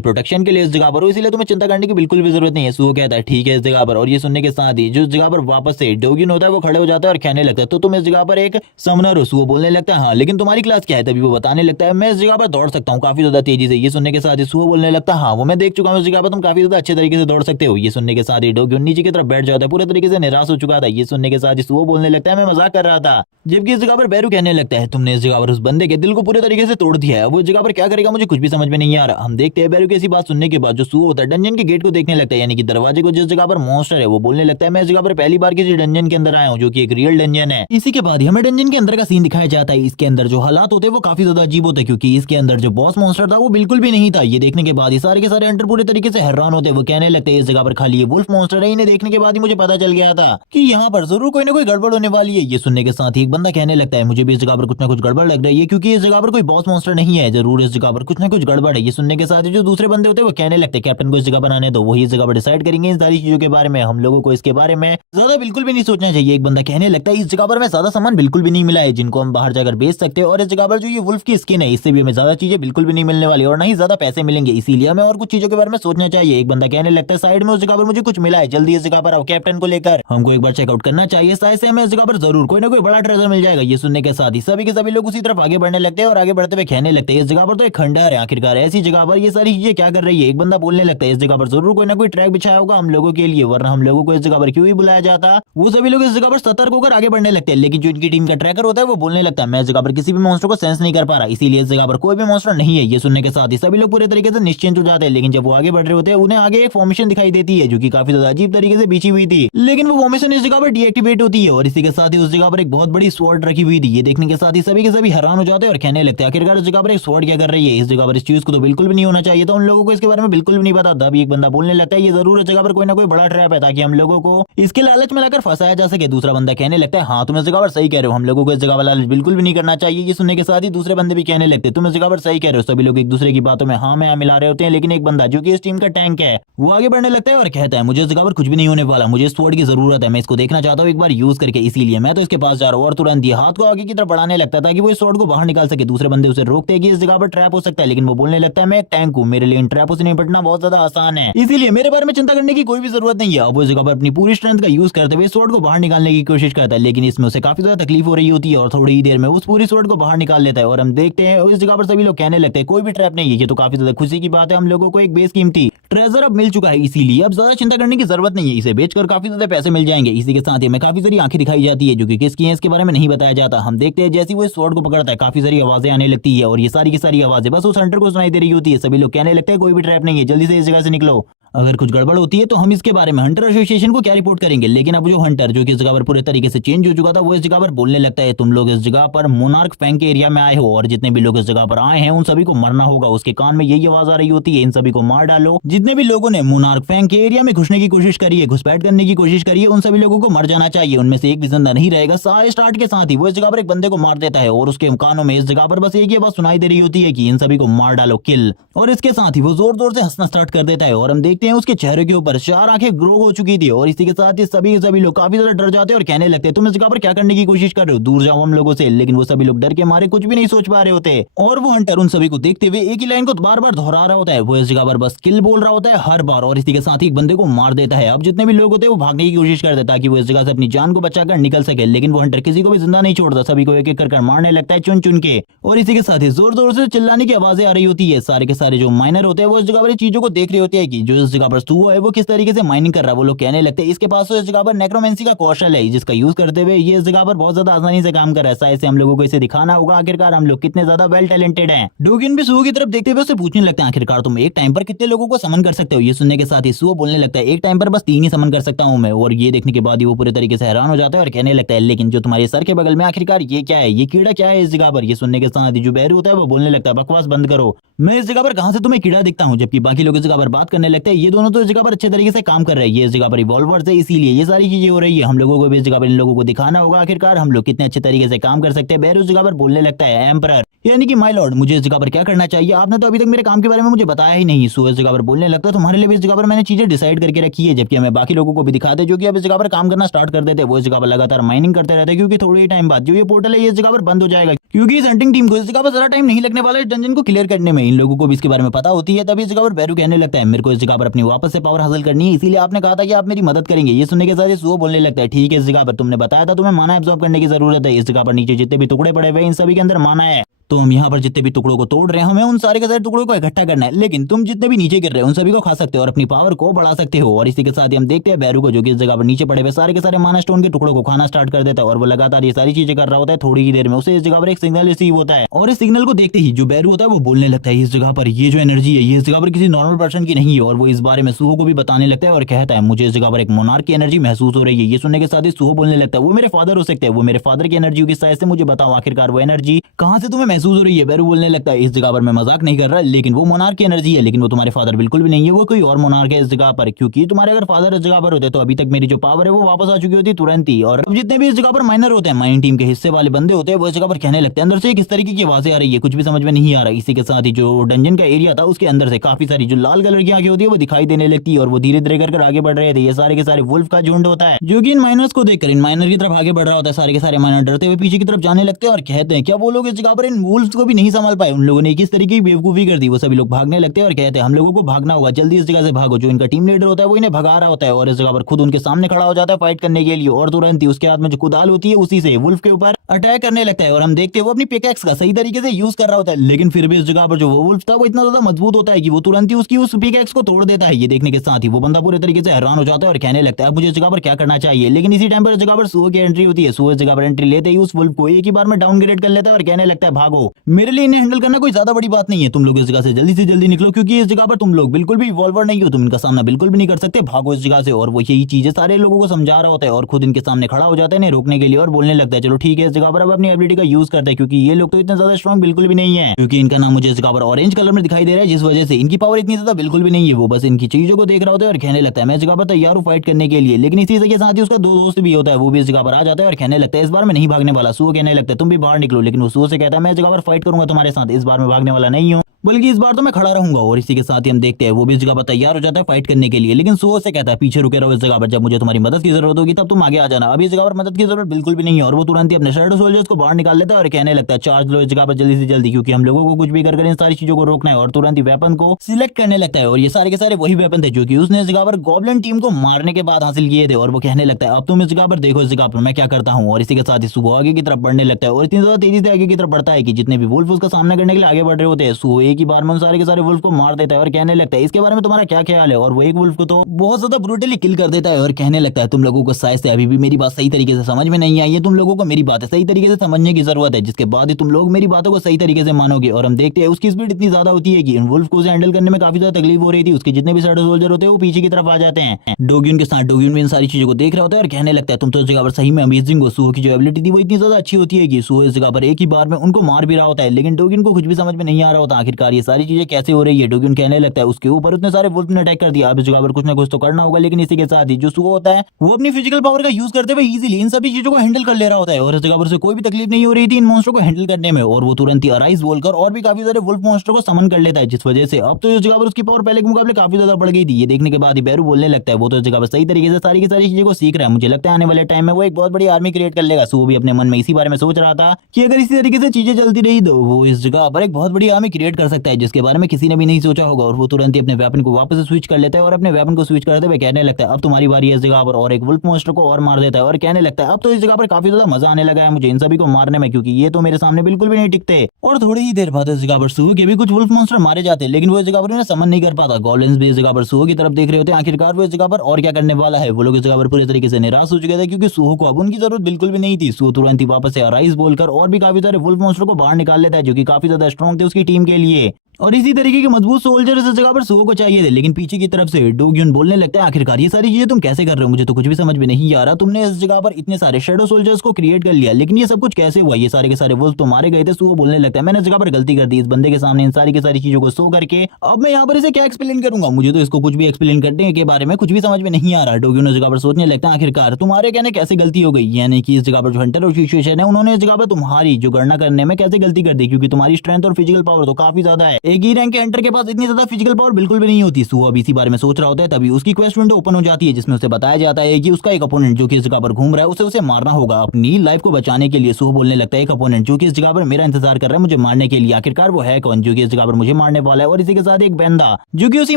प्रोटेक्शन के लिए इस जगह पर हूं, इसीलिए तुम्हें चिंता करने की बिल्कुल भी जरूरत नहीं है। सुहो कहता है ठीक है इस जगह पर। और ये सुनने के साथ ही जो इस जगह पर वापस से डोग्यून होता है वो खड़े हो जाता है और कहने लगता है तो तुम इस जगह पर एक समनर हो। सुहो बोलने लगता है हाँ लेकिन तुम्हारी क्लास क्या है? तभी वो बताने लगता है मैं इस जगह पर दौड़ सकता हूँ काफी ज्यादा तेजी से। ये सुनने के साथ ही सुहो बोलने लगता है हाँ वो मैं देख चुका हूँ इस जगह पर तुम काफी ज्यादा अच्छे तरीके से दौड़ सकते हो। ये सुनने के साथ ही डोग्यून नीचे की तरफ बैठ जाता है, पूरे तरीके से निराश हो चुका था। ये सुनने के साथ ही सुहो बोलने लगता है मैं मजाक कर रहा था, जबकि इस जगह पर बैरू कहने लगता है तुमने इस जगह पर उस बंदे के दिल को पूरे तरीके से तोड़ दिया है, वो इस जगह पर क्या करेगा मुझे कुछ भी समझ में नहीं आ रहा। हम देखते हैं बैरू की ऐसी बात सुनने के बाद जो सुहो होता है डंजन के गेट को देखने लगता है, यानी कि दरवाजे को, जिस जगह पर मॉन्स्टर है वो बोलने लगता है मैं इस जगह पर पहली बार किसी डंजन के अंदर आया हूँ जो कि एक रियल डंजन है। इसी के बाद हमें डंजन के अंदर का सीन दिखाया जाता है। इसके अंदर जो हालात होते हैं वो काफी ज्यादा अजीब होते हैं क्योंकि इसके अंदर जो बॉस मॉन्स्टर था वो बिल्कुल भी नहीं था। ये देखने के बाद ये सारे के सारे हंटर पूरे तरीके से हैरान होते हैं, वो कहने लगते हैं इस जगह पर खाली ये वुल्फ मॉन्स्टर है। इन्हें देखने के बाद ही मुझे पता चल गया था कि यहाँ पर जरूर कोई ना कोई गड़बड़ होने वाली है। ये सुनने के साथ ही एक बंदा कहने लगता है मुझे भी इस जगह पर कुछ ना कुछ गड़बड़ लग रही है क्योंकि इस जगह पर कोई बॉस मॉन्स्टर नहीं है, जरूर इस जगह पर कुछ ना कुछ गड़बड़ है। ये सुनने के साथ ही जो दूसरे बंदे होते हैं वो कहने लगते हैं कैप्टन को इस जगह बनाने दो, वही इस जगह पर डिसाइड करेंगे इन सारी चीजों के बारे में, हम लोगों को इसके बारे में ज्यादा बिल्कुल भी नहीं सोचना चाहिए। एक बंदा कहने लगता है इस जगह पर हमें ज्यादा सामान बिल्कुल भी नहीं मिला है जिनको हम बाहर जाकर बेच सकते हैं, और इस जगह पर जो ये वुल्फ की स्किन है इससे भी हमें ज्यादा चीजें बिल्कुल भी नहीं मिलने वाली और ना ही ज्यादा पैसे मिलेंगे, इसीलिए हमें और कुछ चीजों के बारे में सोचना चाहिए। एक बंदा कहने लगता है साइड में उस जगह पर मुझे कुछ मिला है, जल्दी इस जगह पर आओ, कैप्टन को लेकर हमको एक बार चेकआउट करना चाहिए, शायद से हमें इस जगह पर जरूर कोई ना कोई बड़ा ट्रेजर मिल जाएगा। ये सुनने के साथ ही सभी के सभी लोग उसी तरफ आगे बढ़ने लगते हैं और आगे बढ़ते हुए कहने लगते हैं इस जगह पर तो एक खंडहर है, आखिरकार ऐसी जगह पर ये सारी चीजें क्या कर रही है? एक बंदा बोलने लगता है इस जगह पर जरूर कोई ना कोई ट्रैक बिछाया होगा हम लोगों के लिए, वरना हम लोगों को इस जगह पर क्यों ही बुलाया जाता। वो सभी लोग इस जगह पर सतर्क होकर आगे बढ़ने लगते हैं, लेकिन जो इनकी टीम का ट्रैकर होता है वो बोलने लगता है मैं इस जगह पर किसी भी मॉन्स्टर को सेंस नहीं कर पा रहा, इसीलिए इस जगह पर कोई भी मॉन्स्टर नहीं है। ये सुनने के साथ ही सभी लोग पूरे तरीके से निश्चिंत हो जाते हैं, लेकिन जब वो आगे बढ़ रहे होते हैं उन्हें आगे एक फॉर्मेशन दिखाई देती है जो कि काफी ज्यादा अजीब तरीके से बिछी हुई थी, लेकिन वो फॉर्मेशन इस जगह पर डीएक्टिवेट होती है और इसी के साथ ही उस जगह पर एक बहुत बड़ी स्वॉर्ड रखी हुई थी। ये देखने के साथ ही सभी के सभी हैरान हो जाते हैं और कहने लगते हैं आखिरकार इस जगह पर एक स्वॉर्ड क्या कर रही है? इस जगह पर इस चीज को तो बिल्कुल भी नहीं होना चाहिए था, उन लोगों को इसके बारे में बिल्कुल भी नहीं पता था। अभी एक बंदा बोलने लगता है ये जरूर इस जगह पर कोई ना कोई बड़ा ट्रैप है ताकि हम लोगों को इसके लालच में लाकर फंसाया जा सके। दूसरा बंदा कहने लगता है हाँ तुम इस जगह पर सही कह रहे हो, हम लोगों को इस जगह पर लालच बिल्कुल भी नहीं करना चाहिए। ये सुनने के साथ ही दूसरे बंदे भी कहने लगते हैं तुम इस जगह पर सही कह रहे हो। सभी लोग एक दूसरे की बातों में हाँ में हाँ मिला रहे होते हैं, लेकिन एक बंदा जो कि इस टीम का टैंक है वो आगे बढ़ने लगता है और कहता है मुझे इस जगह पर कुछ भी नहीं होने वाला, मुझे इस स्वॉर्ड की जरूरत है, मैं इसको देखना चाहता हूँ एक बार यूज करके, इसीलिए मैं तो इसके पास जा रहा हूँ। और तुरंत ये हाथ को आगे की तरफ बढ़ाने लगता है ताकि वो इस स्वॉर्ड को बाहर निकाल सके। दूसरे बंदे उसे रोकते हैं कि इस जगह पर ट्रैप हो सकता है, लेकिन वो बोलने लगता है मैं एक टैंक हूँ, मेरे लिए इन ट्रैपों से निपटना बहुत ज्यादा आसान है, इसीलिए मेरे बारे में चिंता करने की कोई भी जरूरत नहीं है। अब वो जगह पर अपनी पूरी स्ट्रेंथ का यूज करते हुए स्वॉर्ड को बाहर निकालने की कोशिश करता है, लेकिन इसमें उसे काफी ज्यादा तकलीफ हो रही होती है और थोड़ी ही देर में उस पूरी स्वॉर्ड को बाहर निकाल लेता है। और हम देखते हैं इस जगह पर सभी लोग कहने लगते हैं कोई भी ट्रैप नहीं है, ये तो काफी ज्यादा खुशी की बात है, हम लोगों को एक बेसकीमती ट्रेजर अब मिल चुका है, इसीलिए अब ज्यादा चिंता करने की जरूरत नहीं है, इसे बेचकर काफी ज्यादा पैसे मिल जाएंगे। इसी के साथ ही हमें काफी सारी आंखें दिखाई जाती है जो कि किसकी है इसके बारे में नहीं बताया जाता। हम देखते हैं जैसे वो इस स्वॉर्ड को पकड़ता है काफी सारी आवाजें आने लगती है और ये सारी की सारी आवाजें बस उस हंटर को सुनाई दे रही होती है। सभी लोग कहने लगते हैं कोई भी ट्रैप नहीं है, जल्दी से इस जगह से निकलो। अगर कुछ गड़बड़ होती है तो हम इसके बारे में हंटर एसोसिएशन को क्या रिपोर्ट करेंगे। लेकिन अब जो हंटर जो कि इस जगह पर पूरे तरीके से चेंज हो चुका था, वो इस जगह पर बोलने लगता है तुम लोग इस जगह पर मोनार्क फैंग के एरिया में आए हो और जितने भी लोग इस जगह पर आए हैं उन सभी को मरना होगा। उसके कान में यही आवाज आ रही होती है, इन सभी को मार डालो। जितने भी लोगों ने मोनार्क फैंग के एरिया में घुसने की कोशिश करी है, घुसपैठ करने की कोशिश करी है, उन सभी लोगों को मर जाना चाहिए। उनमें से एक भी जिंदा नहीं रहेगा। स्टार्ट के साथ ही वो इस जगह पर एक बंदे को मार देता है और उसके कानों में इस जगह पर बस एक ही आवाज सुनाई दे रही होती है कि इन सभी को मार डालो, किल। और इसके साथ ही वो जोर जोर से हंसना स्टार्ट कर देता है और हम देखते हैं उसके चेहरे के ऊपर 4 आंखें ग्रो हो चुकी थी। और इसी के साथ ही सभी लोग काफी ज्यादा डर जाते हैं और कहने लगते हैं तुम इस जगह पर क्या करने की कोशिश कर रहे हो, दूर जाओ हम लोगों से। लेकिन वो सभी लोग डर के मारे कुछ भी नहीं सोच पा रहे होते और वो हंटर उन सभी को देखते हुए एक ही लाइन को बार बार दोहरा रहा होता है। वो इस जगह पर बस किल बोल रहा होता है हर बार और इसी के साथ ही एक बंदे को मार देता है। अब जितने भी लोग होते हैं वो भागने की कोशिश करते हैं ताकि वो इस जगह से अपनी जान को बचाकर निकल सके, लेकिन वो हंटर किसी को भी जिंदा नहीं छोड़ता, सभी को एक एक कर मारने लगता है चुन चुन के। और इसी के साथ ही जोर जोर से चिल्लाने की आवाजें आ रही होती है। सारे के सारे जो माइनर होते हैं वो इस जगह पर चीजों को देख रहे होते हैं कि जो इस जगह पर सुओ है वो किस तरीके से माइनिंग कर रहा है। वो लोग कहने लगते हैं इसके पास तो इस जगह पर नेक्रोमेंसी का कौशल है जिसका यूज करते हुए ये इस जगह पर बहुत ज्यादा आसानी से काम कर रहा है। ऐसे हम लोगों को इसे दिखाना होगा आखिरकार हम लोग कितने ज्यादा वेल टैलेंटेड हैं। डोगिन भी सुओ की तरफ देखते हुए उससे पूछने लगता है आखिरकार तुम एक टाइम पर कितने लोगों को समन कर सकते हो। ये सुनने के साथ ही सुओ बोलने लगता है एक टाइम पर बस 3 ही समन कर सकता हूँ मैं। और ये देखने के बाद ही वो पूरे तरीके से हैरान हो जाता है और कहने लगता है लेकिन जो तुम्हारे सर के बगल में आखिरकार ये क्या है, ये कीड़ा क्या है इस जगह पर। ये सुनने के साथ ही जो बैरू होता है वो बोलने लगता है बकवास बंद करो, मैं इस जगह पर कहां से तुम्हें कीड़ा दिखता हूं। जबकि बाकी लोग इस जगह पर बात करने लगते हैं ये दोनों तो इस जगह पर अच्छे तरीके से काम कर रहे हैं, ये इस जगह पर रिवॉल्वर्स है इसीलिए ये सारी चीजें हो रही है। हम लोगों को भी इस जगह पर इन लोगों को दिखाना होगा आखिरकार हम लोग कितने अच्छे तरीके से काम कर सकते हैं। बैरू इस जगह पर बोलने लगता है एम्परर यानी कि माय लॉर्ड मुझे इस जगह पर क्या करना चाहिए, आपने तो अभी तक मेरे काम के बारे में मुझे बताया ही नहीं। सो इस जगह पर बोलने लगता है तुम्हारे लिए भी इस जगह पर मैंने चीजें डिसाइड करके रखी है। जबकि हमें बाकी लोगों को भी दिखाते जो कि अब इस जगह पर काम करना स्टार्ट कर देते, वो इस जगह पर लगातार माइनिंग करते रहते क्योंकि थोड़ी टाइम बाद जो ये पोर्टल है ये इस जगह पर बंद हो जाएगा क्योंकि इस हंटिंग टीम को इस जगह पर ज्यादा टाइम नहीं लगने वाला है डंजन को क्लियर करने में। इन लोगों को भी इसके बारे में पता होती है। तभी इस जगह पर बैरू कहने लगता है मेरे को इस जगह पर अपनी वापस से पावर हासिल करनी है इसीलिए आपने कहा था कि आप मेरी मदद करेंगे। ये सुनने के साथ सुओ बोलने लगता है ठीक है इस जगह पर तुमने बताया था तुम्हें माना एब्जॉर्ब करने की जरूरत है। इस जगह पर नीचे जितने भी टुकड़े पड़े हुए इन सभी के अंदर माना है तो हम यहाँ पर जितने भी टुकड़ों को तोड़ रहे हैं हमें उन सारे के सारे टुकड़ों को इकट्ठा करना है। लेकिन तुम जितने भी नीचे गिर रहे हो उन सभी को खा सकते हो और अपनी पावर को बढ़ा सकते हो। और इसी के साथ ही हम देखते हैं बैरू को जो कि इस जगह पर नीचे पड़े हुए सारे के सारे माना स्टोन के टुकड़ों को खाना स्टार्ट कर देता है और वो लगातार ये सारी चीजें कर रहा होता है। थोड़ी ही देर में उसे इस जगह पर एक सिग्नल रिसीव होता है और इस सिग्नल को देखते ही जो बैरू होता है वो बोलने लगता है इस जगह पर ये जो एनर्जी है ये इस जगह पर किसी नॉर्मल पर्सन की नहीं है। और वो इस बारे में सुहो को भी बताने लगता है और कहता है मुझे इस जगह पर एक मोनार्क की एनर्जी महसूस हो रही है। ये सुनने के साथ ही सुहो बोलने लगता है वो मेरे फादर हो सकते हैं, वो मेरे फादर की एनर्जी होगी शायद से, मुझे बताओ आखिरकार वो एनर्जी कहां से तुम्हें महसूस हो रही है। बैरू बोलने लगता है इस जगह पर मैं मजाक नहीं कर रहा लेकिन वो मोनार्क की एनर्जी है, लेकिन वो तुम्हारे फादर बिल्कुल भी नहीं है, वो कोई और मोनार्क है इस जगह पर। क्योंकि तुम्हारे अगर फादर इस जगह पर होते तो अभी तक मेरी जो पावर है वो वापस आ चुकी होती तुरंत ही। और अब जितने भी इस जगह पर माइनर होते हैं माइनिंग टीम के हिस्से वाले बंदे होते हैं वो इस जगह पर कहने लगते हैं अंदर से किस तरीके की आवाजें आ रही है कुछ भी समझ में नहीं आ रहा। इसी के साथ ही जो डंजन का एरिया था उसके अंदर से काफी सारी जो लाल कलर की आंखें होती है वो दिखाई देने लगती है और वो धीरे धीरे कर आगे बढ़ रहे थे। ये सारे के सारे वुल्फ का झुंड होता है जो कि इन माइनर्स को देखकर इन माइनर की तरफ आगे बढ़ रहा होता है। सारे के सारे माइनर डरते हुए पीछे की तरफ जाने लगते हैं और कहते हैं क्या वो लोग इस जगह पर इन वुल्फ्स को भी नहीं संभाल पाए, उन लोगों ने किस तरीके की बेवकूफी कर दी। वो सभी लोग भागने लगते हैं और कहते हैं हम लोगों को भागना होगा, जल्दी इस जगह से भागो। जो इनका टीम लीडर होता है वो इन्हें भगा रहा होता है और इस जगह पर खुद उनके सामने खड़ा हो जाता है फाइट करने के लिए और तुरंत ही उसके हाथ में जो कुदाल होती है उसी से वुल्फ के ऊपर अटैक करने लगता है। और हम देखते हैं वो अपनी पिकैक्स का सही तरीके से यूज कर रहा होता है लेकिन फिर भी इस जगह पर जो वो वुल्फ था वो इतना ज्यादा मजबूत होता है कि वो तुरंत ही उसकी उस पिकैक्स को तोड़ देता है। ये देखने के साथ ही वो बंदा पूरे तरीके से हैरान हो जाता है और कहने लगता है मुझे इस जगह पर क्या करना चाहिए। लेकिन इसी टाइम पर इस जगह पर सुअर की एंट्री होती है। सुअर इस जगह पर एंट्री लेते ही उस वुल्फ को एक ही बार में डाउनग्रेड कर लेता है और कहने लगता है भागो, मेरे लिए इन्हें हैंडल करना कोई ज्यादा बड़ी बात नहीं है, तुम लोग इस जगह से जल्दी निकलो क्योंकि इस जगह पर तुम लोग बिल्कुल भी इवॉल्वर नहीं हो, तुम इनका सामना बिल्कुल भी नहीं कर सकते, भागो इस जगह से। और वो यही चीजें सारे लोगों को समझा रहा होता है और खुद इनके सामने खड़ा हो जाता है इन्हें रोकने के लिए और बोलने लगता है चलो ठीक है इस जगह पर अब अपनी एबिलिटी का यूज करते हैं क्योंकि ये लोग तो इतने ज्यादा स्ट्रॉन्ग बिल्कुल भी नहीं है। क्योंकि इनका नाम मुझे इस जगह पर ऑरेंज कलर में दिखाई दे रहा है जिस वजह से इनकी पावर इतनी ज्यादा बिल्कुल भी नहीं है। वो बस इनकी चीजों को देख रहा होता है और कहने लगता है मैं इस जगह पर तैयार हूँ फाइट करने के लिए। लेकिन इसी के साथ ही उसका दो दोस्त भी होता है वो भी इस जगह पर आ जाता है और कहने लगता है इस बार मैं नहीं भागने वाला। सुअर कहने लगता है तुम भी बाहर निकलो, लेकिन वो सुअर से कहता है मैं इस जगह पर फाइट करूंगा तुम्हारे साथ, इस बार मैं भागने वाला नहीं हूँ बल्कि इस बार तो मैं खड़ा रहूंगा। और इसी के साथ ही हम देखते हैं वो भी इस जगह पर तैयार हो जाता है फाइट करने के लिए। लेकिन सुअर से कहता है पीछे रुके रहो इस जगह पर, जब मुझे तुम्हारी मदद की जरूरत होगी तब तुम आगे आ जाना, अभी इस जगह पर मदद की जरूरत बिल्कुल भी नहीं है। और वो तुरंत ही अपने शैडो सोल्जर्स को बाहर निकाल लेता है और कहने लगता है चार्ज लो इस जगह पर जल्दी से जल्दी क्योंकि हम लोगों को कुछ भी कर इन सारी चीजों को रोकना है। और तुरंत ही वेपन को सिलेक्ट करने लगता है और ये सारे के सारे वही वेपन थे जो कि उसने इस जगह पर गॉब्लिन टीम को मारने के बाद हासिल किए थे। और वो कहने लगता है अब तुम इस जगह पर देखो इस जगह पर मैं क्या करता हूँ। और इसी के साथ ही सुबह आगे की तरफ बढ़ने लगता है और इतनी ज्यादा तेजी से आगे की तरफ बढ़ता है कि जितने भी वुल्फ उसका सामना करने के लिए आगे बढ़ रहे होते हैं सुबह एक ही बार में उन सारे के सारे वुल्फ को मार देता है और कहने लगता है इसके बारे में तुम्हारा क्या ख्याल है। और वो एक वुल्फ को तो बहुत ज्यादा ब्रूटली किल कर देता है और कहने लगता है तुम लोगों को शायद से अभी भी मेरी बात सही तरीके से समझ में नहीं आई है, तुम लोगों को मेरी बातें सही तरीके से समझने की जरूरत है, जिसके बाद ही तुम लोग मेरी बातों को सही तरीके से मानोगे। और हम देखते हैं उसकी स्पीड इतनी ज्यादा होती है कि इन वुल्फ को उसे हैंडल करने में काफी ज्यादा तकलीफ हो रही थी। उसके जितने भी शैडो सोल्जर होते हैं वो पीछे की तरफ आ जाते हैं। डोग्यून के साथ डोग्यून भी इन सारी चीजों को देख रहा होता है और कहने लगता है तुम तो इस जगह पर सही में अमेजिंग हो। सुहो की जो एबिलिटी थी वो इतनी ज्यादा अच्छी होती है कि सुहो इस जगह पर एक ही बार में उनको मार भी रहा होता है, लेकिन डोग्यून को कुछ भी समझ में नहीं आ रहा होता आखिरकार ये सारी चीजें कैसे हो रही है। डोग्यून कहने लगता है उसके ऊपर उतने सारे वुल्फ ने अटैक कर दिया, अब इस जगह पर कुछ ना कुछ तो करना होगा। लेकिन इसी के साथ ही जो सुहो होता है वो अपनी फिजिकल पावर का यूज करते हुए इजीली इन सभी चीजों को हैंडल कर ले रहा होता है और इस जगह पर से कोई भी तकलीफ नहीं हो रही थी इन मॉन्स्टर को हैंडल करने में। और वो तुरंत ही अराइज बोलकर और भी काफी सारे वुल्फ मॉन्स्टर को समन कर लेता है, जिस वजह से अब तो इस जगह पर उसकी पावर पहले के मुकाबले काफी ज्यादा बढ़ गई थी। ये देखने के बाद ही बैरू बोलने लगता है वो तो इस जगह पर सही तरीके से सारी की सारी चीजों को सीख रहा है, मुझे लगता है आने वाले टाइम में वो एक बहुत बड़ी आर्मी क्रिएट कर लेगा। सुहो भी अपने मन में इसी बारे में सोच रहा था कि अगर इसी तरीके से चीजें चलती रही तो वो इस जगह पर एक बहुत बड़ी आर्मी क्रिएट कर सकता है, जिसके बारे में किसी ने भी नहीं सोचा होगा। और वो तुरंत ही अपने वेपन को वापस स्विच कर लेता है और अपने वेपन को स्विच करते हुए कहने लगता है अब तुम्हारी बारी है इस जगह पर, और एक वुल्फ मॉन्स्टर को और मार देता है और कहने लगता है अब तो इस जगह पर काफी ज्यादा मजा आने लगा है मुझे इन सभी को मारने में, क्योंकि ये तो मेरे सामने बिल्कुल भी नहीं टिकते। और थोड़ी ही देर बाद इस जगह पर सुहो के भी कुछ वुल्फ मॉन्स्टर मारे जाते हैं, लेकिन वो इस जगह पर उन्हें समन नहीं कर पाता। गॉब्लिन्स भी इस जगह पर सुहो की तरफ देख रहे होते हैं, आखिरकार वो इस जगह पर और क्या करने वाला है। वो लोग इस जगह पर पूरी तरीके से निराश हो चुके थे क्योंकि सुहो को अब उनकी जरूरत बिल्कुल भी नहीं थी। सुहो तुरंत ही वापस से अराइज बोलकर और भी काफी सारे वुल्फ मॉन्स्टर को बाहर निकाल लेता है जो कि काफी ज्यादा स्ट्रॉन्ग थे उसकी टीम के लिए। और इसी तरीके के मजबूत सोल्जर इस जगह पर सुहो को चाहिए थे, लेकिन पीछे की तरफ से डोग्यून बोलने लगता है आखिरकार ये सारी चीजें तुम कैसे कर रहे हो, मुझे तो कुछ भी समझ में नहीं आ रहा। तुमने इस जगह पर इतने सारे शेडो सोल्जर्स को क्रिएट कर लिया, लेकिन ये सब कुछ कैसे हुआ, ये सारे के सारे वुल्फ तो मारे गए थे। सुहो बोलने लगता है मैंने इस जगह पर गलती कर दी इस बंदे के सामने इन सारी की सारी चीजों को शो करके, अब मैं यहाँ पर इसे क्या एक्सप्लेन करूंगा, मुझे तो इसको कुछ भी एक्सप्लेन करने के बारे में कुछ भी समझ में नहीं आ रहा। डोग्यून इस जगह पर सोचने लगता है आखिरकार तुम्हारे कहने कैसे गलती हो गई, यानी कि इस जगह पर जो हंटर और सिचुएशन है उन्होंने इस जगह पर तुम्हारी जो गणना करने में कैसे गलती कर दी, क्योंकि तुम्हारी स्ट्रेंथ और फिजिकल पावर तो काफी ज्यादा है, एक ही रैंक के हंटर के पास इतनी ज्यादा फिजिकल पावर बिल्कुल भी नहीं होती। सुहो अब इसी बारे में सोच रहा होता है, तभी उसकी क्वेस्ट विंडो ओपन हो जाती है जिसमें उसे बताया जाता है कि उसका एक अपोनेंट जो कि इस जगह पर घूम रहा है उसे मारना होगा अपनी लाइफ को बचाने के लिए। सुहो बोलने लगता है एक अपोनेंट जो कि इस जगह पर मेरा इंतजार कर रहा है मुझे मारने के लिए, आखिरकार वो है कौन जो कि इस जगह पर मुझे मारने वाला है। और इसी के साथ एक बंदा जो कि उसी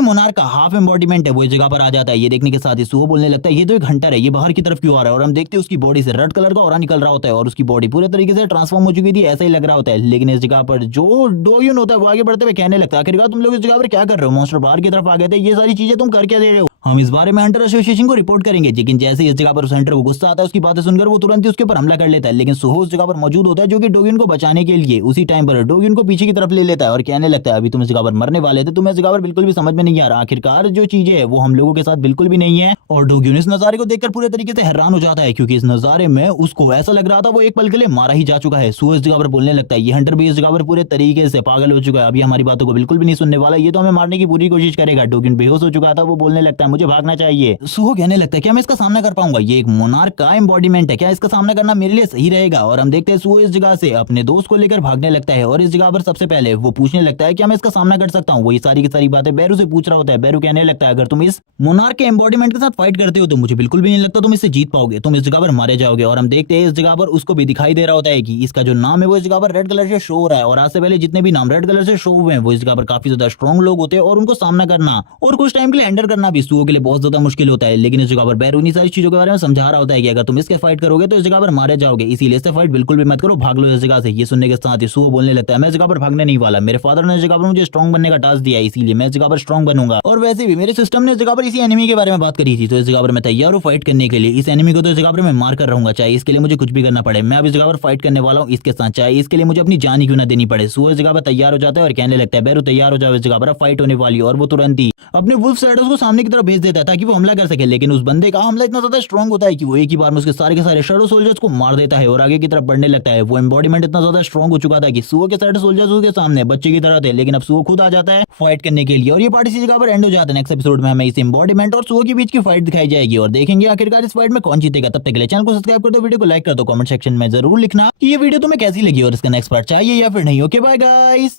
मोनार्क का हाफ एम्बॉडीमेंट है वो इस जगह पर आ जाता है। ये देखने के साथ ही सुहो बोलने लगता है ये तो एक हंटर है, ये बाहर की तरफ क्यों आ रहा है। और हम देखते हैं उसकी बॉडी से रेड कलर का ऑरा निकल रहा होता है और उसकी बॉडी पूरे तरीके से ट्रांसफॉर्म हो चुकी थी, ऐसा ही लग रहा होता है। लेकिन इस जगह पर जो डोग्यून होता है वो आगे बढ़ते हुए कहने लगता है आखिरकार तुम लोग इस जगह पर क्या कर रहे हो, मॉन्स्टर बाहर की तरफ आ गए थे, ये सारी चीजें तुम कर क्या दे रहे हो, हम इस बारे में हंटर एसोसिएशन को रिपोर्ट करेंगे। लेकिन जैसे ही इस जगह पर उस हंटर को गुस्सा आता है उसकी बातें सुनकर वो तुरंत ही उसके ऊपर हमला कर लेता है, लेकिन सुहो उस जगह पर मौजूद होता है जो कि डोग्यून को बचाने के लिए उसी टाइम पर डोग्यून को पीछे की तरफ ले लेता है और कहने लगता है अभी तुम इस जगह पर मरने वाले थे, तुम्हें इस जगह पर बिल्कुल भी समझ में नहीं आ रहा, आखिरकार जो चीजें है वो हम लोगों के साथ बिल्कुल भी नहीं है। और डोग्यून इस नजारे को देखकर पूरे तरीके से हैरान हो जाता है क्योंकि इस नजारे में उसको ऐसा लग रहा था वो एक पल के लिए मारा ही जा चुका है। सुहो इस जगह पर बोलने लगता है ये हंटर भी इस जगह पर पूरे तरीके से पागल हो चुका है, अभी हमारी बातों को बिल्कुल भी नहीं सुनने वाला, ये तो हमें मारने की पूरी कोशिश करेगा। डोग्यून बेहोश हो चुका था, वो बोलने लगता है मुझे भागना चाहिए। सुहो कहने लगता है क्या मैं इसका सामना कर पाऊंगा, ये एक मोनार्क का एम्बॉडीमेंट है, क्या इसका सामना करना मेरे लिए सही रहेगा। और हम देखते हैं सुहो इस जगह से अपने दोस्त को लेकर भागने लगता है और इस जगह पर सबसे पहले वो पूछने लगता है क्या मैं इसका सामना कर सकता हूँ। वो ये सारी की सारी बातें बैरू से पूछ रहा होता है। बैरू कहने लगता है अगर तुम इस मोनार्क के एम्बॉडीमेंट के साथ फाइट करते हो तो मुझे बिल्कुल भी नहीं लगता तुम इससे जीत पाओगे, तुम इस जगह पर मारे जाओगे। और हम देखते हैं इस जगह पर उसको भी दिखाई दे रहा होता है कि इसका जो नाम है वो इस जगह पर रेड कलर से शो हो रहा है और आज से पहले जितने भी नाम रेड कलर से शो हुए हैं वो इस जगह पर काफी ज्यादा स्ट्रॉन्ग लोग होते हैं और उनको सामना करना और कुछ टाइम के लिए हैंडल करना भी सुहो के लिए बहुत ज्यादा मुश्किल होता है। लेकिन इस जगह पर बैरू इन्हीं सारी चीजों के बारे में समझा रहा होता है कि अगर तुम इसके फाइट करोगे तो इस जगह पर मारे जाओगे, इसीलिए इससे फाइट बिल्कुल भी मत करो, भाग लो इस जगह से। ये सुनने के साथ ही सुहो बोलने लगता है मैं इस जगह पर भागने नहीं वाला, मेरे फादर ने इस जगह पर मुझे स्ट्रॉन्ग बनने का टास्क दिया है इसीलिए मैं इस जगह पर स्ट्रॉन्ग बनूंगा। और वैसे भी मेरे सिस्टम ने इस जगह पर इसी एनिमी के बारे में बात करी थी तो इस जगह पर मैं तैयार हूँ फाइट करने के लिए, इस एनिमी को तो इस जगह पर मैं मार कर रहूंगा, चाहे इसके लिए मुझे कुछ भी करना पड़े। मैं अब इस जगह पर फाइट करने वाला हूँ इसके साथ, चाहे इसके लिए मुझे अपनी जान ही क्यों ना देनी पड़े। सुहो इस जगह पर तैयार हो जाता है और कहने लगता है बैरू तैयार हो जाओ, इस जगह पर फाइट होने वाली है। और वो तुरंत ही अपने वुल्फ शैडोज को सामने की तरफ भेज देता है ताकि वो हमला कर सके, लेकिन उस बंदे का हमला इतना ज्यादा स्ट्रॉन्ग होता है कि वो एक ही बार में उसके सारे के सारे शैडो सोल्जर्स को मार देता है और आगे की तरफ बढ़ने लगता है। वो एम्बॉडीमेंट इतना ज्यादा स्ट्रॉन्ग हो चुका था कि सुहो के शैडो सोल्जर्स उसके सामने बच्चे की तरह थे, लेकिन अब सुहो खुद आ जाता है फाइट करने के लिए और ये पार्ट इसी जगह पर एंड हो जाता है। नेक्स्ट एपिसोड में हमें इस एम्बॉडीमेंट और सुहो के बीच की फाइट दिखाई जाएगी और देखेंगे आखिरकार इस फाइट में कौन जीतेगा। तब तक के लिए चैनल को सब्सक्राइब कर दो, वीडियो को लाइक कर दो, कमेंट सेक्शन में जरूर लिखना कि ये वीडियो तुम्हें कैसी लगी और इसका नेक्स्ट पार्ट चाहिए या फिर नहीं। Okay bye guys.